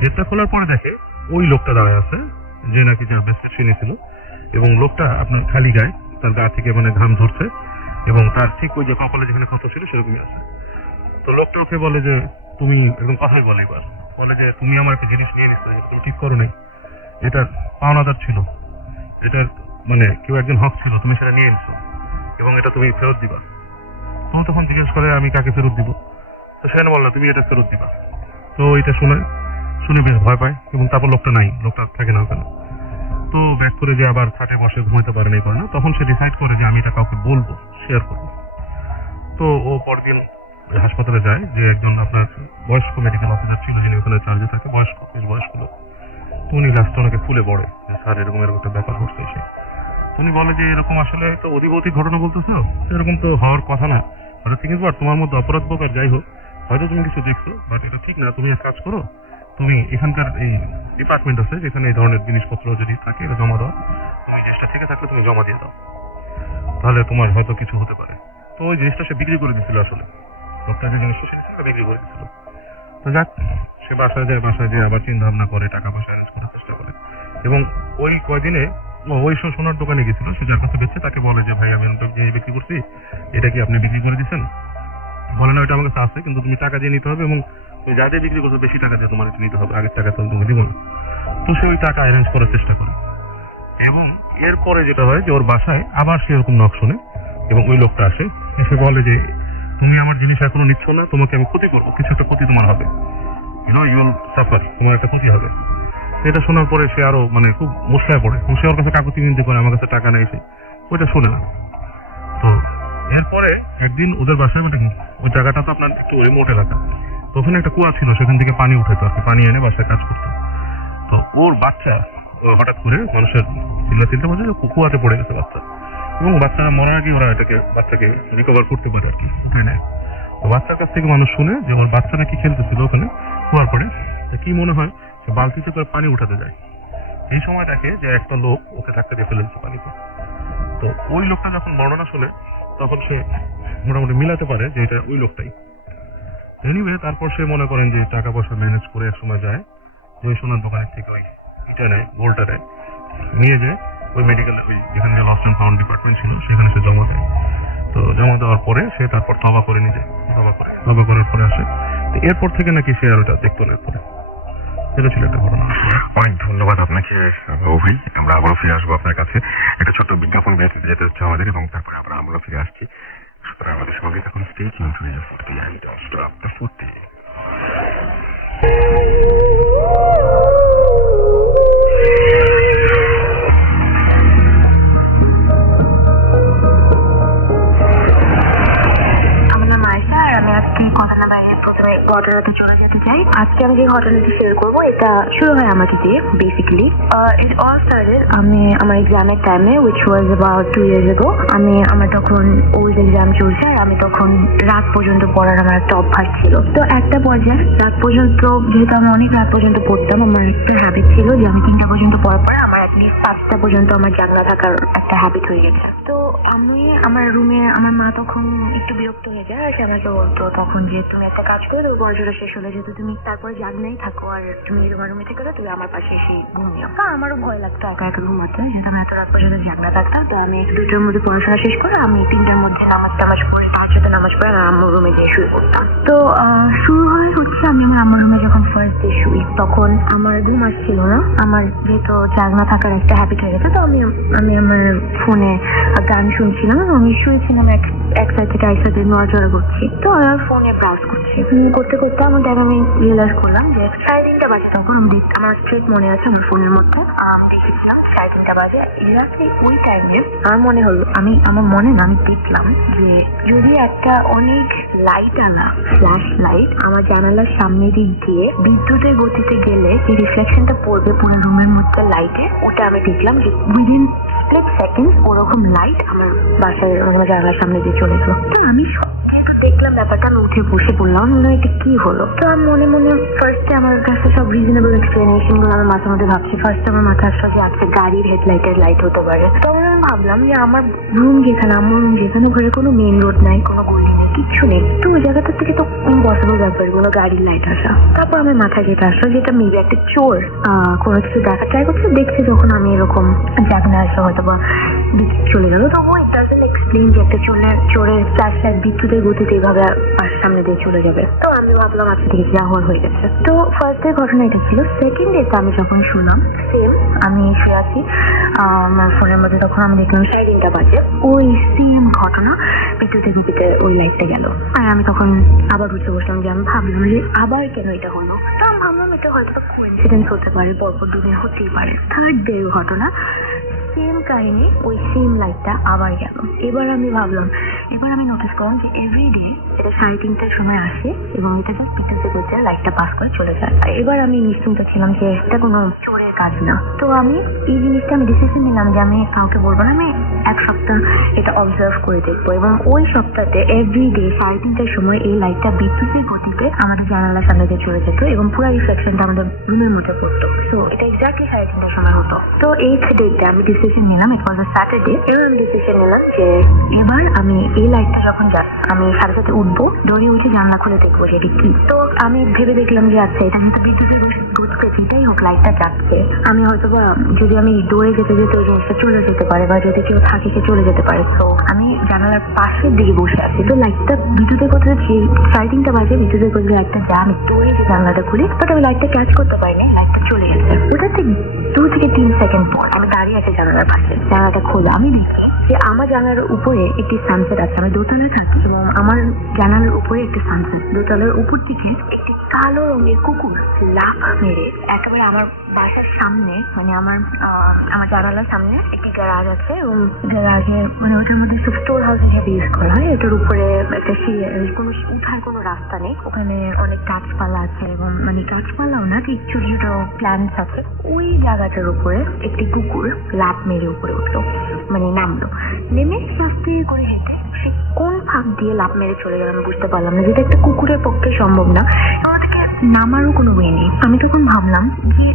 গেটটা খোলার পরে দেখে ওই লোকটা দাঁড়ায় আছে, যে নাকি যার ব্রেসলেট ছিঁড়েছিল, এবং লোকটা আপনার খালি গায়ে, তার গা থেকে মানে ঘাম ঝরছে, এবং তার ঠিক ওই যে কপালে যেখানে ক্ষত ছিল সেরকমই আছে। তো লোকটা ওকে বলে যে তুমি একদম কথাই বলে, এবার বলে যে তুমি আমার একটা জিনিস নিয়ে নিচ্ছ, তুমি ঠিক করো নাই, এটার পাওনাদার ছিল, এটার মানে কেউ একজন হক ছিল, তুমি সেটা নিয়ে নিচ্ছ এবং এটা তুমি ফেরত দিবা। তুমি তখন জিজ্ঞেস করে আমি কাকে ফেরত দিব? তো সেখানে বললো তুমি এটা ফেরত দিবা। তো এটা শুনে বেশ ভয় পায়, এবং তারপর লোকটা থাকে না ওখানে। তো ব্যাক করে যে আবার খাটে বসে ঘুমাতে পারে না, তখন সে ডিসাইড করে যে আমি এটা কাউকে বলবো, শেয়ার করবো। তো ও পরদিন হাসপাতালে যায়, যে একজন আপনার বয়স্ক মেডিকেল অফিসার ছিল, যিনি ওখানে চার্জে থাকে, বয়স্ক লোক। তো উনি লাস্টে ওনাকে ফুলে পড়ে যে স্যার এরকম একটা ব্যাপার ঘটছে এসে। উনি বলে যে এরকম আসলে তো অধিভৌতিক ঘটনা বলতেছো, এরকম তো হওয়ার কথা না। তোমার মধ্যে অপরাধ বোধ আর যাই হোক, হয়তো তুমি কিছু দেখছো, বাট এটা ঠিক না। তুমি এক কাজ করো, তুমি এখানকার এই ডিপার্টমেন্ট আছে যেখানে এই ধরনের জিনিসপত্র যদি থাকে এটা জমা দাও, তুমি জিনিসটা থেকে থাকলে তুমি জমা দিয়ে দাও, তাহলে তোমার হয়তো কিছু হতে পারে। তো ওই জিনিসটা সে বিক্রি করে দিচ্ছিল, আসলে লোকটা যে জিনিসটা সেটা বিক্রি করে দিচ্ছিল। তো যাক, সে বাসায় যায় আবার চিন্তা ভাবনা করে, টাকা পয়সা অ্যারেঞ্জ করার চেষ্টা করে, এবং ওই কয়দিনে ওই সোনার দোকানে গেছিল, সে যার কাছে বেচছে তাকে বলে যে ভাই আমি জিনিস বিক্রি করছি, এটা কি আপনি বিক্রি করে দিচ্ছেন? বলে না, ওইটা আমার কাছে আছে, কিন্তু তুমি টাকা দিয়ে নিতে হবে, এবং তুমি যা দিয়ে বিক্রি করছো বেশি টাকা দিয়ে তোমার নিতে হবে, আগের টাকা তুমি দিব না। তো সে ওই টাকা অ্যারেঞ্জ করার চেষ্টা করে, এবং এরপরে যেটা হয় যে ওর বাসায় আবার সে এরকম নক শুনে, এবং ওই লোকটা আসে, এসে বলে যে তুমি আমার জিনিস এখনো নিচ্ছ না, তোমাকে আমি ক্ষতি করবো, কিছু একটা ক্ষতি তোমার হবে, ইউ উইল সাফার, তোমার একটা ক্ষতি হবে। এটা শোনার পরে সে আরো মানে খুব মুশকিলে পড়ে, সে ওর কাছে কাকুতি মিনতি করে, আমার কাছে টাকা নেই, সে ওইটা শোনে না। তো এরপরে একদিন ওদের বাসায় মানে ওই জায়গাটা তো আপনার একটু রিমোট এলাকা, তো ওখানে একটা কুয়া ছিল, সেখান থেকে পানি উঠাতো, পানি এনে বাসায় কাজ করতো। তো ওর বাচ্চা হঠাৎ করে মানুষের চিন্তা করছে যে কুয়াতে পড়ে গেছে বাচ্চা, এবং বাচ্চারা মরার আগে ওরা বাচ্চাকে রিকভার করতে পারে আর কি, উঠে নেয়। তো বাচ্চার কাছ থেকে মানুষ শুনে যে ওর বাচ্চা নাকি খেলতেছিল ওখানে হওয়ার পরে তো কি মনে হয় সে বালতিতে করে পানি উঠাতে যায়। এই সময় দেখে যে একটা লোক ওকে ধাক্কা দিয়ে ফেলেছে পানিতে। তো ওই লোকটা যখন বর্ণনা শুনে তখন সে মোটামুটি মিলাতে পারে যে এটা ওই লোকটাই। এনিওয়ে তারপর সে মনে করেন যে টাকা পয়সা ম্যানেজ করে এক সময় যায় যে ওই সোনার দোকানের থেকে ওই এটা নেয়, গোল্ডটা নেয়, নিয়ে যায় ওই মেডিকেল ওই যেখানে লস্ট অ্যান্ড ফাউন্ড ডিপার্টমেন্ট ছিল সেখানে সে জমা দেয়। তো জমা দেওয়ার পরে সে তারপর তবা করে নিজে তবা করার পরে আসে। তো এরপর থেকে নাকি সে আর ওটা দেখতো না। এরপরে এটা ছিল একটা ঘটনা। অনেক ধন্যবাদ আপনাকে অভি। আমরা আবারও ফিরে আসবো আপনার কাছে। একটা ছোট্ট বিজ্ঞাপন যেতে হচ্ছে আমাদের, এবং তারপরে আমরা ফিরে আসছি। সুতরাং আমাদের সঙ্গে এখন স্টে টিউনড টু ফুর্তি অ্যান্ড স্টপ দ্য ফুর্তি। প্রথমে ঘটনাতে চলে যেতে চাই। আজকে আমি যে ঘটনাটি শেয়ার করবো এটা শুরু হয় আমাকে দিয়ে বেসিক্যালি। ইট অল স্টার্টেড আমি আমার এক্সামের টাইমে, which was about 2 years ago। আমার তখন ওল্ড এক্সাম চলছে আর আমি তখন রাত পর্যন্ত পড়ার আমার একটা অভ্যাস ছিল। তো একটা পর্যায়ে রাত পর্যন্ত, যেহেতু আমি অনেক রাত পর্যন্ত পড়তাম, আমার একটা হ্যাবিট ছিল যে আমি 3টা পর্যন্ত পড়ার পর আমার অ্যাটলিস্ট 5টা পর্যন্ত আমার জানলা থাকার একটা হ্যাবিট হয়ে গেছে। তো আমি আমার রুমে, আমার মা তখন একটু বিরক্ত হয়ে যায় আর সে আমাকে বলতো তখন যে তুমি একটা কাজ করে তোর পড়াশোনা শেষ হলে যেহেতু তুমি তারপরে জাগনাই থাকো আর তুমি তোমার রুমে থেকে তুমি আমার পাশে এসে ঘুমিও। তা আমারও ভয় লাগতো একা একা ঘুমাতে, যেহেতু আমি এত রাত পর্যন্ত জাগনা থাকতাম। তো আমি 2টার মধ্যে পড়াশোনা শেষ করে আমি 3টার মধ্যে নামাজ পড়ে তার সাথে নামাজ পড়ে আর আমার রুমে গিয়ে শুয়ে পড়তাম। তো শুরু হয় হচ্ছে আমি আমার রুমে যখন ফার্স্ট ডে শুই তখন আমার ঘুম আসছিল না। আমার যেহেতু জাগনা থাকার একটা হ্যাবিট হয়ে গেছে, তো আমি আমার ফোনে গান শুনছিলাম। আমি শুয়েছিলাম এক সাইড থেকে আরেক সাইডে নড়াচড়া করছি। তো আমার ফোনে ব্রাউজ করছি, করতে করতে আমার আমি রিয়েলাইজ করলাম যে 3:30 বাজে। তখন আমার স্ট্রেট মনে আছে আমার ফোনের মধ্যে আমি দেখেছিলাম 3:30 বাজে। এক্স্যাক্টলি ওই টাইমে আমার মনে হলো আমি দেখলাম যে যদি একটা অনেক লাইট আনা ফ্ল্যাশ লাইট আমার জানালার সামনে দিক দিয়ে বিদ্যুতের গতিতে গেলে এই রিফ্লেকশনটা পড়বে পুরো রুমের মধ্যে লাইটে। ওটা আমি দেখলাম যে উইদিন স্প্লিট সেকেন্ড ওরকম লাইট আমার বাসায় আমার জানালার সামনে দিয়ে চলে গেল। তো আমি যেহেতু দেখলাম ব্যাপারটা, আমি উঠে বসে পড়লাম, এটা কি হলো। তো আমি মনে মনে ফার্স্টে আমার কাছে সব রিজনেবল এক্সপ্লেনেশন গুলো আমার মাথার মধ্যে ভাবছি। ফার্স্টে আমার মাথায় আসলো যে আজকে গাড়ির হেডলাইটের লাইট হতে পারে। তখন আমি ভাবলাম যে আমার রুম যেখানে ঘরে কোনো মেইন রোড নাই, কোনো গলি নেই, কিচ্ছু নেই। তো ওই জায়গাটার থেকে তো ইম্পসিবল ব্যাপারগুলো গাড়ির লাইট আসা। তারপর আমার মাথায় যেটা আসলো যেটা মেবি একটা চোর কোনো কিছু দেখা ট্রাই করছে, দেখছে যখন আমি এরকম জাগনা আসা হয়তো বা বিদ্যুৎ চলে গেল। তো ওই ডাজন্ট এক্সপ্লেইন যে একটা চোরের ফ্ল্যাশ লাইট বিদ্যুতের গতিতে এইভাবে সামনে দিয়ে চলে যাবে। তো আমি ভাবলাম আজকে থেকে যা হয়ে গেছে। তো ফার্স্ট ডে ঘটনা এটা ছিল। সেকেন্ড ডেতে আমি যখন শুনলাম সেম, আমি শুয়ে আছি আমার ফোনের মধ্যে, তখন আমি দেখলাম 3:30 বাজে ওই সেম ঘটনা বিদ্যুতের গতিতে ওই লাইটটা গেল। আর আমি তখন আবার উঠে বসলাম যে আমি ভাবলাম যে আবার কেন এটা হলো। তো আমি ভাবলাম এটা হয়তো কোইন্সিডেন্স হতে পারে, পরপর দুদিন হতেই পারে। থার্ড ডে ঘটনা সেম কাহিনী, ওই সেম লাইটটা আবার গেল। এবার আমি নোটিস করলাম যে এভরিডে এটা 3:30টার সময় আসে এবং এটা জাস্ট বিদ্যুতের গতিতে লাইটটা পাস করে চলে যায়। আর এবার আমি নিশ্চিন্ত ছিলাম যে এটা কোনো চোরের কাজ না। তো আমি এই জিনিসটা আমি ডিসিশন নিলাম যে আমি কাউকে বলবো না, আমি 1 সপ্তাহ এটা অবজার্ভ করে দেখবো। এবং ওই সপ্তাহে এভরিডে 3:30টার সময় এই লাইটটা বিদ্যুতের গতিতে আমাদের জানালার সামনে দিয়ে চলে যেত এবং পুরো রিফ্লেকশনটা আমাদের রুমের মধ্যে পড়তো। তো এটা এক্স্যাক্টলি 3:30টার সময় হতো। তো এই ডেটে আমি ডিসিশন নিলাম, ইট ওয়াজ আ স্যাটারডে। এবার আমি ডিসিশন নিলাম যে এবার আমি এই লাইটটা যখন আমি সাথে সাথে উঠবো, দৌড়ে উঠে জানলা খুলে দেখবো সেটি কি। তো আমি ভেবে দেখলাম যে আচ্ছা এটা যেহেতু বিদ্যুতের গতিতে যেটাই হোক লাইটটা যাচ্ছে, আমি হয়তো বা যদি আমি দৌড়ে যেতে যেতে ওই জিনিসটা চলে যেতে পারে বা যদি কেউ থাকে সে চলে যেতে পারে। তো আমি জানালার পাশের দিকে বসে আছি। তো লাইটটা বিদ্যুতের গতিতে 3:30 বাজে বিদ্যুতের গতিতে লাইটটা যা, আমি দৌড়ে যে জানলাটা খুলি, বাট আমি লাইটটা ক্যাচ করতে পারিনি, লাইটটা চলে গেছে। ওটা ঠিক 2 থেকে 3 সেকেন্ড পর আমি দাঁড়িয়ে আছি জানালার পাশে, জানালাটা খোলা। আমি দেখি যে আমার জানালার উপরে একটি সানসেট আছে। আমি দোতলায় থাকি এবং আমার জানালার উপরে একটি সানসেট। দোতলার উপর থেকে একটি কালো রঙের কুকুর লাফ মেরে একেবারে আমার বাসার সামনে, আমার জানালার সামনে একটি গ্যারাজ আছে এবং গ্যারাজে ওটার মধ্যে স্টোর হাউস হিসেবে ইউজ করা হয়। এটার উপরে একটা কোনো উঠার কোনো রাস্তা নেই, ওখানে অনেক গাছপালা আছে এবং গাছপালাও না, ঠিক ছোট ছোট প্ল্যান্টস আছে। ওই জায়গাটার উপরে একটি কুকুর লাফ মেরে উপরে উঠলো, মানে নামলো, নেমে আস্তে করে হেঁটে সে কোন ফাঁক দিয়ে লাফ মেরে চলে গেল আমি বুঝতে পারলাম না, যেটা একটা কুকুরের পক্ষে সম্ভব না। ওটাকে নামারও কোনো ওয়ে নেই। আমি তখন ভাবলাম যে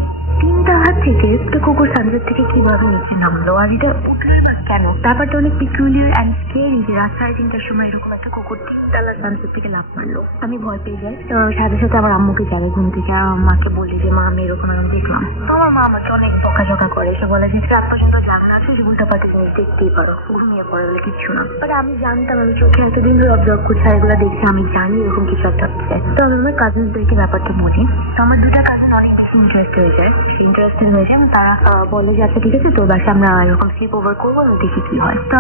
3 তলা থেকে একটা কুকুর সানসেট থেকে কিভাবে নিচে নামলো, আর এটা উঠলোই বা কেন? ব্যাপারটা অনেক পিকুলিয়ার অ্যান্ড স্কেরি যে রাত 3:30টার সময় এরকম একটা কুকুর 3 তলা সানসেট থেকে লাফ মারলো। আমি ভয় পেয়ে যাই, তো সাথে সাথে আমার আম্মুকে জাগে ঘুম থেকে, আর মাকে বলি যে মা আমি এরকম আমি দেখলাম। তো আমার মা আমাকে অনেক বকাঝকা করে, সে বলে যে রাত পর্যন্ত জাগনা আছে, যে উল্টাপাল্টা জিনিস দেখতেই পারো, ঘুমিয়ে পড়ে বলে কিচ্ছু না। বাট আমি জানতাম, আমি চোখে এতদিন ধরে অবজার্ভ করছি, আর এগুলো দেখছি, আমি জানি এরকম কিছু একটা হচ্ছে। তো আমি আমার কাজিনদেরকে ব্যাপারটা বলি, তো আমার 2টা কাজিন অনেক বেশি ইন্টারেস্ট হয়ে যায়, ইন্টারেস্টেড হয়ে যায়। তারা বলে যে আচ্ছা ঠিক আছে, তোর বাসায় আমরা এরকম স্লিপ ওভার করবো, দেখি কি হয়। তো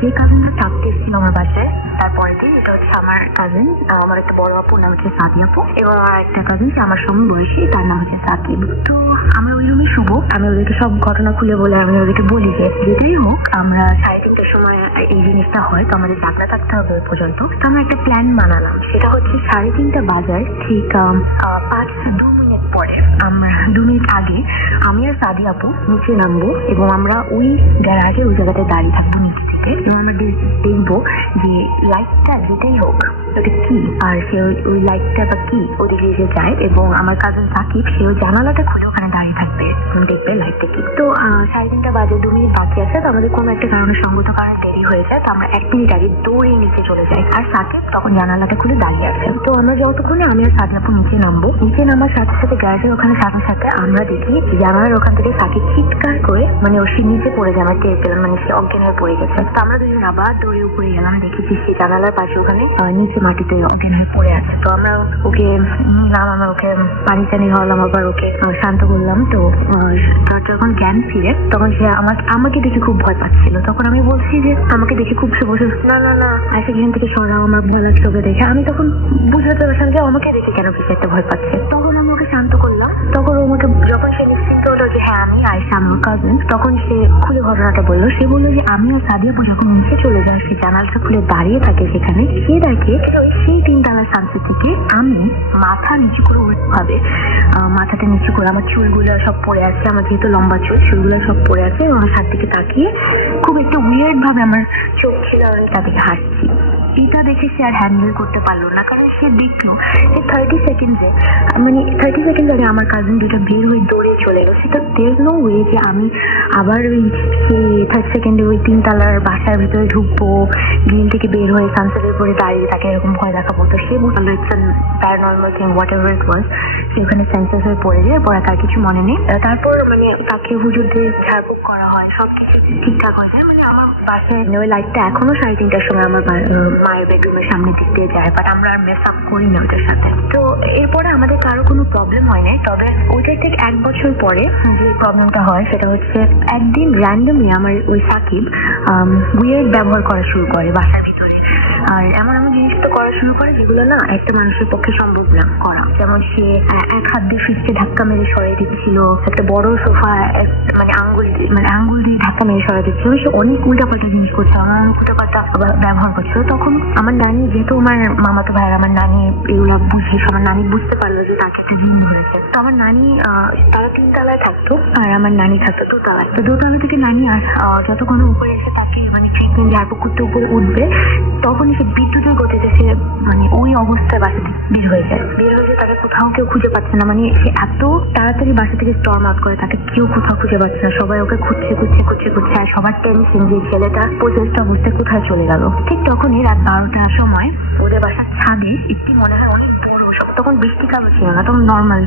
যে কাজিনটা থাকতে এসেছিল আমার বাসায় তারপরের দিন, এটা হচ্ছে আমার কাজিন, আমার একটা বড় আপু নাম হচ্ছে সাদি আপু, এবং আর একটা কাজিন যে আমার সঙ্গে বয়সী, তার নাম হচ্ছে সাকিব। তো আমরা ওই রুমে শুভ, আমি ওদেরকে সব ঘটনা খুলে বলে আমি ওদেরকে বলি যে যেটাই হোক আমরা 3:30টার সময় এই জিনিসটা হয়, তো আমাদের জাগনা থাকতে হবে ওই পর্যন্ত। তো আমরা একটা প্ল্যান বানালাম, সেটা হচ্ছে 3:30 বাজার ঠিক 5-2 মিনিট পরে, আমরা 2 মিনিট আগে আমি আর সাদি আপু নিচে নামবো, এবং আমরা ওই গ্যারাজে ওই জায়গাটায় দাঁড়িয়ে থাকবো নিচে থেকে, এবং আমরা দেখবো যে লাইটটা যেটাই হোক ওটা কি, আর সে ওই লাইটটা বা কি ওদিকে এসে যায়, এবং আমার কাজিন সাকিব সে ওই জানালাটা খুলে ওখানে দাঁড়িয়ে থাকবে, দেখবে লাইটটা কি। তো 3:30 বাজে 2 মিনিট বাকি আছে, তো আমাদের কোনো একটা কারণে সঙ্গত কারণে দেরি হয়ে যায়, তো আমরা 1 মিনিট আগে দৌড়ে নিচে চলে যাই, আর সাকিব তখন জানালাটা খুলে দাঁড়িয়ে আছে। তো আমরা যতক্ষণে আমি আর সাদি আপু নিচে নামবো, নিচে নামার সাথে সাথে গ্যারাজের ওখানে সাথে সাথে আমরা দেখি জানালার ওখান থেকে সাকিব চিৎকার করে, মানে ও সে নিচে পড়ে যায়, আমরা টের পেলাম, মানে সে অজ্ঞান হয়ে পড়ে গেছে। তো আমরা দুজন আবার দৌড়ে উপরে গেলাম, দেখেছি সে জানালার পাশে ওখানে নিচে মাটিতে অজ্ঞান হয়ে পড়ে আছে। তো আমরা ওকে নিলাম, আমরা ওকে পানি টানি হলাম, আবার ওকে শান্ত করলাম। তো তার যখন জ্ঞান ফিরে, তখন সে আমাকে দেখে খুব ভয় পাচ্ছিল। তখন আমি বলছি যে আমাকে দেখে খুব সে বসে না না না আর সেখান থেকে সরাও, আমার ভয় লাগছে ওকে দেখে। আমি তখন বুঝতে পারছিলাম যে আমাকে দেখে কেন কিছু একটা ভয় পাচ্ছে। তখন আমি ওকে শান্ত করলাম, তখন ও আমাকে যখন সে নিশ্চিন্ত হলো যে হ্যাঁ আমি আয়সা আমার কাজিন, তখন সে খুলে ঘটনাটা বললো। সে বললো যে আমি আর সাদিয়া আপু যখন নিচে চলে যায়, সে জানালাটা খুলে দাঁড়িয়ে থাকে সেখানে, সে দেখে সেই 3 তলার সানসেট থেকে আমি মাথা নিচু করে ভাবে মাথাটা নিচু করে, আমার চুলগুলো সব পড়ে আছে, আমার যেহেতু লম্বা চুলগুলো সব পড়ে আছে, এবং আমার সাথে তাকিয়ে খুব একটা উইয়ার্ড ভাবে আমার চোখ ছিল, আমি তাদেরকে হাসছি। এটা দেখে সে আর হ্যান্ডেল করতে পারলো না, কারণ সে দেখলো যে 30 সেকেন্ডে, মানে 30 সেকেন্ড আগে আমার কাজিন দুটো বের হয়ে দৌড়ে চলে গেলো। সেটা দেয়ার নো ওয়ে যে আমি আবার ওই 30 সেকেন্ডে ওই 3 তলার বাসার ভিতরে ঢুকবো, গ্রিল থেকে বের হয়ে সানসেটের পরে দাঁড়িয়ে তাকে এরকম ভয় দেখাবো। তো সে বললো it's a paranormal thing, whatever it was. সে ওখানে সেন্সেস হয়ে পড়ে যায়, পরে তার কিছু মনে নেই। তারপর মানে তাকে হুজুর দিয়ে ঝাড়ফুঁক করা হয়, সবকিছু ঠিকঠাক হয়ে যায়। মানে আমার বাসায় ওই লাইটটা এখনো 3:30টার সময় আমার মায়ের বেডরুমের সামনে দিক দিয়ে যায়, বাট আমরা আর মেস আপ করি না ওটার সাথে। তো এরপরে আমাদের কারো কোনো প্রবলেম হয় নাই, তবে ওইটার ঠিক 1 বছর পরে যে প্রবলেমটা হয় সেটা হচ্ছে একদিন র্যান্ডমলি আমার ওই সাকিব উইয়ার্ড ব্যবহার করা শুরু করে বাসার ভিতরে, আর এমন এমন জিনিস তো করা শুরু করে যেগুলো না একটা মানুষের পক্ষে সম্ভব না করা। যেমন সে 1 হাত দিয়ে ফ্রিজকে ধাক্কা মেরে সরিয়ে দিচ্ছিল, একটা বড় সোফা মানে আঙ্গুল দিয়ে ধাক্কা মেরে সরিয়ে দিচ্ছিল। সে অনেক উল্টাপাল্টা জিনিস করছে, আমার উল্টাপাল্টা ব্যবহার করছিল। তখন আমার নানি, যেহেতু আমার মামাতো ভাইয়ের, আমার নানি এগুলো বুঝিস, আমার নানি বুঝতে পারলো যে তাকে একটা জিনিস হয়েছে। তো আমার নানি তারা 3 তলায় থাকতো, আর আমার নানি থাকতো 2 তলায়। তো 2 তলা থেকে নানি আর যতক্ষণ উপরে এসে তাকে মানে ট্রিটমেন্ট ঝাড়ফুঁক করতে উপরে উঠবে, তখনই সে বিদ্যুতের গতিতে সে মানে ওই অবস্থায় বাসা থেকে বের হয়ে যায়। তাকে কোথাও কেউ খুঁজে পাচ্ছে না, মানে সে এত তাড়াতাড়ি বাসা থেকে স্টর্ম আউট করে, তাকে কেউ কোথাও খুঁজে পাচ্ছে না। সবাই ওকে খুঁজছে, আর সবার টেনশন যে ছেলেটা পর্যন্ত অবস্থায় কোথায় চলে গেল। ঠিক তখনই রাত 12টার সময় ওদের বাসার ছাদে একটি মনে হয় অনেক বড়, তখন বৃষ্টিকালও ছিল না, তখন নর্মাল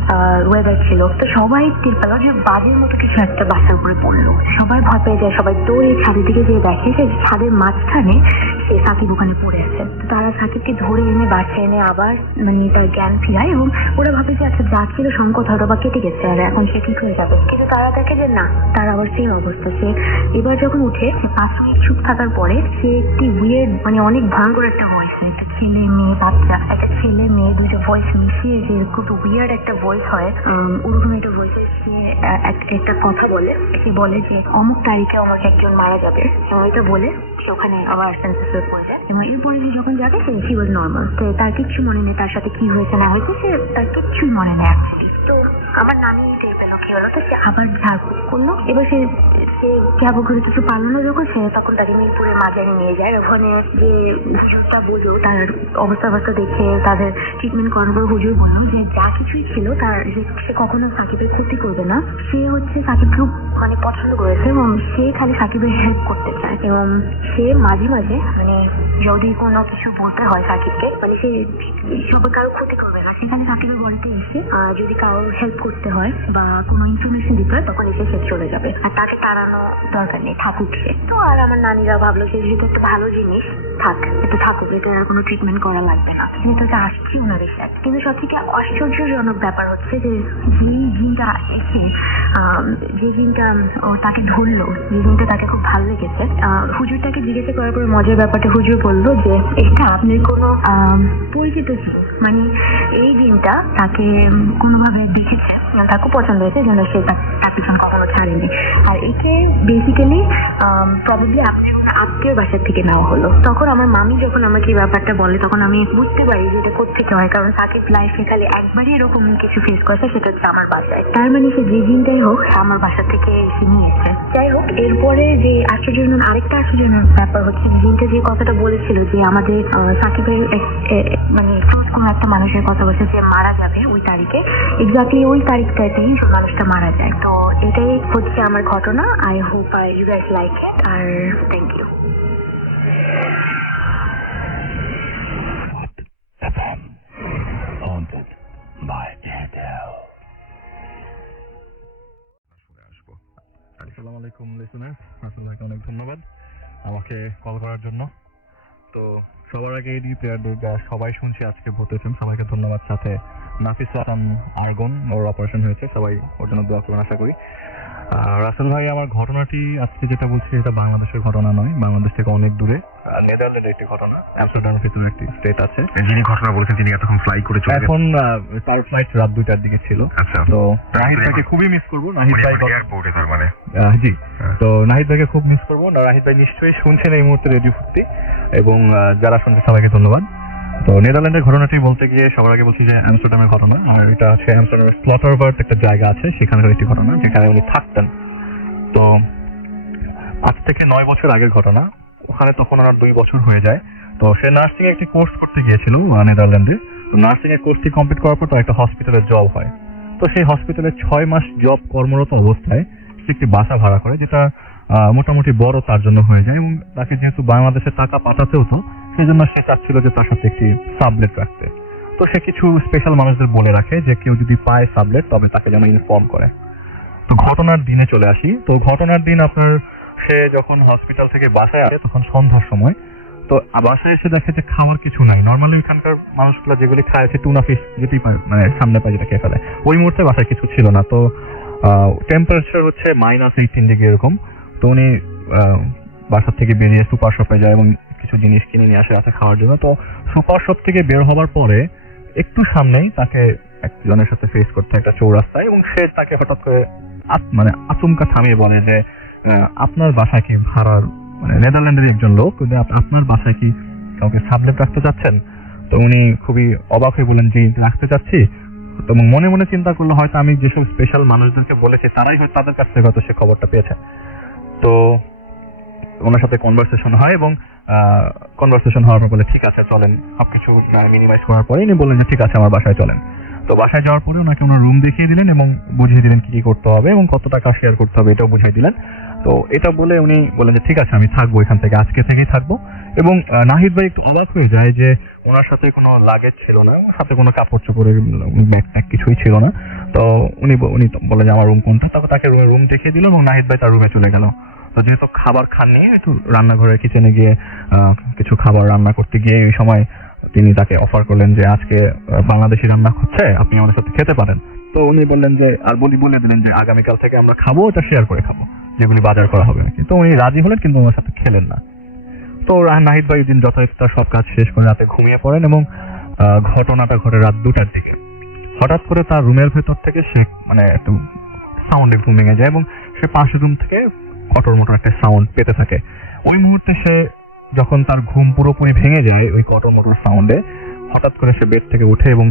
ওয়েদার ছিল। তো সবাই টের পেল যে বাজের মতো কিছু একটা বাসার উপরে পড়লো। সবাই ভয় পেয়ে যায়, সবাই দৌড়ে ছাদের দিকে যেয়ে দেখে যে ছাদের মাঝখানে সে সাকিব ওখানে পড়ে আছে। তো তারা সাকিবকে ধরে এনে বাসায় এনে আবার মানে তার জ্ঞান ফিরায়, এবং ওরা ভাবে যে আচ্ছা যা ছিল সংকট হয়তো বা কেটে গেছে আর এখন সে ঠিক হয়ে যাবে। কিন্তু তারা দেখে যে না, তার আবার সেম অবস্থা। সে এবার যখন উঠে 5 মিনিট চুপ থাকার পরে সে একটি উইয়ার্ড মানে অনেক ভয়ঙ্কর একটা ভয়েস, একটা ছেলে মেয়ে বাচ্চা, একটা ছেলে মেয়ে দুটো ভয়েস মিশিয়ে যে খুব উইয়ার্ড একটা ভয়েস হয়, ওরকম একটা ভয়েসে সে একটা কথা বলে। সে বলে যে অমুক তারিখে আমাকে একজন মারা যাবে, এবং এটা বলে সে ওখানে আবার সেন্সেস হয়ে পড়ে যায়। এবং এরপরে যে যখন যাবে সে ওয়াজ নর্মাল। তো তার কিচ্ছু মনে নেই তার সাথে কি হয়েছে না হয়েছে, সে তার কিচ্ছুই মনে নেই অ্যাকচুয়ালি। তো আমার নানি টের পেলো কি হলো, তো সে আবার ঝাড়ফুঁক করলো। এবার সে ঝাড়ফুঁক করে কিছু পারলো না যখন, সে তখন তাকে মিরপুরে মাজারে নিয়ে যায়। ওখানে যে হুজুরটা বললো, তার অবস্থা দেখে তাদের ট্রিটমেন্ট করার পর হুজুর বললো যে যা কিছুই ছিল তার সে কখনো সাকিবের ক্ষতি করবে না। সে হচ্ছে সাকিবকে খুব মানে পছন্দ করেছে এবং সে খালি সাকিবের হেল্প করতে চায়, এবং সে মাঝে মাঝে মানে যদি কোনো কিছু বলতে হয় সাকিবকে, মানে সে সবাই কারো ক্ষতি করবে না, সেখানে সাকিবের বাড়িতে এসে যদি কারো হেল্প করতে হয় বা কোনো ইনফরমেশন দিতে হয় তখন এসে সে চলে যাবে, আর তাকে তাড়ানো দরকার নেই, থাকুক সে। তো আর আমার নানিরা ভাবলো যে যেহেতু একটা ভালো জিনিস একটু থাকুক, এটা আর কোনো ট্রিটমেন্ট করা লাগবে না, যেহেতু এটা আসছে ওনার এসে। কিন্তু সব থেকে আশ্চর্যজনক ব্যাপার হচ্ছে যে যেই জিনটা এসে যে জিনটা তাকে ধরলো, যে জিনটা তাকে খুব ভালো লেগেছে, হুজুরটাকে জিজ্ঞাসা করার পর মজার ব্যাপারটা হুজুর বললো যে এটা আপনার কোনো পরিচিত জিন, মানে এই জিনটা তাকে কোনোভাবে দেখেছে, তার খুব পছন্দ হয়েছে, যেন সে তার পিছন কখনো ছাড়েনি। আর একে বেসিক্যালি প্রবাবলি আপনার আত্মীয় বাসার থেকে নেওয়া হলো। তখন আমার মামি যখন আমাকে এই ব্যাপারটা বলে তখন আমি বুঝতে পারি যে এটা কোত্থেকে হয়, কারণ সাকিব লাইফে খালি একবারই এরকম কিছু ফেস করেছে, সেটা হচ্ছে আমার বাসায়। তার মানে সে যে জিনটাই হোক আমার বাসা থেকে এসে নিয়েছে। যাই হোক, এরপরে যে আরেকটা আশ্চর্যজনক ব্যাপার হচ্ছে জিনটা যে কথাটা বলেছিল যে আমাদের সাকিবের মানে ক্লোজ কোনো একটা মানুষের কথা বলছে যে মারা যাবে ওই তারিখে, এক্স্যাক্টলি ওই তারিখটাতেই সেই মানুষটা মারা যায়। তো এটাই হচ্ছে আমার ঘটনা। I hope you guys like it, আর thank you. FM. Haunted by Adele. আসসালামু আলাইকুম লিসেনার, আসসালামু অনেক ধন্যবাদ আমাকে কল করার জন্য। তো সবার আগে এই যা সবাই শুনছি আজকে ভূত এফএম, সবাইকে ধন্যবাদ। সাথে নাফিস আলম আর্গন, ওর অপারেশন হয়েছে, সবাই ওর জন্য দোয়া করবেন আশা করি। রাসেল ভাই, আমার ঘটনাটি আজকে যেটা বলছি এটা বাংলাদেশের ঘটনা নয়, বাংলাদেশ থেকে অনেক দূরে, নেদারল্যান্ডের একটি ঘটনা। অ্যামস্টারডামের ভিতরে একটি স্টেট আছে। যিনি ঘটনা বলেছেন তিনি এতক্ষণ ফ্লাই করে চলে গেছেন। এখন তার ফ্লাইট রাত 2টার দিকে ছিল। আচ্ছা, তো নাহিদ ভাইকে খুবই মিস করবো। নাহিদ ভাই এয়ারপোর্টে তার মানে জি, তো নাহিদ ভাইকে খুব মিস করবো। নাহিদ ভাই নিশ্চয়ই শুনছেন এই মুহূর্তে রেডিও ফুর্তি, এবং যারা শুনছে সবাইকে ধন্যবাদ। তো নেদারল্যান্ডের ঘটনাটি বলতে গিয়ে সবার আগে বলছি যে অ্যামস্টারডামের ঘটনা, আর এটা হচ্ছে অ্যামস্টারডামের স্লটারবার্ট একটা জায়গা আছে, সেখানের একটি ঘটনা যেখানে উনি থাকতেন। তো আজ থেকে 9 বছর আগের ঘটনা। ওখানে তখন ওনার 2 বছর হয়ে যায়। তো সে নার্সিং এ একটি কোর্স করতে গিয়েছিল নেদারল্যান্ডে। নার্সিং এর কোর্সটি কমপ্লিট করার পর তার একটা হসপিটালে জব হয়। তো সেই হসপিটালে 6 মাস জব কর্মরত অবস্থায় সে একটি বাসা ভাড়া করে, যেটা মোটামুটি বড় তার জন্য হয়ে যায়, এবং তাকে যেহেতু বাংলাদেশে টাকা পাঠাতে হতো সেই জন্য সে চাচ্ছিল যে তার সাথে একটি সাবলেট রাখতে। তো সে কিছু স্পেশাল মানুষদের বলে রাখে যে কেউ যদি পায় সাবলেট তবে তাকে যেন ইনফর্ম করে। তো ঘটনার দিনে চলে আসি। তো ঘটনার দিন আপনার সে যখন হসপিটাল থেকে বাসায় আসে তখন সন্ধ্যার সময়। তো বাসায় এসে দেখে যে খাওয়ার কিছু নাই। নর্মালি ওইখানকার মানুষগুলো যেগুলি খায় আছে টুনা ফিশ যেটি মানে সামনে পায় যেটা খেয়ে ফেলে, ওই মুহূর্তে বাসায় কিছু ছিল না। তো টেম্পারেচার হচ্ছে -18 ডিগ্রি এরকম। তো উনি বাসা থেকে বেরিয়ে সুপার শপে যায় এবং কিছু জিনিস কিনে নিয়ে আসে রাতে খাওয়ার জন্য। তো সুপার শপ থেকে বের হবার পরে একটু সামনেই তাকে একজনের সাথে ফেস করতে একটা চৌরাস্তায়, এবং সে তাকে হঠাৎ করে মানে আচমকা থামিয়ে বলে যে আপনার বাসায় কি ভাড়ার মানে নেদারল্যান্ডের একজন লোক, আপনার বাসায় কি কাউকে সাবলেট রাখতে চাচ্ছেন? তো উনি খুবই অবাক হয়ে বলেন যে রাখতে চাচ্ছি। এবং মনে মনে চিন্তা করলো হয়তো আমি যেসব স্পেশাল মানুষদেরকে বলেছি তারাই হয়তো তাদের কাছ থেকে হয়তো সে খবরটা পেয়েছে। তো ওনার সাথে কনভারসেশন হয়, এবং কনভারসেশন হওয়ার পর বলে ঠিক আছে চলেন, সবকিছু মিনিমাইজ করার পরে উনি বললেন যে ঠিক আছে আমার বাসায় চলেন। তো বাসায় যাওয়ার পরে ওনাকে ওনার রুম দেখিয়ে দিলেন এবং বুঝিয়ে দিলেন কি কি করতে হবে এবং কত টাকা শেয়ার করতে হবে এটাও বুঝিয়ে দিলেন। তো এটা বলে উনি বলেন যে ঠিক আছে আমি থাকবো এখান থেকে, আজকে থেকেই থাকবো। এবং নাহিদ ভাই একটু অবাক হয়ে যায় যে ওনার সাথে কোনো লাগেজ ছিল না, সাথে কোনো কাপড় চোপড়ের ব্যাগ ট্যাগ কিছুই ছিল না। তো উনি বলে যে আমার রুম কোনটা, তারপর তাকে রুম দেখিয়ে দিল এবং নাহিদ ভাই তার রুমে চলে গেল। তো যেহেতু খাবার খাননি, একটু রান্নাঘরের কিচেনে গিয়ে কিছু খাবার রান্না করতে গিয়ে এই সময় তিনি তাকে অফার করলেন যে আজকে বাংলাদেশি রান্না হচ্ছে, আপনি আমাদের সাথে খেতে পারেন। তো উনি বললেন যে আর বলে দিলেন যে আগামীকাল থেকে আমরা খাবো, এটা শেয়ার করে খাবো, যেগুলি বাজার করা হবে নাকি। তো উনি রাজি হলেন কিন্তু ওনার সাথে খেলেন না। তো নাহিদ ভাই দিন যথাযথ তার সব কাজ শেষ করে রাতে ঘুমিয়ে পড়েন এবং ঘটনাটা ঘটে রাত 2টার দিকে। হঠাৎ করে তার রুমের ভেতর থেকে সে মানে একটু সাউন্ডে ঘুম ভেঙে যায় এবং সে পাশের রুম থেকে কটর মোটর একটা সাউন্ড পেতে থাকে। ওই মুহূর্তে সে যখন তার ঘুম পুরোপুরি ভেঙে যায় ওই কটর মোটর সাউন্ডে, হঠাৎ করে সে বেড থেকে উঠে এবং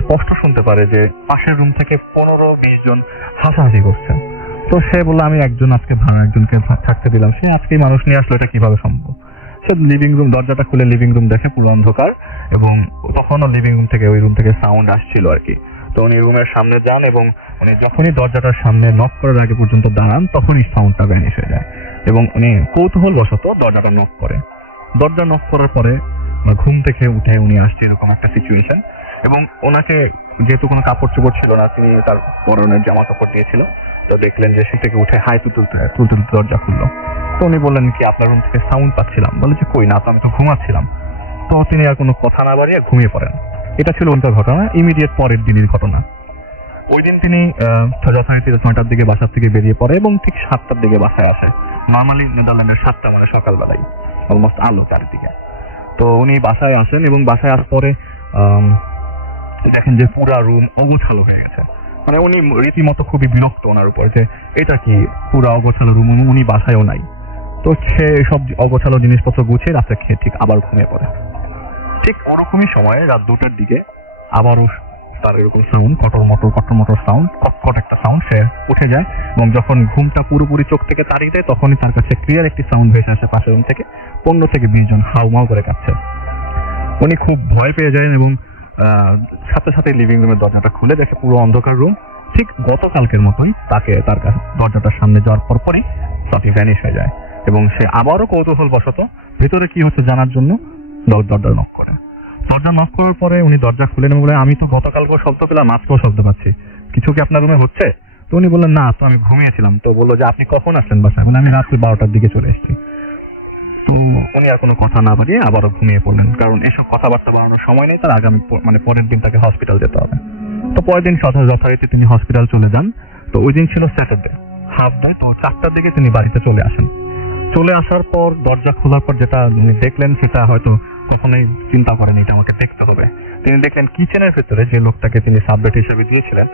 স্পষ্ট শুনতে পারে যে পাশের রুম থেকে 15-20 জন হাসাহাসি করছে। তো সে বললো আমি একজন আজকে ভাড়া একজনকে থাকতে দিলাম, সে আজকেই মানুষ নিয়ে আসলো, এটা কিভাবে সম্ভব? সে লিভিং রুম দরজাটা খুলে লিভিং রুম দেখে পুরো অন্ধকার, এবং তখনও লিভিং রুম থেকে ওই রুম থেকে সাউন্ড আসছিল আর কি। তো উনি রুমের সামনে যান এবং উনি যখনই দরজাটার সামনে নক করার আগে পর্যন্ত দাঁড়ান তখনই সাউন্ডটা ভ্যানিশ হয়ে যায়, এবং উনি কৌতূহল বশত দরজাটা নক করে। দরজা নক করার পরে ঘুম থেকে উঠে উনি আসছে এরকম একটা সিচুয়েশন, এবং ওনাকে যেহেতু কোনো কাপড় চোপড় ছিল না, তিনি তার পরনের জামা কাপড় দিয়েছিল, তো দেখলেন যে সে থেকে উঠে হাই তুলতে দরজা খুললো। তো উনি বললেন কি আপনার রুম থেকে সাউন্ড পাচ্ছিলাম, বলে যে কই না, তো আমি তো ঘুমাচ্ছিলাম। তো তিনি আর কোনো কথা না বাড়িয়ে ঘুমিয়ে পড়েন। এটা ছিল ওনার ঘটনা, ইমিডিয়েট পরের দিনের ঘটনা। ওই দিন তিনি যথারীতি 9টার দিকে বাসার থেকে বেরিয়ে পড়ে এবং ঠিক 7টার দিকে বাসায় আসে। নর্মালি নেদারল্যান্ডের 7টা মানে সকালবেলায়, অলমোস্ট আলো চারিদিকে। তো উনি বাসায় আসেন এবং বাসায় আসার পরে দেখেন যে পুরা রুম অগোছালো হয়ে গেছে। মানে উনি রীতিমতো খুবই বিরক্ত ওনার উপর যে এটা কি পুরা অগোছালো রুম, উনি বাসায়ও নাই। তো সে সব অগোছালো জিনিসপত্র গুছিয়ে রাতে খেয়ে ঠিক আবার ঘুমিয়ে পড়ে। ঠিক ওরকমই সময়ে রাত 2টার দিকে আবারও তার এরকম সাউন্ড, কটর মটর সাউন্ড, কটকট একটা সাউন্ড, সে উঠে যায় এবং যখন ঘুমটা পুরোপুরি চোখ থেকে তাড়িয়ে দেয় তখনই তার কাছে ক্লিয়ার একটি সাউন্ড ভেসে আসে পাশের রুম থেকে, 15 থেকে 20 জন হাউমাউ করে কাঁদছে। উনি খুব ভয় পেয়ে যায় এবং সাথে সাথে লিভিং রুমের দরজাটা খুলে দেখে পুরো অন্ধকার রুম। ঠিক গতকালকের মতোই তার কাছে দরজাটার সামনে যাওয়ার পরপরই সটি ভ্যানিশ হয়ে যায়, এবং সে আবারও কৌতূহল বশত ভিতরে কি হচ্ছে জানার জন্য দরজা নক করে। দরজা নক করার পরে উনি দরজা খুলেন এবং বলে আমি তো গতকালকেও শব্দ পেলাম, আজকেও শব্দ পাচ্ছি, কিছু কি আপনার রুমে হচ্ছে? তো উনি বললেন না, তো আমি ঘুমিয়েছিলাম। তো বললো যে আপনি কখন আসলেন বাসায়? আমি রাত্রি 12টার দিকে চলে এসেছি। তো উনি আর কোনো কথা না বাড়িয়ে আবারও ঘুমিয়ে পড়লেন, কারণ এসব কথাবার্তা বাড়ানোর সময় নেই, তার আগামী মানে পরের দিন তাকে হসপিটাল যেতে হবে। তো পরের দিন যথারীতি তিনি হসপিটাল চলে যান। তো ওই দিন ছিল স্যাটারডে, হাফ ডে। তো 4টার দিকে তিনি বাড়িতে চলে আসেন। চলে আসার পর দরজা খোলার পর যেটা উনি দেখলেন সেটা হয়তো কখনোই চিন্তা করেন এটা আমাকে দেখতে হবে। তিনি দেখলেন কিচেনের ভেতরে যে লোকটাকে তিনি সাবলেট হিসেবে দিয়েছিলেন,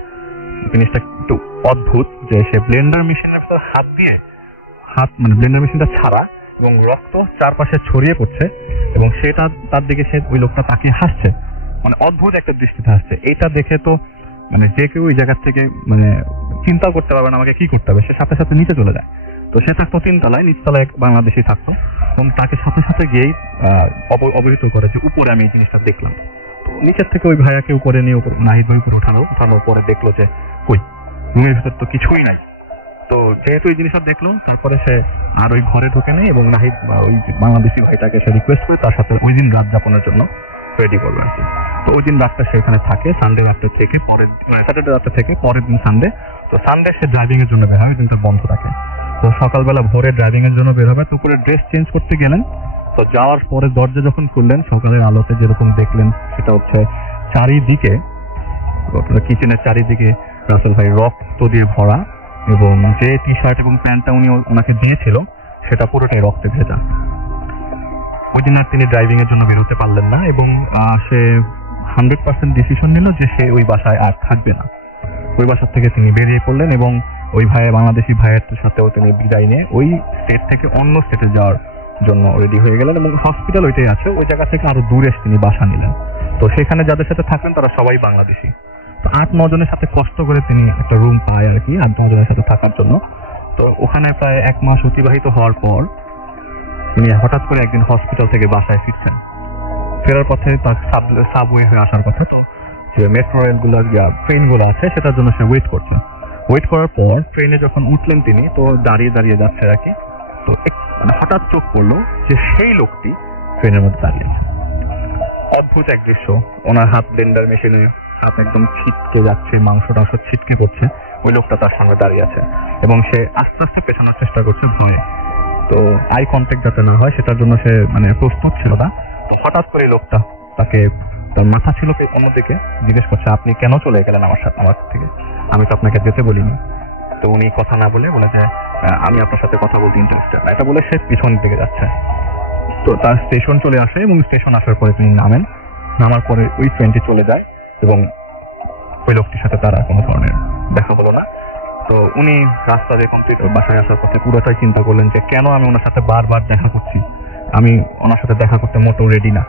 জিনিসটা একটু অদ্ভুত, যে সে ব্লেন্ডার মেশিনের ভেতর হাত মানে ব্লেন্ডার মেশিনটা ছাড়া এবং রক্ত চারপাশে ছড়িয়ে পড়ছে, এবং সেটা তার দিকে সে ওই লোকটা তাকিয়ে হাসছে, মানে অদ্ভুত একটা দৃষ্টিতে হাসছে। এটা দেখে তো মানে যে কেউ ওই জায়গা থেকে মানে চিন্তা করতে পারবে না আমাকে কি করতে হবে, সে সাথে সাথে নিচে চলে যায়। তো সে থাকতো 3 তলায়, নিচতলায় এক বাংলাদেশি থাকতো, এবং তাকে সাথে সাথে গিয়েই অবহিত করে যে উপরে আমি এই জিনিসটা দেখলাম। তো নিচের থেকে ওই ভাইয়াকে উপরে নিয়ে নাহিদ ভাই উপরে উঠানোর পরে দেখলো যে কই রুমের ভিতর তো কিছুই নাই। তো যেহেতু এই জিনিসটা দেখলো, তারপরে সে আর ওই ঘরে ঢুকে নেই এবং নাহিদ ওই বাংলাদেশি ভাইটাকে সে রিকোয়েস্ট করে তার সাথে ওই দিন রাত যাপনের জন্য রেডি করলো আর কি। তো ওই দিন রাতটা সেখানে থাকে, সানডে রাত্রে থেকে স্যাটারডে রাত্রে থেকে পরের দিন সানডে। তো সানডে সে ড্রাইভিং এর জন্য বের হয়, কিন্তু বন্ধ থাকে। তো সকালবেলা ভোরে ড্রাইভিং এর জন্য বের হবে, তো উপরে ড্রেস চেঞ্জ করতে গেলেন। তো যাওয়ার পরে দরজা যখন খুললেন, সকালের আলোতে যেরকম দেখলেন সেটা হচ্ছে চারিদিকে কিচেনের চারিদিকে রাসেল ভাই রক্ত দিয়ে ভরা, এবং যে টি শার্ট এবং প্যান্টটা উনি ওনাকে দিয়েছিল সেটা পুরোটাই রক্তে ভেজা। ওই দিন আর তিনি ড্রাইভিং এর জন্য বেরোতে পারলেন না, এবং সে 100% ডিসিশন নিল যে সে ওই বাসায় আর থাকবে না। ওই বাসার থেকে তিনি বেরিয়ে পড়লেন এবং ওই বাংলাদেশি ভাইয়ের সাথেও তিনি বিদায় নিয়ে ওই স্টেট থেকে অন্য স্টেটে যাওয়ার জন্য রেডি হয়ে গেলেন, এবং হসপিটাল ওইটাই আছে, ওই জায়গা থেকে আরো দূরে তিনি বাসা নিলেন। তো সেখানে যাদের সাথে থাকলেন তারা সবাই বাংলাদেশি। তো 8-9 জনের সাথে কষ্ট করে তিনি একটা রুম পায় আর কি 8-9 জনের সাথে থাকার জন্য। তো ওখানে প্রায় 1 মাস অতিবাহিত হওয়ার পর তিনি হঠাৎ করে একদিন হসপিটাল থেকে বাসায় ফিরছেন। ফেরার পথে তার সাবওয়ে হয়ে আসার কথা। তো যে মেট্রো রেলগুলো ট্রেনগুলো আছে সেটার জন্য সে ওয়েট করছে। ওয়েট করার পর ট্রেনে যখন উঠলেন তিনি, তো দাঁড়িয়ে যাচ্ছে আর কি। তো মানে হঠাৎ চোখ পড়লো যে সেই লোকটি ট্রেনের মধ্যে দাঁড়িয়ে আছে। অদ্ভুত এক দৃশ্য, ওনার হাত ব্লেন্ডার মেশিনে হাত একদম ছিটকে যাচ্ছে, মাংস ছিটকে পড়ছে, ওই লোকটা তার সামনে দাঁড়িয়ে আছে এবং সে আস্তে আস্তে পেছানোর চেষ্টা করছে ভয়ে। তো আই কন্ট্যাক্ট যাতে না হয় সেটার জন্য সে মানে প্রস্তুত ছিল না। তো হঠাৎ করে লোকটা তাকে, তার মাথা ছিল অন্যদিকে, জিজ্ঞেস করছে আপনি কেন চলে গেলেন আমার থেকে, আমি তো আপনাকে যেতে বলিনি। তো উনি কথা না বলে যে আমি আপনার সাথে কথা বলতে ইন্টারেস্টেড না, এটা বলে সে পিছন দিকে যাচ্ছে। তো তার স্টেশন চলে আসে এবং স্টেশন আসার পরে তিনি নামার পরে ওই ট্রেনটি চলে যায় এবং ওই লোকটির সাথে তারা কোনো ধরনের দেখা হলো না। তো উনি রাস্তা দিয়ে বাসায় আসার পথে পুরোটাই চিন্তা করলেন যে কেন আমি ওনার সাথে বারবার দেখা করছি, আমি ওনার সাথে দেখা করতে মোটেও রেডি না।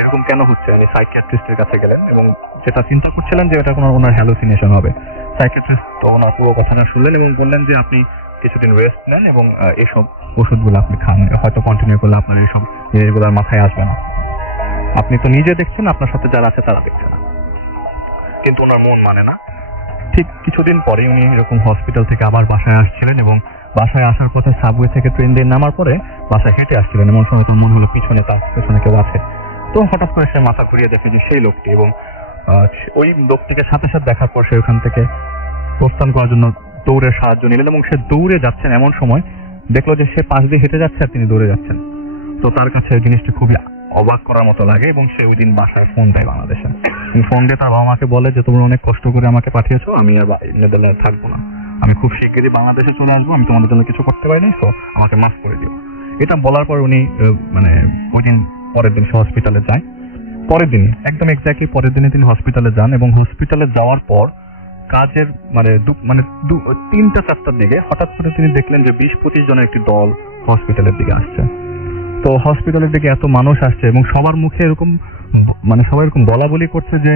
এরকম কেন হচ্ছে, উনি সাইকিয়াট্রিস্টের কাছে গেলেন এবং যেটা চিন্তা করছিলেন যে এটা কোনো ওনার হ্যালুসিনেশন হবে। সাইকিয়াট্রিস্ট তো ওনার পুরো কথাটা শুনলেন এবং বললেন যে আপনি কিছুদিন রেস্ট নেন এবং এইসব ওষুধগুলো আপনি খান, হয়তো কন্টিনিউ করলে আপনার এইসব জিনিসগুলো আর মাথায় আসবে না। আপনি তো নিজে দেখছেন, আপনার সাথে যারা আছে তারা দেখছে না। কিন্তু ওনার মন মানে না। ঠিক কিছুদিন পরে উনি এরকম হসপিটাল থেকে আবার বাসায় আসছিলেন এবং বাসায় আসার পথে সাবওয়ে থেকে ট্রেন দিয়ে নামার পরে বাসায় হেঁটে আসছিলেন, এমন সময় তার মনে হলো পিছনে তার পেছনে কেউ আছে। তো হঠাৎ করে সে মাথা ঘুরিয়ে দেখে যে সেই লোকটি, এবং ওই লোকটিকে সাথে সাথে দেখার পর সে ওখান থেকে প্রস্থান করার জন্য দৌড়ের সাহায্য নিলেন এবং সে দৌড়ে যাচ্ছেন এমন সময় দেখলো যে সে পাশ দিয়ে হেঁটে যাচ্ছে আর তিনি দৌড়ে যাচ্ছেন। তো তার কাছে এই জিনিসটা খুবই অবাক করার মতো লাগে এবং সে ওই দিন বাসায় ফোন দেয় বাংলাদেশে। ফোন দিয়ে তার বাবা মাকে বলে যে তোমরা অনেক কষ্ট করে আমাকে পাঠিয়েছো, আমি আর নেদারল্যান্ডে থাকবো না, আমি খুব শিগগিরই বাংলাদেশে চলে আসবো, আমি তোমাদের জন্য কিছু করতে পারিনি, তো আমাকে মাফ করে দিও। এটা বলার পর উনি মানে ওই দিন পরের দিন সে হসপিটালে যায়। পরের দিন একদম এক্স্যাক্টলি পরের দিনে তিনি হসপিটালে যান এবং হসপিটালে যাওয়ার পর কাজের মানে 3টা-4টার দিকে হঠাৎ করে তিনি দেখলেন যে 20-25 জনের একটি দল হসপিটালের দিকে আসছে। তো হসপিটালের দিকে এত মানুষ আসছে এবং সবার মুখে এরকম মানে সবাই এরকম বলা বলি করছে যে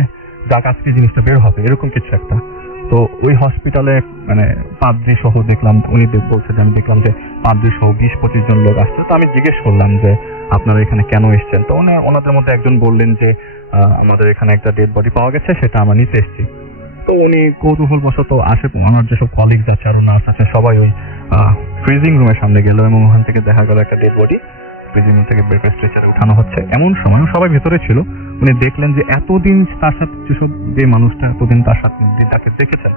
যাক আজকে জিনিসটা বের হবে, এরকম কিছু একটা। তো ওই হসপিটালে মানে পাদ্রী সহ দেখলাম, উনি বলছে যে আমি দেখলাম যে পাদ্রী সহ 20-25 জন লোক আসছে। তো আমি জিজ্ঞেস করলাম যে আপনারা এখানে কেন এসেছেন? তো ওনাদের মধ্যে একজন বললেন যে আমাদের এখানে একটা ডেড বডি পাওয়া গেছে, সেটা আমরা নিতে এসেছি। তো উনি কৌতূহল বশত আসে, ওনার যেসব কলিগস আছে আরো নার্স আছে সবাই ওই ফ্রিজিং রুমের সামনে গেল এবং ওখান থেকে দেখা গেল একটা ডেড বডি ফ্রিজিং রুম থেকে বের করে স্ট্রেচারে উঠানো হচ্ছে। এমন সময় সবাই ভেতরে ছিল, উনি দেখলেন যে এতদিন তার সাথে যে মানুষটা এতদিন তার সাথে যাকে দেখেছেন,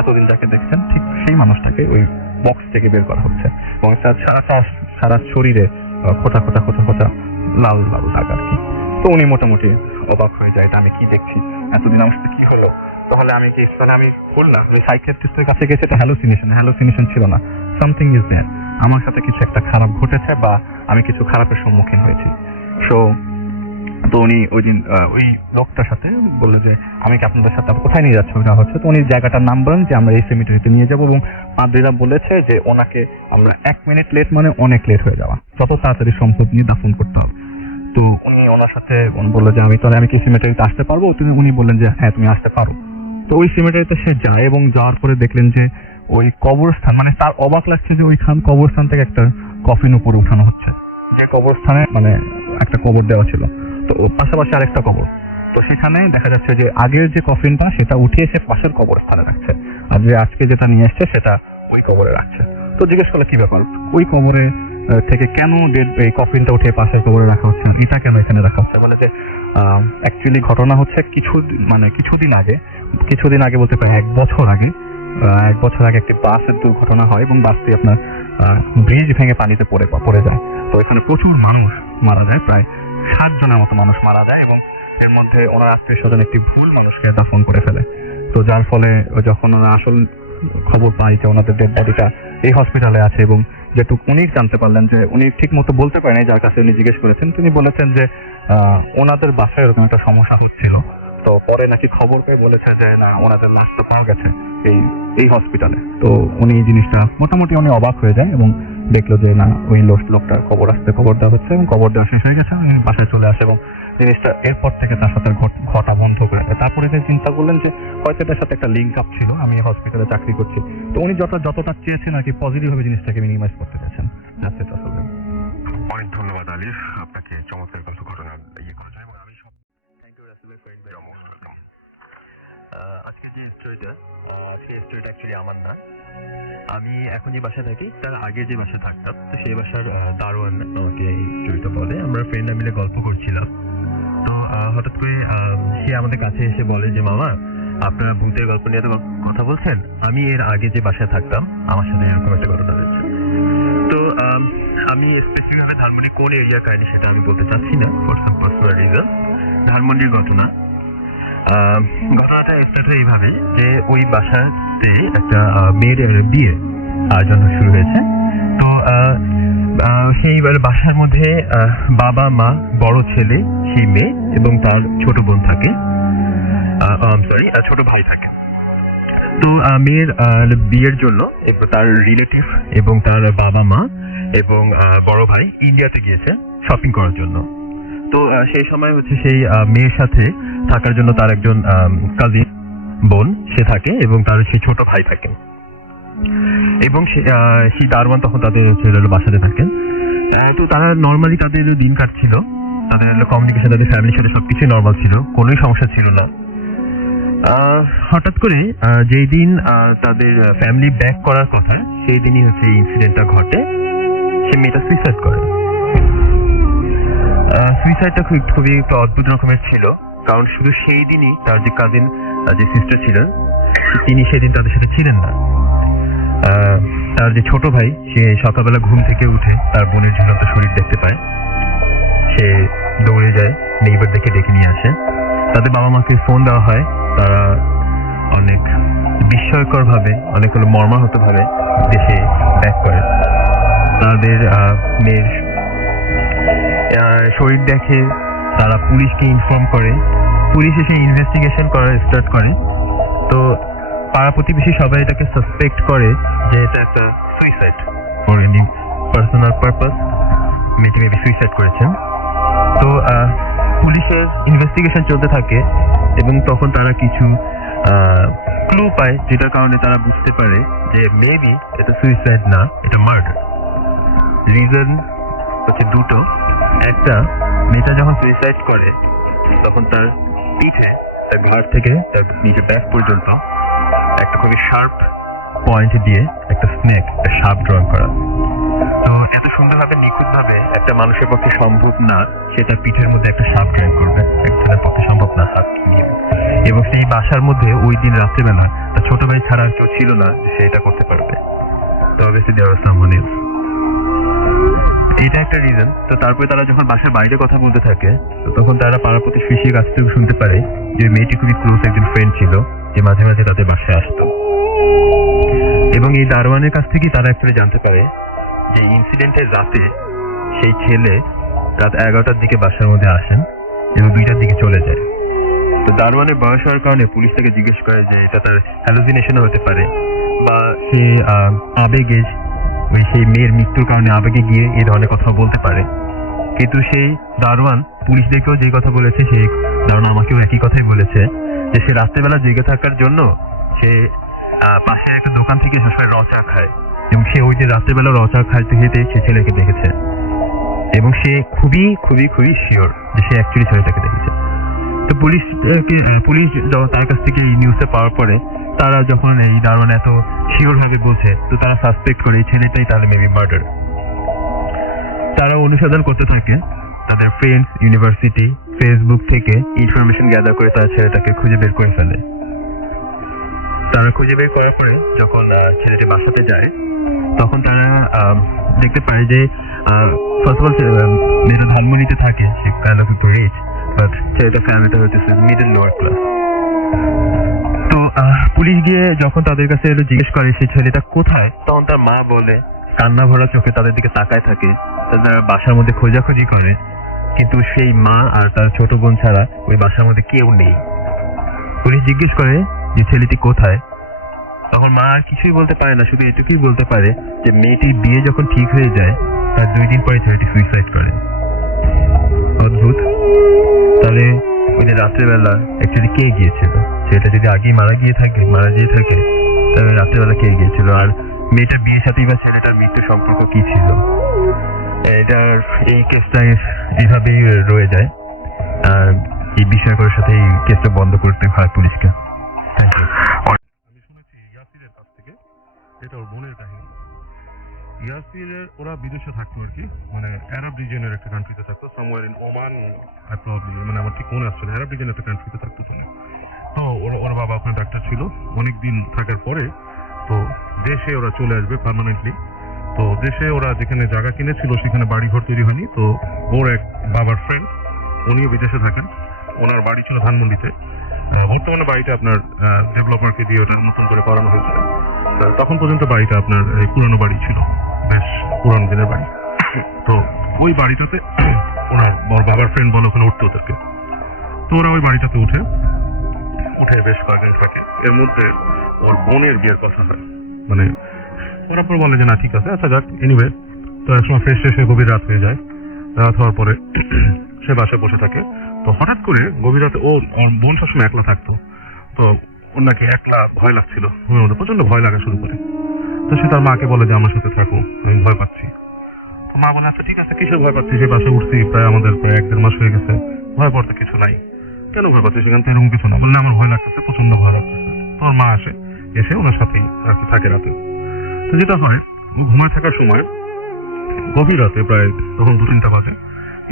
এতদিন যাকে দেখছেন ঠিক সেই মানুষটাকে ওই বক্স থেকে বের করা হচ্ছে এবং সারা শরীরে খোঁচা খোঁচা খোঁচা খোঁচা লাল লাল দাগ আর কি। তো উনি মোটামুটি অবাক হয়ে যায়, এটা আমি কি দেখছি, এতদিন আমার সাথে কি হলো? তাহলে আমি কি আমি ভুল না? আমি সাইকিয়াট্রিস্টের কাছে গেছি, এটা হ্যালুসিনেশন ছিল না, সামথিং ইজ ব্যাড, আমার সাথে কিছু একটা খারাপ ঘটেছে বা আমি কিছু খারাপের সম্মুখীন হয়েছি। তো উনি ওই দিন ওই লোকটার সাথে বললো যে আমি কি আপনাদের সাথে কোথায় নিয়ে যাচ্ছি ওটা হচ্ছে। তো উনি জায়গাটার নাম বলেন যে আমরা এই সেমিটারিতে নিয়ে যাবো এবং পাদ্রীরা বলেছে যে ওনাকে আমরা 1 মিনিট লেট মানে অনেক লেট হয়ে যাওয়া, যত তাড়াতাড়ি সম্ভব নিয়ে দাফন করতে হবে। তো উনি ওনার সাথে বললো যে আমি কি সেমিটারিতে আসতে পারবো? উনি বললেন যে হ্যাঁ তুমি আসতে পারো। তো ওই সেমিটারিতে সে যায় এবং যাওয়ার পরে দেখলেন যে ওই কবরস্থান, মানে তার অবাক লাগছে যে ওইখান কবরস্থান থেকে একটা কফিন উপরে উঠানো হচ্ছে, যে কবরস্থানে মানে একটা কবর দেওয়া ছিল, তো পাশাপাশি আরেকটা কবর। তো সেখানে দেখা যাচ্ছে যে আগের যে কফিনটা সেটা উঠিয়ে সে পাশের কবরস্থানে রাখছে, আর যে আজকে যেটা নিয়ে এসছে সেটা ওই কবরে রাখছে। তো জিজ্ঞেস করলে কি ব্যাপার, ওই কবরে থেকে কেন এই কফিনটা উঠিয়ে পাশের কবরে রাখা হচ্ছে, এটা কেন এখানে রাখা হচ্ছে? বলে যে অ্যাকচুয়ালি ঘটনা হচ্ছে কিছুদিন আগে বলতে পারি 1 বছর আগে একটি বাসের দুর্ঘটনা হয় এবং বাসটি আপনার ব্রিজ ভেঙে পানিতে পড়ে যায়। তো এখানে প্রচুর মানুষ মারা যায়, প্রায় 60 জনের মতো মানুষ মারা যায় এবং এর মধ্যে ওনার আত্মীয় স্বজন একটি ভুল মানুষকে দাফন করে ফেলে। তো যার ফলে যখন ওনারা আসল খবর পাই যে ওনাদের ডেড বডিটা এই হসপিটালে আছে এবং যেটুকু উনি জানতে পারলেন যে উনি ঠিক মতো বলতে পারেন, যার কাছে উনি জিজ্ঞেস করেছেন তিনি বলেছেন যে ওনাদের বাসায় এরকম একটা সমস্যা হচ্ছিল। তো পরে নাকি খবর পেয়ে বলেছে যে না ওনাদের লাশটা পাওয়া গেছে এই হসপিটালে। তো উনি এই জিনিসটা মোটামুটি উনি অবাক হয়ে যায় এবং দেখলো যে না ওই লোকটার খবর দেওয়া হচ্ছে এবং খবর দেওয়া শেষ হয়ে গেছে, উনি বাসায় চলে আসে এবং জিনিসটা এরপর থেকে তার সাথে ঘটা বন্ধ করে দেয়। তারপরে তিনি চিন্তা করলেন যে হয়তো এটার সাথে একটা লিঙ্ক আপ ছিল, আমি হসপিটালে চাকরি করছি। তো উনি যতটা চেয়েছেন আর কি পজিটিভ ভাবে জিনিসটাকে মিনিমাইজ করতে চাচ্ছেন। অনেক ধন্যবাদ আলিফ, আপনাকে চমৎকার কিছু ঘটনা করার জন্য। এবং আমি আজকে যে স্টোরিটা সেই স্টোরিটা অ্যাকচুয়ালি আমার না। আমি এখন যে বাসায় থাকি তার আগে যে বাসায় থাকতাম, তো সেই বাসার দারোয়ান আমাকে এই স্টোরিটা বলে। আমরা ফ্রেন্ডরা মিলে গল্প করছিলাম, তো হঠাৎ করে সে আমাদের কাছে এসে বলে যে মামা আপনারা ভূতের গল্প নিয়ে তো কথা বলছেন, আমি এর আগে যে বাসায় থাকতাম আমার সাথে এরকম একটা ঘটনা হয়েছে। তো আমি স্পেসিফিকভাবে ধানমন্ডির কোন এরিয়া কাহিনী সেটা আমি বলতে চাচ্ছি না, ফর সাম পার্সোনাল রিজন। ধানমন্ডির ঘটনাটা স্টার্ট হয় এইভাবে যে ওই বাসাতে একটা মেয়ের বিয়ে আয়োজন শুরু হয়েছে। তো সেইবার বাসার মধ্যে বাবা মা বড় ছেলে সেই মেয়ে এবং তার ছোট বোন থাকে, ছোট ভাই থাকে। তো মেয়ের বিয়ের জন্য তার রিলেটিভ এবং তার বাবা মা এবং বড় ভাই ইন্ডিয়াতে গিয়েছে শপিং করার জন্য। তো সেই সময় হচ্ছে সেই মেয়ের সাথে থাকার জন্য তার একজন কাজিন বোন সে থাকে এবং তার সেই ছোট ভাই থাকে এবং সেই দারোয়ান তখন তাদের বাসাতে থাকেন। তো তারা নর্মালি তাদের দিন কাটছিল, তাদের কমিউনিকেশন, তাদের ফ্যামিলির সাথে সবকিছুই নর্মাল ছিল, কোনোই সমস্যা ছিল না। হঠাৎ করে যেই দিন তাদের ফ্যামিলি ব্যাক করার কথা সেই দিনই হচ্ছে এই ইনসিডেন্টটা ঘটে। সে মেয়েটা সুইসাইড করে। সুইসাইডটা খুবই একটা অদ্ভুত রকমের ছিল, কারণ শুধু সেই দিনই তার যে কাজিন যে সিস্টার ছিলেন তিনি সেদিন তাদের সাথে ছিলেন না। তার যে ছোট ভাই সে সকালবেলা ঘুম থেকে উঠে তার বোনের ঝুলন্ত শরীর দেখতে পায়, সে দৌড়ে যায়, নেইবারদেরকে ডেকে নিয়ে আসে। তাদের বাবা মাকে ফোন দেওয়া হয়, তারা অনেক বিস্ময়কর ভাবে, অনেক হলো মর্মাহত ভাবে দেশে ব্যাক করে। তাদের মেয়ের শরীর দেখে, তারা পুলিশকে ইনফর্ম করে, পুলিশ এসে ইনভেস্টিগেশন করা স্টার্ট করে। তো পাড়া প্রতিবেশী সবাই এটাকে সাসপেক্ট করে যে এটা একটা suicide for any personal purpose, মেয়েটি মেবি সুইসাইড করেছেন। তো পুলিশের ইনভেস্টিগেশন চলতে থাকে এবং তখন তারা কিছু ক্লু পায়, যেটার কারণে তারা বুঝতে পারে যে মেবি এটা সুইসাইড না, এটা মার্ডার। রিজন হচ্ছে দুটো। একটা, মেয়েটা যখন সুইসাইড করে তখন তার পিঠে, তার ঘাড় থেকে তার নিচে ব্যাক পর্যন্ত একটা খুবই শার্প পয়েন্ট দিয়ে একটা স্নেক, একটা সাপ ড্রয়িং করা। তো এত সুন্দরভাবে নিখুঁতভাবে একটা মানুষের পক্ষে সম্ভব না সেটা পিঠের মধ্যে একটা সাপ ড্রয়িং করবে, একজনের পক্ষে সম্ভব না হাত দিয়ে। এবং সেই বাসার মধ্যে ওই দিন রাত্রেবেলা তার ছোট ভাই ছাড়া আর কেউ ছিল না যে সে এটা করতে পারবে। তো obviously there was someone else. এটা একটা রিজন। তো তারপরে তারা যখন বাসার বাইরে কথা বলতে থাকে তো তখন তারা পাড়া প্রতিবেশীর কাছ থেকে শুনতে পারে যে মেয়েটি খুবই ক্লোজ একজন ফ্রেন্ড ছিল, যে মাঝে মাঝে তাদের বাসায় আসতো। এবং এই দারোয়ানের কাছ থেকে তারা একটু জানতে পারে যে ইনসিডেন্টের রাতে সেই ছেলে রাত 11টার দিকে বাসার মধ্যে আসেন এবং 2টার দিকে চলে যায়। তো দারোয়ানের বয়স হওয়ার কারণে পুলিশ তাকে জিজ্ঞেস করে যে এটা তার হ্যালুসিনেশন হতে পারে, বা সে আবেগে, ওই সেই মেয়ের মৃত্যুর কারণে আবেগে গিয়ে এই ধরনের কথা বলতে পারে। কিন্তু সেই দারোয়ান পুলিশদেরকেও যে কথা বলেছে, সেই দারোয়ান আমাকেও একই কথাই বলেছে যে সে রাত্রেবেলা জেগে থাকার জন্য সে পাশে একটা দোকান থেকে সবসময় রচা খায় এবং সে ওই যে রাত্রেবেলা রচা খাইতে খেতে সে ছেলেকে দেখেছে এবং সে খুবই খুবই খুবই শিওর যে সে অ্যাকচুয়ালি ছেলেটাকে দেখেছে। তো পুলিশ তার কাছ থেকে এই নিউজটা পাওয়ার পরে তারা যখন এই দারোয়ান এত শিওর ভাবে বলছে তো তারা সাসপেক্ট করে এই ছেলেটাই তাহলে মেবি মার্ডার। তারা অনুসন্ধান করতে থাকে, তাদের ফ্রেন্ডস, ইউনিভার্সিটি, ফেসবুক থেকে ইনফরমেশন গ্যাদার করে তারা ছেলেটাকে খুঁজে বের করে ফেলে। তারা খুঁজে বের করার পরে যখন ছেলেটি বাসাতে যায় তখন তারা দেখতে পায় যে ফার্স্ট অফ অল মেয়েটা ধানমন্ডিতে থাকে, সে কাইন্ড অফ একটু রিচ, বাট ছেলেটা ফ্যামিলিটা হচ্ছে মিডল লোয়ার ক্লাস। তো পুলিশ গিয়ে যখন তাদের কাছে এলো জিজ্ঞেস করে সেই ছেলেটা কোথায়, তখন তার মা বলে, কান্না ভরা চোখে তাদের দিকে তাকায় থাকে। তারা বাসার মধ্যে খোঁজাখুঁজি করে কিন্তু সেই মা আর তার ছোট বোন ছাড়া ওই বাসার মধ্যে কেউ নেই। পুলিশ জিজ্ঞেস করে যে ছেলেটি কোথায়, তখন মা আর কিছুই বলতে পারে না, শুধু এটুকুই বলতে পারে যে মেয়েটির বিয়ে যখন ঠিক হয়ে যায় তার 2 দিন পরে ছেলেটি সুইসাইড করে। অদ্ভুত। তাহলে ওই যে রাত্রেবেলা অ্যাকচুয়ালি কে গিয়েছিল? ছেলেটা যদি আগেই মারা গিয়ে থাকে তাহলে রাত্রেবেলা কে গিয়েছিল? আর মেয়েটার বিয়ের সাথেই বা ছেলেটার মৃত্যু সম্পর্ক কি ছিল? এই কেসটা এইভাবেই রয়ে যায়। আর এই বিষয়গুলোর সাথে এই কেসটা বন্ধ করতে হয় পুলিশকে। Thank you. আমি শুনেছি ইয়াসিরের কাছ থেকে, এটা ওর বোনের কাহিনী। ইয়াসিরের ওরা বিদেশে থাকতো আর কি, মানে আরব রিজনের একটা কান্ট্রিতে থাকতো, সামওয়্যার ইন ওমান, মানে আমার ঠিক মনে আসছে না, আরব রিজনের একটা কান্ট্রিতে থাকতো তোমার। তো ওর বাবা ওখানে ডাক্তার ছিল, অনেকদিন থাকার পরে তো দেশে ওরা চলে আসবে পার্মানেন্টলি। তো দেশে ওরা যেখানে জায়গা কিনেছিল সেখানে বাড়ি ঘর তৈরি হয়নি। তো ওর এক বাবার ফ্রেন্ড, উনিও বিদেশে থাকেন, ওনার বাড়ি ছিল ধানমন্ডিতে। বর্তমানে বাড়িটা আপনার ডেভেলপারকে দিয়ে ওটা নতুন করে করানো হয়েছে। তখন পর্যন্ত বাড়িটা আপনার এই পুরানো বাড়ি ছিল, বেশ পুরানো দিনের বাড়ি। তো ওই বাড়িটাতে ওনার বাবার ফ্রেন্ড বলে ওখানে উঠতে ওদেরকে। তো ওরা ওই বাড়িটাতে উঠে বেশ কয়েকদিন থাকে। এর মধ্যে ওর বোনের বিয়ের কথা হয়, মানে ওরা পর বলে যে না ঠিক আছে, আচ্ছা যাক, এনিওয়ে। তো এক সময় ফ্রেশ হয়ে গভীর রাত হয়ে যায়। রাত হওয়ার পরে সে বাসায় বসে থাকে। তো হঠাৎ করে গভীর রাতে ওর বোন সবসময় একলা থাকতো, তো ওর নাকি একলা ভয় লাগছিল, ঘুমের মধ্যে প্রচন্ড ভয় লাগা শুরু করে। তো সে তার মাকে বলে যে আমার সাথে থাকো, আমি ভয় পাচ্ছি। তো মা বলে আচ্ছা ঠিক আছে, কিসের ভয় পাচ্ছি, সে বাসায় উঠছি প্রায় আমাদের প্রায় 1-1.5 মাস হয়ে গেছে, ভয় পড়তে কিছু নাই, কেন ভয় পাচ্ছি, সেখান থেকে এরকম কিছু না। বললে আমার ভয় লাগতেছে, প্রচন্ড ভয় লাগতেছে। তোর মা আসে, এসে ওনার সাথেই থাকে রাতে। তো যেটা হয়, ও ঘুমায় থাকার সময় গভীর রাতে প্রায় তখন 2-3টা বাজে,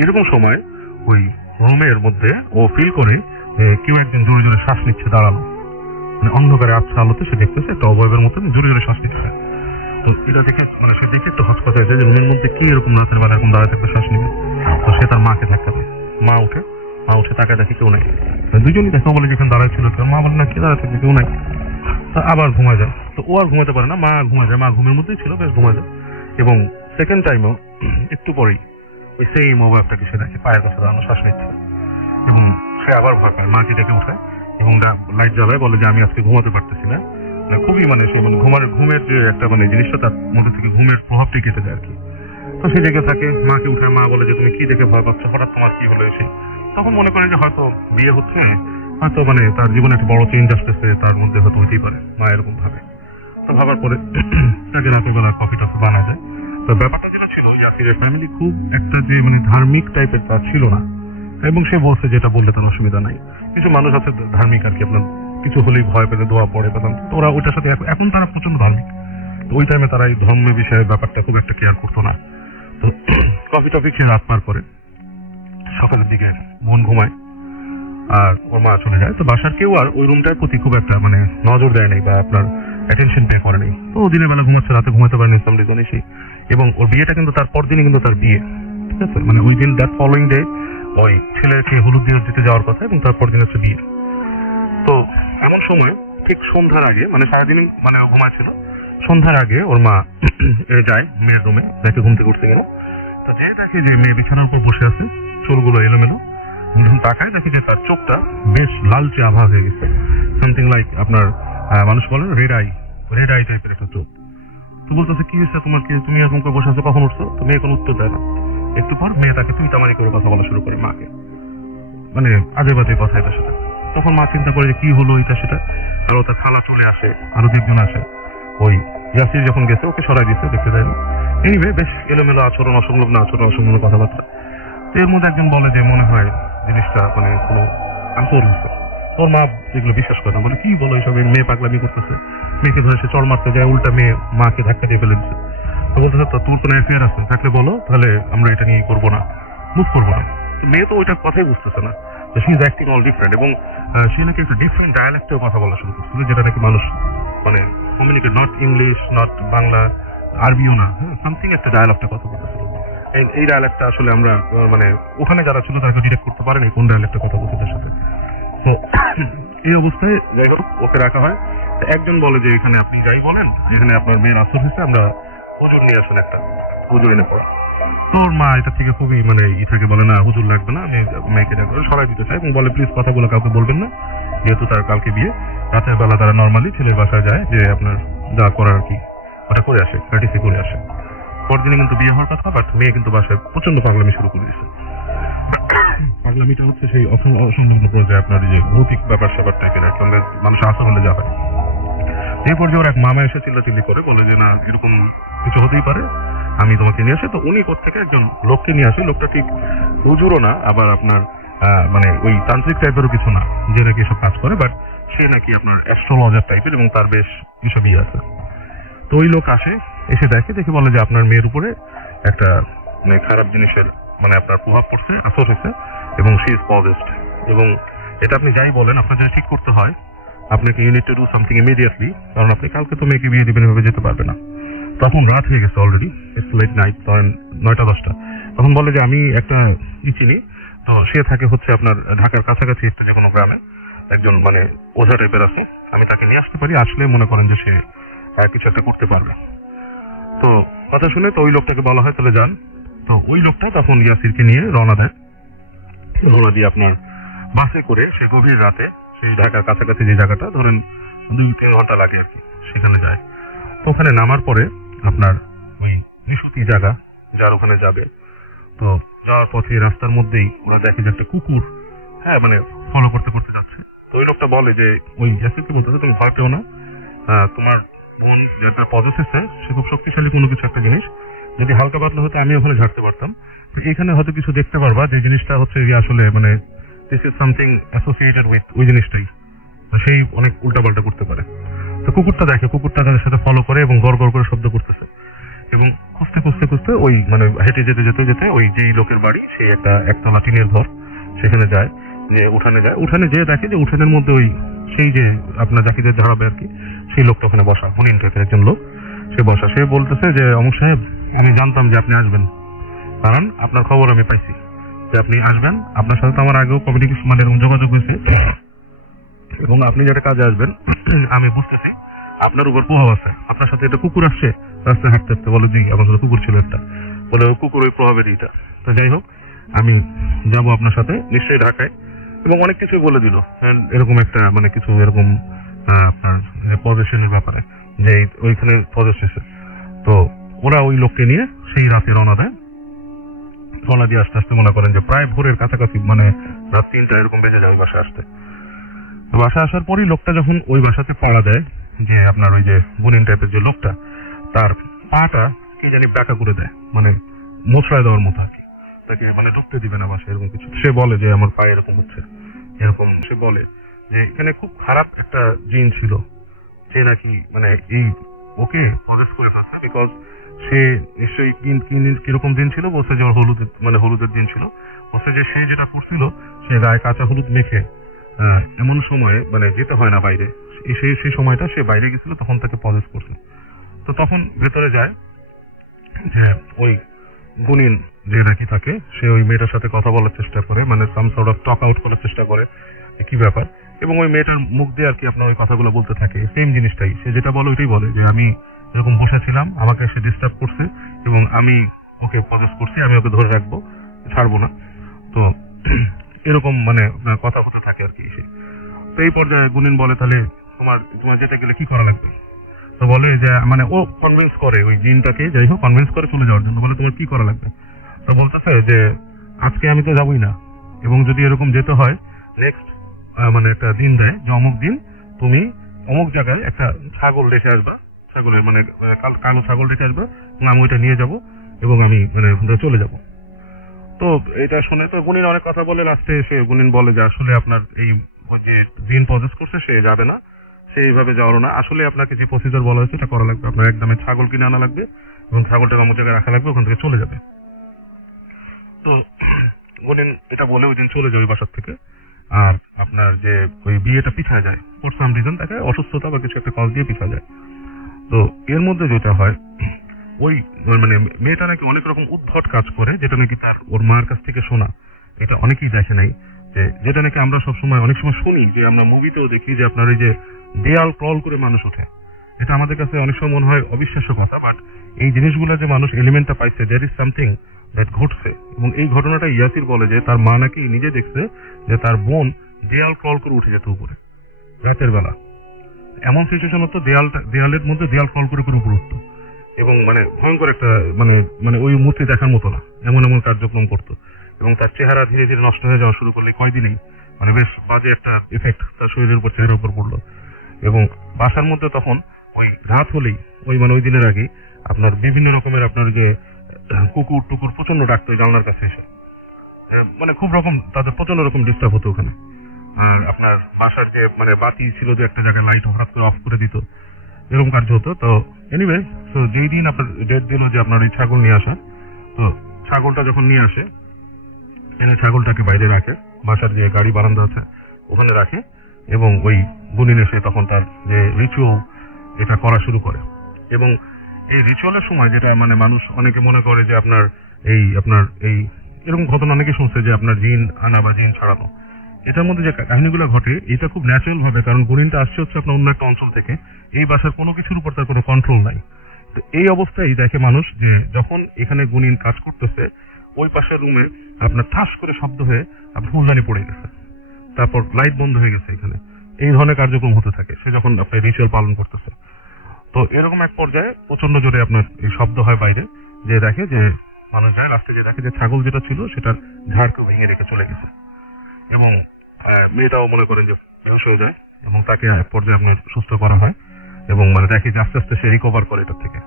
এরকম সময় ওই রুমের মধ্যে ও ফিল করে কেউ একজন জোরে জোরে শ্বাস নিচ্ছে দাঁড়ানো, মানে অন্ধকারে আচ্ছা আলোতে সে দেখতেছে একটা অবয়বের মতো জোরে জোরে শ্বাস নিচ্ছে। তো এটা দেখে মানে সে দেখে একটু হচপচ হয়েছে যে রুমের মধ্যে কি এরকম রাতের বেলা এরকম দাঁড়ায় থাকতে শ্বাস নিবে। তো সে তার মাকে ধাক্কা দেয়, মা উঠে তাকে দেখে কেউ নাই। দুজনই দেখা বলে যেখানে দাঁড়ায় ছিল কেউ, মা বলে না কে দাঁড়ায় থাকবে, কেউ নাই। তা আবার ঘুমায় যায়। তো ও আর ঘুমাতে পারে না, মা ঘুমায় যায়, মা ঘুমের মধ্যেই ছিল, বেশ ঘুমায় যায়। এবং সেকেন্ড টাইমও একটু পরেই ওই সেম অবয়বটাকে সে দেখে পায়ের কাছে দাঁড়ানো, শ্বাস নিচ্ছে। এবং সে আবার ভয় পায়, মাকে ডেকে ওঠায় এবং লাইট জ্বালায়, বলে যে আমি আজকে ঘুমাতে পারতেছি না। মানে খুবই মানে সে মানে ঘুমের যে একটা মানে জিনিসটা তার মধ্যে থেকে ঘুমের প্রভাবটি কেটে যায় আর কি। তো সে জেগে থাকে, মাকে উঠায়, মা বলে যে তুমি কি দেখে ভয় পাচ্ছ, হঠাৎ তোমার কি হলো এসে। তখন মনে করেন যে হয়তো বিয়ে হচ্ছে, হয়তো মানে তার জীবনে একটা বড় চেঞ্জ আসতেছে, তার মধ্যে হয়তো হতেই পারে, মা এরকম ভাবে। তো ভাবার পরে তাকে রাতের বেলা কফি টফি বানা যায়। তো ব্যাপারটা যেটা ছিল, ইয়াসিরের ফ্যামিলি খুব একটা যে মানে ধার্মিক টাইপের তা ছিল না, এবং সে বলছে যেটা বললে তার অসুবিধা নাই। কিছু মানুষ আছে ধার্মিক আর কি, আপনার কিছু হলেই ভয় পেতে দোয়া পড়ে পেতাম, তো ওরা ওইটার সাথে এখন তারা প্রচন্ড ধার্মিক। তো ওই টাইমে তারা এই ধর্মের বিষয়ে ব্যাপারটা খুব একটা কেয়ার করতো না। তো কফি টফি খেয়ে রাত পার করে সকালের দিকে বোন ঘুমায় আর ওর মা চলে যায়। তো বাসার কেউ আর ওই রুমটার প্রতি খুব একটা মানে নজর দেয় নাই বা আপনার অ্যাটেনশন পে করে নেই। তো ও দিনের বেলা ঘুমাচ্ছে, রাতে ঘুমাতে পারেনি সাম রিজন এসে। এবং ওর বিয়েটা কিন্তু তার পরদিনই কিন্তু তার বিয়ে, ঠিক আছে, মানে ওই দিন দ্যাট ফলোইং ডে ওই ছেলেকে হলুদ দিয়ে দিতে যাওয়ার কথা এবং তার পরদিন হচ্ছে বিয়ে। তো এমন সময় ঠিক সন্ধ্যার আগে, মানে সারাদিন মানে ঘুমাচ্ছিল, সন্ধ্যার আগে ওর মা যায় মেয়ের রুমে, তাকে ঘুম থেকে উঠতে গেল। তো যে দেখে যে মেয়ে বিছানার উপর বসে আছে, চুলগুলো এলোমেলো, তাকায় দেখে যে তার চোখটা বেশ লালচে আভা হয়ে গেছে, সামথিং লাইক আপনার মানুষ বলে রেড আই টাইপের একটা চোখ। তো বলতেছে কি হয়েছে তোমার, কি তুমি এরকম করে বসে আছো, কখন উঠছো? তো মেয়ে কোনো উত্তর দেয় না। একটু পর মেয়ে তাকে তুই তামারি করে কথা বলা শুরু করে মাকে, মানে আজে বাজে কথা এটা সেটা। তখন মা চিন্তা করে যে কি হলো এটা সেটা, আরো তার খালা চলে আসে, আরো 2 জন আসে। ওই ইয়াসির যখন গেছে ওকে সরাই দিচ্ছে, দেখতে দেয়নি। এনিওয়ে বেশ এলোমেলো আচরণ, অসংলগ্ন আচরণ, অসংলগ্ন কথাবার্তা। এর মধ্যে একজন বলে যে মনে হয় জিনিসটা মানে কোনো আসর হচ্ছে। ওর মা এগুলো বিশ্বাস করে না, বলে কি বলো এইসব, মেয়ে পাগলামি করতেছে। মেয়েকে ধরে সে চড় মারতে যায়, উল্টা মেয়ে মাকে ধাক্কা দিয়ে ফেলে দিচ্ছে। তো বলতেছে তোর কোনো অ্যাফেয়ার আছে, থাকলে বলো, তাহলে আমরা এটা নিয়ে করবো না, মুভ করবো না। মেয়ে তো ওইটার কথাই বুঝতেছে না, যে she is acting all different. এবং সে নাকি একটা ডিফারেন্ট ডায়ালেক্টেও কথা বলা শুরু করছিল, যেটা নাকি মানুষ মানে communicate, not English, not Bangla, RBO না, সামথিং একটা ডায়ালেক্টে কথা বলতেছিল। এই ডায়ালেক্টটা আসলে আমরা মানে ওখানে যারা ছিল তারা ডিটেক্ট করতে পারেনি কোন ডায়ালেক্টে কথা বলছে তার সাথে। তো এই অবস্থায় যাই হোক ওকে রাখা হয়। একজন বলে যে এখানে আপনি যাই বলেন, এখানে আপনার মেয়ের আসর হয়েছে, আমরা হুজুর নিয়ে আসুন, একটা হুজুর এনে পড়া। তোর মা এটা থেকে খুবই মানে থেকে বলে না হুজুর লাগবে না, আমি মেয়েকে সরাই দিতে চাই এবং বলে প্লিজ কথাগুলো কাউকে বলবেন না, যেহেতু তার কালকে বিয়ে। রাতের বেলা তারা নর্মালি ছেলের বাসায় যায়, যে আপনার যা করার কি ওটা করে আসে, কাটিসি করে আসে। পরদিনে কিন্তু বিয়ে হওয়ার কথা, বাট মেয়ে কিন্তু বাসায় প্রচন্ড পাগলামি শুরু করে দিয়েছে। পাগলামিটা হচ্ছে সেই অসংলগ্ন পর্যায়ে আপনার যে ভৌতিক ব্যাপার স্যাপার টাইপের, সঙ্গে মানুষ আসা হলে যাবে। এই পর্যায়ে ওর এক মামা এসে চিল্লাচিল্লি করে, বলে যে না এরকম কিছু হতেই পারে, আমি তোমাকে নিয়ে আসি। তো উনি কোথেকে একজন লোককে নিয়ে আসে, লোকটা ঠিক হুজুরও না, আবার আপনার মানে ওই তান্ত্রিক টাইপেরও কিছু না, যে নাকি এসব কাজ করে, বাট সে নাকি আপনার অ্যাস্ট্রোলজার টাইপের এবং তার বেশ এসবই আছে। তো ওই লোক আসে, এসে দেখে বলে যে আপনার মেয়ের উপরে একটা মানে খারাপ জিনিসের মানে আপনার প্রভাব পড়ছে, আসর হয়েছে এবং শি ইজ পজেসড। এবং এটা আপনি যাই বলেন, আপনার যদি ঠিক করতে হয় আপনাকে you need to do something immediately, কারণ আপনি কালকে তো মেয়েকে বিয়ে দিবেন, এভাবে যেতে পারবে না। তখন রাত হয়ে গেছে অলরেডি, ইটস লেট নাইট, ধরেন 9টা-10টা। তখন বলে যে আমি একটা চিনি, তো সে থাকে হচ্ছে আপনার ঢাকার কাছাকাছি একটা যে কোনো গ্রামে, একজন মানে ওঝা টাইপের আছে, আমি তাকে নিয়ে আসতে পারি, আসলে মনে করেন যে সে কিছু একটা করতে পারবে। তো কথা শুনে তো ওই লোকটাকে বলা হয় তাহলে যান। তো ওই লোকটা তখন ইয়াসিরকে নিয়ে রওনা দেয়, রওনা দিয়ে আপনার বাসে করে সে গভীর রাতে সেই ঢাকার কাছাকাছি যে জায়গাটা ধরেন 2-3 ঘন্টা লাগে আর কি, সেখানে যায়। তো ওখানে নামার পরে আপনার ওই নিশুতি জায়গা যার ওখানে যাবে, তো যাওয়ার পথে রাস্তার মধ্যেই ওরা দেখে যে একটা কুকুর হ্যাঁ মানে ফলো করতে করতে যাচ্ছে। তো ওই লোকটা বলে যে ওই ইয়াসিরকে বলতেছে তুমি ভয় পেও না, তোমার বোন যেটা পজেস হচ্ছে সে খুব শক্তিশালী কোনো কিছু একটা জিনিস, যদি হালকা পাতলা হতো আমি ওখানে ঝাড়তে পারতাম, এখানে হয়তো কিছু দেখতে পারবা যে জিনিসটা হচ্ছে যে আসলে মানে this is something associated with ওই জিনিসটাই, সেই অনেক উল্টাপাল্টা করতে পারে। তো কুকুরটা দেখে, কুকুরটা তাদের সাথে ফলো করে এবং গড় গড় করে শব্দ করতেছে এবং খুঁজতে খুঁজতে খুঁজতে ওই মানে হেঁটে যেতে যেতে যেতে ওই যেই লোকের বাড়ি সেই একটা একতলা টিনের ঘর সেখানে যায়, যে উঠানে যায়, উঠানে যেয়ে দেখে যে উঠানের মধ্যে ওই সেই যে আপনার যাকে যে ঝাড়াবে আর কি সেই লোকটা ওখানে বসা, হনিন টাইপের একজন লোক সে বসা। সে বলতেছে যে অমুক সাহেব আমি জানতাম যে আপনি আসবেন, কারণ আপনার খবর আমি পাইছি যে আপনি আসবেন, আপনার সাথে তো আমার আগেও কমিউনিকেশন মানে এরকম যোগাযোগ হয়েছে এবং আপনি যেটা কাজে আসবেন আমি বুঝতেছি আপনার উপর প্রভাব আছে, আপনার সাথে একটা কুকুর আসছে রাস্তায় হাঁটতে হাঁটতে, বলে জি আমার সাথে কুকুর ছিল একটা, বলে ওই কুকুর ওই প্রভাবের এটা। তো যাই হোক আমি যাব আপনার সাথে নিশ্চয়ই ঢাকায়, এবং অনেক কিছুই বলে দিল এরকম একটা মানে কিছু এরকম আপনার পজিশনের ব্যাপারে যে ওইখানে পজিশন। তো ওরা ওই লোককে নিয়ে সেই রাতে রওনা দেয়, রওনা দিয়ে আস্তে আস্তে মনে করেন যে প্রায় ভোরের কাছাকাছি মানে রাত 3টা এরকম বেজে যায় ওই বাসায় আসতে। তো বাসায় আসার পরই লোকটা যখন ওই বাসাতে পাড়া দেয়, যে আপনার ওই যে বুনিন টাইপের যে লোকটা তার পাটা কি জানি ব্যাকা করে দেয়, মানে মোছড়ায় দেওয়ার মতো আর কি, তাকে মানে ঢুকতে দিবে না বাসায় এরকম কিছু। সে বলে যে আমার পায়ে এরকম হচ্ছে, এরকম সে বলে যে এখানে খুব খারাপ একটা জিন ছিল যে নাকি মানে এই ওকে প্রজেক্ট করে ফেলছে, বিকজ সে নিশ্চয়ই কিরকম দিন ছিল বলছে যে হলুদের মানে হলুদের দিন ছিল, বলছে যে সে যেটা করছিল সে গায়ে কাঁচা হলুদ মেখে এমন সময়ে মানে যেতে হয় না বাইরে, সেই সময়টা সে বাইরে গেছিল তখন তাকে পজেস করছে। তো তখন ভেতরে যায় যে ওই গুনিন যে নাকি থাকে সে ওই মেয়েটার সাথে কথা বলার চেষ্টা করে, মানে some sort of talk out করার চেষ্টা করে কি ব্যাপার, এবং ওই মেয়েটার মুখ দিয়ে আর কি আপনার ওই কথাগুলো বলতে থাকে সেম জিনিসটাই, সে যেটা বলে ওইটাই বলে যে আমি এরকম বসেছিলাম, আমাকে সে ডিস্টার্ব করছে এবং আমি ওকে পজেস করছি, আমি ওকে ধরে রাখবো, ছাড়বো না। তো এরকম মানে কথা হতে থাকে আর কি। তো এই পর্যায়ে গুনিন বলে তাহলে তোমার যেতে গেলে কি করা লাগবে? তো বলে যে মানে ও কনভিন্স করে ওই জিনটাকে, যাই হোক কনভিন্স করে চলে যাওয়ার জন্য, বলে তোমার কি করা লাগবে? তো বলতেছে যে আজকে আমি তো যাবোই না, এবং যদি এরকম যেতে হয় নেক্সট মানে একটা দিন দেয় যে অমুক দিন তুমি অমুক জায়গায় একটা ছাগল রেখে আসবা, ছাগলের মানে কালো ছাগল রেখে আসবা এবং আমি ওইটা নিয়ে যাব এবং আমি মানে চলে যাব। তো এটা শুনে তো গুনিন অনেক কথা বলে, লাস্টে এসে গুনিন বলে যে আসলে আপনার এই যে জিন পজেস করছে সে যাবে না, সে এইভাবে যাওয়ারও না, আসলে আপনাকে যে প্রসিজার বলা হয়েছে এটা করা লাগবে, আপনার একদমে ছাগল কিনে আনা লাগবে এবং ছাগলটা অমুক জায়গায় রাখা লাগবে, ওখান থেকে চলে যাবে। তো গুনিন এটা বলে ওই দিন চলে যায় ওই বাসার থেকে, আর আপনার যে ওই বিয়েটা পিছায় যায় ফর সাম রিজন, তাকে অসুস্থতা বা কিছু একটা কজ দিয়ে পিছায় যায়। তো এর মধ্যে যেটা হয় ওই মানে মেয়েটা নাকি অনেক রকম উদ্ভট কাজ করে, যেটা নাকি তার ওর মার কাছ থেকে শোনা, এটা অনেকেই দেখে নাই, যেটা নাকি আমরা সবসময় অনেক সময় শুনি, যে আমরা মুভিতেও দেখি যে আপনার ওই যে দেয়াল ক্রল করে মানুষ ওঠে, এটা আমাদের কাছে অনেক সময় মনে হয় অবিশ্বাস্য কথা, বাট এই জিনিসগুলো যে মানুষ এলিমেন্টটা পাইছে, দ্যাট ইজ সামথিং দ্যাট ঘটছে। এবং এই ঘটনাটা ইয়াসির বলে যে তার মা নাকি নিজে দেখছে যে তার বোন দেয়াল ক্রল করে উঠে যেত উপরে রাতের বেলা, এমন সিচুয়েশন হতো দেয়ালের মধ্যে দেয়াল ক্রল করে করে উপরে উঠতো, এবং মানে ভয়ঙ্কর একটা মানে মানে ওই মূর্তি দেখার মতো না, এমন এমন কার্যক্রম করতো, এবং তার চেহারা ধীরে ধীরে নষ্ট হয়ে যাওয়া শুরু করলে কয়দিনেই মানে বেশ বাজে একটা এফেক্ট তার শরীরের উপর চেহারার উপর পড়লো। এবং বাসার মধ্যে তখন ওই রাত হলেই ওই মানে ওই দিনের আগে আপনার বিভিন্ন রকমের আপনার যে কুকুর টুকুর প্রচন্ড ডাকতো জানলার কাছে এসে, মানে খুব রকম তাদের প্রচন্ড রকম ডিস্টার্ব হতো ওখানে। আর আপনার বাসার যে মানে বাতি ছিল যে একটা জায়গায় লাইট হঠাৎ করে অফ করে দিত, এরকম কার্য হতো। তো এনিওয়ে তো যেই দিন আপনার ডেট দিল যে আপনার ওই ছাগল নিয়ে আসা, তো ছাগলটা যখন নিয়ে আসে এনে ছাগলটাকে বাইরে রাখে, বাসার যে গাড়ি বারান্দা আছে ওখানে রাখে, এবং ওই গুনিন এসে তখন তার যে রিচুয়াল এটা করা শুরু করে। এবং এই রিচুয়ালের সময় যেটা মানে মানুষ অনেকে মনে করে যে আপনার এই এরকম ঘটনা অনেকে শুনছে যে আপনার জিন আনা বা জিন ছাড়ানো, এটার মধ্যে যে কাহিনীগুলো ঘটে এটা খুব ন্যাচারাল ভাবে, কারণ গুনিনটা আসছে হচ্ছে আপনার অন্য একটা অঞ্চল থেকে, এই বাসার কোনো কিছুর উপর তার কোনো কন্ট্রোল নাই। তো এই অবস্থায় দেখে মানুষ যে যখন এখানে গুনিন কাজ করতেছে ওই পাশের রুমে আপনার ঠাস করে শব্দ হয়ে আপনার ফুলদানি পড়ে গেছে, তারপর লাইট বন্ধ হয়ে গেছে, এখানে এই ধরনের কার্যক্রম হতে থাকে সে যখন আপনার রিচুয়াল পালন করতেছে। তো এরকম এক পর্যায়ে প্রচন্ড জোরে আপনার এই শব্দ হয় বাইরে, যে দেখে যে মানুষ যায়, রাস্তায় যে দেখে যে ছাগল যেটা ছিল সেটার ঝাড়কেও ভেঙে রেখে চলে গেছে, এবং মেয়েটাও মনে করেন যে বেহুশ হয়ে যায়, এবং তাকে এক পর্যায়ে আপনার সুস্থ করা হয়, এবং মানে দেখে যে আস্তে আস্তে সে রিকভার করে এটার থেকে।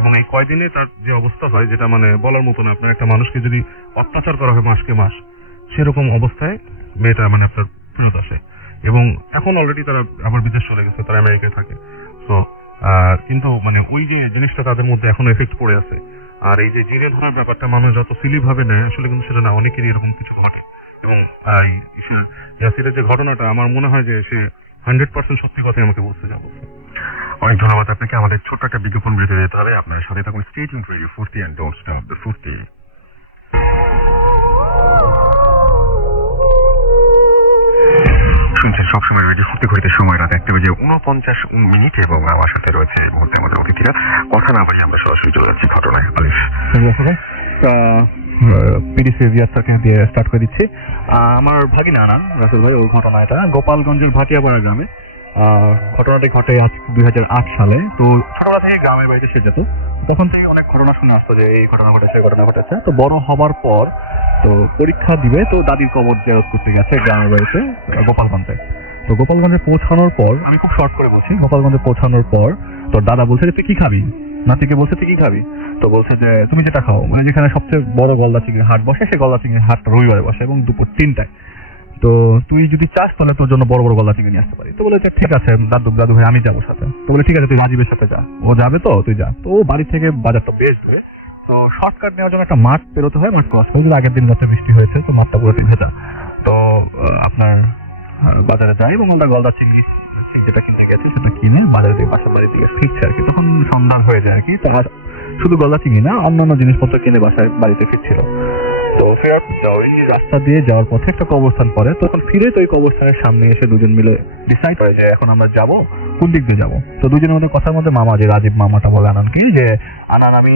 এবং এই কয়দিনে তার যে অবস্থা হয়, যেটা মানে বলার মতো না। আপনার একটা মানুষকে যদি অত্যাচার করা হয় মাসকে মাস, সেরকম অবস্থায় মেয়েটা মানে আপনার ফেরত আসে, এবং এখন অলরেডি তারা আবার বিদেশ চলে গেছে, তারা আমেরিকায় থাকে। তো কিন্তু মানে ওই যে জিনিসটা তাদের মধ্যে এখনো এফেক্ট পড়ে আছে। আর এই যে জেলে ধরার ব্যাপারটা মানুষ যত সিলি ভাবে নেয়, আসলে কিন্তু সেটা না, অনেকেরই এরকম কিছু ঘটে। এবং ইয়াসিরের যে ঘটনাটা, আমার মনে হয় যে সে 100% সত্যি কথাই আমাকে বলতে যাবো। অনেক ধন্যবাদ আপনাকে। আমাদের ছোট্ট একটা বিজ্ঞাপন বিরতি যেতে হবে। আপনার সাথে থাকুন। Stay tuned radio 40 and don't stop the 40। শুনছেন সবসময় রেডিও 40 ঘড়িতে সময় রাত 1:49 এবং আমার সাথে রয়েছে এই মুহূর্তে আমাদের অতিথিরা। কথা না বাড়িয়ে আমরা সরাসরি চলে যাচ্ছি ঘটনায়। আলিফ, পিডিসি রিয়াজটাকে দিয়ে স্টার্ট করে দিচ্ছি। আমার ভাগিনা আনান রাসেল ভাই, ওই ঘটনা এটা গোপালগঞ্জের ভাটিয়াপাড়া গ্রামে। ঘটনাটি ঘটে আজ 2008 সালে। তো ছোটবেলা থেকে গ্রামের বাড়িতে সে যেত, তখন থেকে অনেক ঘটনা শুনে আসতো যে এই ঘটনা ঘটেছে, এই ঘটনা ঘটেছে। তো বড় হবার পর তো পরীক্ষা দিবে, তো দাদির কবর জিয়ারত করতে গেছে গ্রামের বাড়িতে গোপালগঞ্জে। তো গোপালগঞ্জে পৌঁছানোর পর, আমি খুব শর্ট করে বলছি, গোপালগঞ্জে পৌঁছানোর পর তোর দাদা বলছে যে তুই কি খাবি, নাতিকে বলছে তুই কি খাবি। তো বলছে যে তুমি যেটা খাও, মানে যেখানে সবচেয়ে বড় গলদা চিংড়ির হাট বসে, সেই গলদা চিংড়ির হাটটা রবিবারে বসে এবং দুপুর 3টায়। তো তুই যদি চাস তাহলে তোর জন্য বড় বড় গলদা চিংড়ি নিয়ে আসতে পারি। তো বলে ঠিক আছে দাদু ভাই আমি যাবো সাথে। তো বলে ঠিক আছে তুই রাজীবের সাথে যা, ও যাবে তো তুই যা। তো ও বাড়ি থেকে বাজারটা বেশ দূরে, তো শর্টকাট নেওয়ার জন্য একটা মাঠ পেরোতে হয়, মাঠ ক্রস করে। আগের দিন রাতে বৃষ্টি হয়েছে, তো মাঠটা পুরো ভেজা। তো আপনার বাজারে যায় এবং আমরা গলদা চিংড়ি যেটা কিনতে গেছি সেটা কিনে বাজারে দিয়ে বাসা বাড়ির দিকে ফিরছে আর কি। তখন সন্ধ্যা হয়ে যায় আর কি। তো শুধু গলদা চিংড়ি না, অন্যান্য জিনিসপত্র কিনে বাসায় বাড়িতে ফিরছিল। তো ফেরার ওই রাস্তা দিয়ে যাওয়ার পথে একটা কবরস্থান পড়ে। তখন ফিরে তো ওই কবরস্থানের সামনে এসে দুজন মিলে ডিসাইড করে যে এখন আমরা যাব কোন দিক দিয়ে যাবো। তো দুজনের মধ্যে কথার মধ্যে মামা, যে রাজীব মামাটা বলে আনানকে যে আনান আমি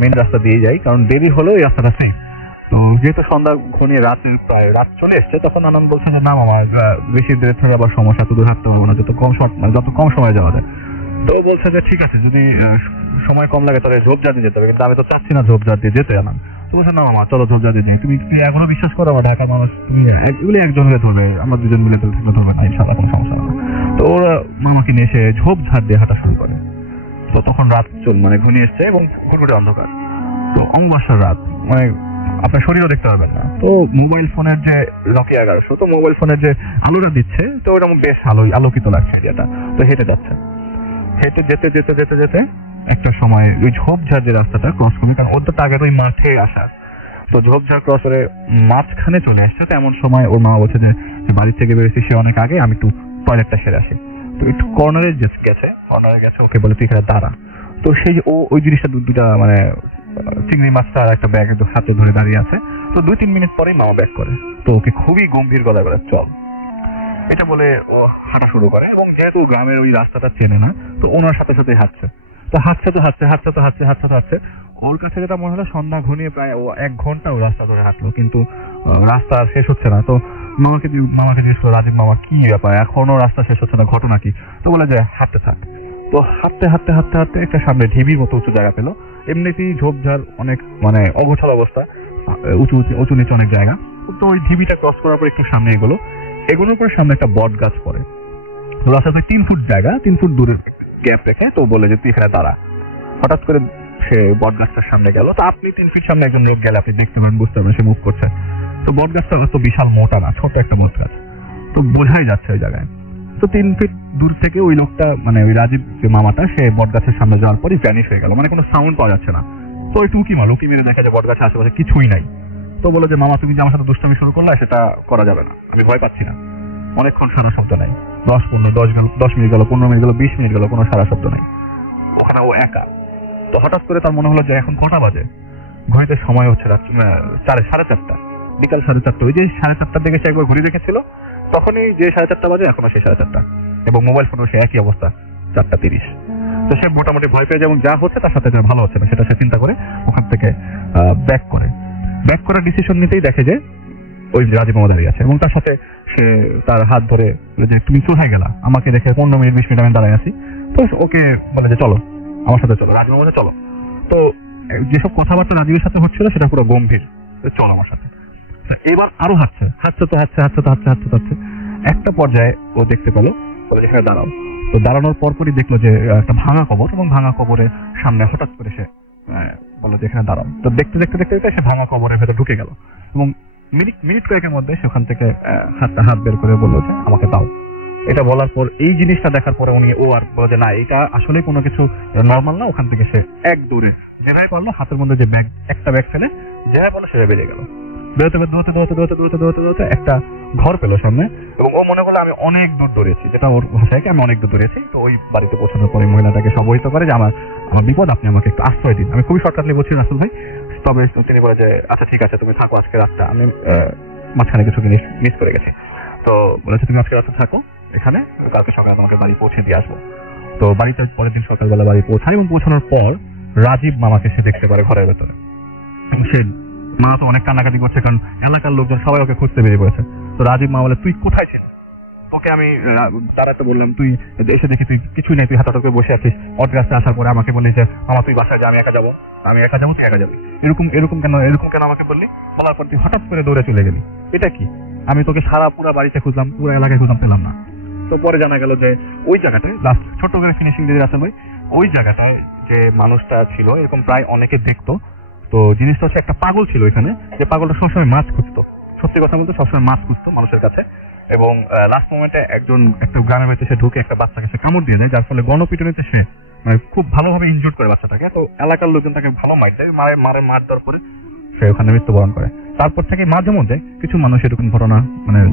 মেন রাস্তা দিয়ে যাই, কারণ দেরি হলেও এই রাস্তাটা সেফ। তো যেহেতু সন্ধ্যা ঘনিয়ে প্রায় রাত চলে এসছে, তখন আনন্দ বলছে যে না মামা বেশি দূরে থাকলে আবার সমস্যা, এত দূর হাঁটতে পারবো না, যত কম সময় যাওয়া যায়। তো বলছে যে ঠিক আছে, যদি সময় কম লাগে তাহলে ঝোপঝাড় দিয়ে যেতে হবে, কিন্তু আমি তো চাচ্ছি না ঝোপঝাড় দিয়ে যেতে। আনান তো বলছে না মামা চলো ঝোপঝাড় দিয়ে যাই। তুমি এখনো বিশ্বাস করো, আমার ঢাকার মানুষ, তুমি এগুলি একজন হলে ধরবে, আমরা দুজন মিলে ধরবে না, ইনশাআল্লাহ কোনো সমস্যা না। তো ওরা মামাকে নিয়ে এসে ঝোপঝাড় দিয়ে হাঁটা শুরু করে। তো তখন রাত মানে ঘনিয়ে এসছে এবং ঘুটঘুটে অন্ধকার। তো অমাবস্যার রাত, মানে আপনার শরীরও দেখতে পাবেন না। তো মোবাইল ফোনের যে Nokia 1100, তো মোবাইল ফোনের যে আলোটা দিচ্ছে, তো ওটা বেশ আলোকিত লাগছে এরিয়াটা। তো হেঁটে যাচ্ছে, হেঁটে যেতে যেতে যেতে যেতে একটা সময় ওই ঝোপঝাড় যে রাস্তাটা ক্রস করবে, কারণ ওর তো টার্গেট ওই মাঠে আসা। তো ঝোপঝাড় ক্রস করে মাঝখানে চলে আসছে। তো এমন সময় ওর মা বলছে যে বাড়ি থেকে বেরোচ্ছি সে অনেক আগে, আমি একটু টয়লেটটা সেরে আসি। তো একটু কর্নারে গেছে, ওকে বলে তুই এখানে দাঁড়া। তো সেই ও ওই জিনিসটা দুটা মানে চিংড়ি মাছটা আর একটা ব্যাগ হাতে ধরে দাঁড়িয়ে আছে। তো 2-3 মিনিট পরেই মামা ব্যাক করে। তো ওকে খুবই গম্ভীর গলায় বলে চল, এটা বলে ও হাঁটা শুরু করে। এবং যেহেতু গ্রামের ওই রাস্তাটা চেনে না, তো ওনার সাথে সাথে হাঁটছে। তো হাঁটছে। ওর কাছে যেটা মনে হলো সন্ধ্যা ঘনিয়ে প্রায় ও 1 ঘন্টা ও রাস্তা ধরে হাঁটলো, কিন্তু রাস্তা শেষ হচ্ছে না। তো মামাকে জিজ্ঞেস করলো রাজীব মামা কি ব্যাপার, এখনো রাস্তা শেষ হচ্ছে না, ঘটনা কি? তো বলে যে হাঁটতে থাক। তো হাঁটতে একটা সামনে ঢিবির মতো উঁচু জায়গা পেলো। এমনিতেই ঝোপঝাড় অনেক মানে অগোছাল অবস্থা, উঁচু নিচে অনেক জায়গা। তো ওই ঢিবিটা ক্রস করার পর একটু সামনে এগোনোর পর সামনে একটা বট গাছ পড়ে। রাস্তাতে 3 ফুট জায়গা, 3 ফুট দূরের গ্যাপ রেখে তো বলে যে তুই এখানে দাঁড়া। হঠাৎ করে সে বট গাছটার সামনে গেল। তো আপনি 3 ফিট সামনে একজন লোক গেলে আপনি দেখতে পারেন, বুঝতে পারবেন সে মুভ করছে। তো বট গাছটা তো বিশাল মোটা না, ছোট একটা বট গাছ, তো বোঝাই যাচ্ছে ওই জায়গায়। তো 3 ফিট দূর থেকে ওই লোকটা মানে ওই রাজীব যে মামাটা, সে বট গাছের সামনে যাওয়ার পরই ভ্যানিশ হয়ে গেল, মানে কোনো সাউন্ড পাওয়া যাচ্ছে না। তো ওই টুকি মেরে দেখা যায় বট গাছের আশেপাশে কিছুই নাই। তো বলে যে মামা তুমি যে আমার সাথে দুষ্টামি শুরু করলে সেটা করা যাবে না, আমি ভয় পাচ্ছি না। অনেকক্ষণ সারা শব্দ নাই, 10 মিনিট গেল, 15 মিনিট গেল, 20 মিনিট গেল, কোনো সারা শব্দ নেই। ওখানে ও একা। তো হঠাৎ করে তার মনে হলো যে এখন কটা বাজে, ঘড়িতে সময় হচ্ছে রাত 4:30, বিকাল 4:30। ওই যে 4:30টার দিকে সে একবার ঘড়ি দেখেছিল, তখনই যে 4:30 বাজে, এখনো সেই 4:30। এবং মোবাইল ফোনেও সে একই অবস্থা, 4:30। তো সে মোটামুটি ভয় পেয়ে যায় এবং যা হচ্ছে তার সাথে ভালো হচ্ছে না সেটা সে চিন্তা করে ওখান থেকে ব্যাক করার ডিসিশন নিতেই দেখে যে ওই রাজীব মামা দাঁড়িয়ে আছে এবং তার সাথে সে তার হাত ধরে যে তুমি কোথায় গেলা, আমাকে দেখে 15 মিনিট 20 মিনিট আমি দাঁড়ায় আছি। তো ওকে বলে যে চলো আমার সাথে চলো, রাজীব মামা চলো। তো যেসব কথাবার্তা রাজীবের সাথে হচ্ছিল সেটা পুরো গম্ভীর, চল আমার সাথে। তো এবার আরো হাঁটছে একটা পর্যায়ে ও দেখতে পেলো, বলে যেখানে দাঁড়াও। তো দাঁড়ানোর পরপরই দেখলো যে একটা ভাঙা কবর, এবং ভাঙা কবরের সামনে হঠাৎ করে সে বললো যে এখানে দাঁড়াও। তো দেখতে সে ভাঙা কবরের ভেতর ঢুকে গেল, এবং মিনিট কয়েকের মধ্যে সেখান থেকে হাত বের করে বললো যে আমাকে দাও। এটা বলার পর, এই জিনিসটা দেখার পরে ও আর বলে যে না, এটা আসলে কোনো কিছু নর্মাল না। ওখান থেকে সে এক দূরে যেভাবে পারলো হাতের মধ্যে যে একটা ব্যাগ ফেলে যেভাবে পারলো সেভাবে বেরিয়ে গেল। দৌড়তে একটা ঘর পেলো সামনে, এবং ও মনে করলো আমি অনেক দূর দৌড়েছি, যেটা ওর ভাষায় আমি অনেক দূর দৌড়েছি। তো ওই বাড়িতে পৌঁছানোর পরে মহিলাটাকে অবহিত করে যে আমার বিপদ, আপনি আমাকে একটু আশ্রয় দিন। আমি খুবই শর্টকাটলি বলছি রাসেল ভাই। তবে তিনি বলে যে আচ্ছা ঠিক আছে, তুমি থাকো আজকে রাতটা, আমি মাঝখানে কিছু জিনিস মিস করে গেছি। তো বলেছে তুমি আজকে রাতে থাকো এখানে, কালকে সকালে তোমাকে বাড়ি পৌঁছে দিয়ে আসবো। তো বাড়িতে পরের দিন সকালবেলা বাড়ি পৌঁছায়, এবং পৌঁছানোর পর রাজীব মামাকে সে দেখতে পারে ঘরের ভেতরে। এবং সে মা তো অনেক কান্নাকাটি করছে, কারণ এলাকার লোকজন সবাই ওকে খুঁজতে বেরিয়ে পড়েছে। তো রাজীব মা বলে তুই কোথায় ছিলি? তোকে আমি দাঁড়াতে বললাম, তুই এসে দেখি তুই কিছুই নেই, তুই হাতাহাত করে বসে আছিস। অট রাস্তায় আসার পরে আমাকে বললি যে মামা তুই বাসায় যা, আমি একা যাবো, তুই একা যাবি। এরকম কেন আমাকে বললি? বলার পর তুই হঠাৎ করে দৌড়ে চলে গেলি, এটা কি? আমি তোকে সারা পুরো বাড়িতে খুঁজলাম, পুরো এলাকায় খুঁজলাম, পেলাম না। তো পরে জানা গেল যে ওই জায়গাটায় লাস্ট ছোট্ট করে ফিনিশিং দিয়ে রাসেল ভাই, ওই জায়গাটায় যে মানুষটা ছিল এরকম প্রায় অনেকে দেখতো। তো জিনিসটা হচ্ছে একটা পাগল ছিল এখানে, যে পাগলটা সবসময় মাছ খুঁজতো, সত্যি কথা বলতে সবসময় মাছ খুঁজতো মানুষের কাছে। এবং লাস্ট মোমেন্টে একটা গ্রামের বাড়িতে সে ঢুকে একটা বাচ্চাকে সে কামড় দিয়ে দেয়, যার ফলে গণপিটুনিতে সে খুব ভালোভাবে ইনজুর্ড করে বাচ্চাটাকে। তো এলাকার লোকজন তাকে ভালো মার দেয়, মার দেওয়ার পরে সে ওখানে মৃত্যুবরণ করে। তারপর থেকে মাঝে মধ্যে কিছু মানুষ এরকম ঘটনা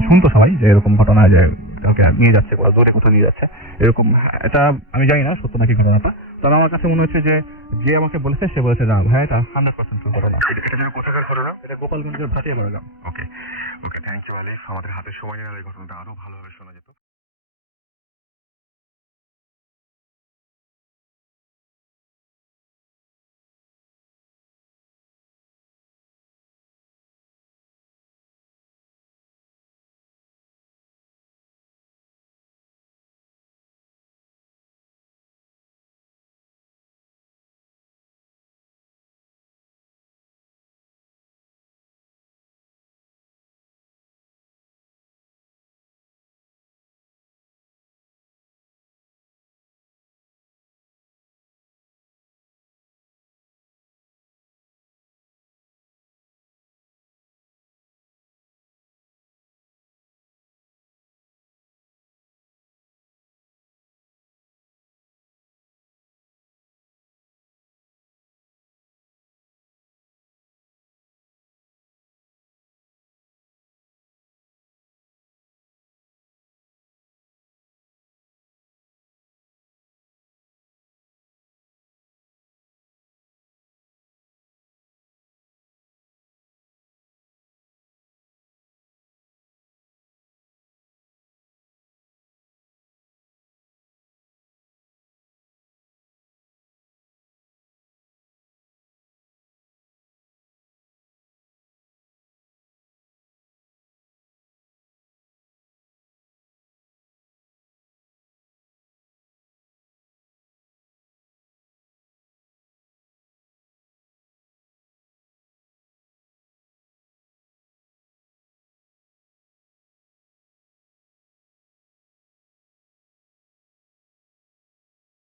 শুনতো সবাই, যে এরকম ঘটনা যে কাউকে নিয়ে যাচ্ছে, জোরে কোথাও নিয়ে যাচ্ছে এরকম। এটা আমি জানি না সত্য নাকি ঘটনাটা, তবে আমার কাছে মনে হচ্ছে যে আমাকে বলেছে সে বলেছে না ভাই এটা 100% ট্রু ঘটনা। এটা যেন কোথাকার ঘটনা? এটা গোপালগঞ্জের ভাটিয়া গ্রাম। ওকে, থ্যাংক ইউ আলিফ। আমাদের হাতে সময় নিয়ে এই ঘটনাটা আরো ভালোভাবে শোনা যেত।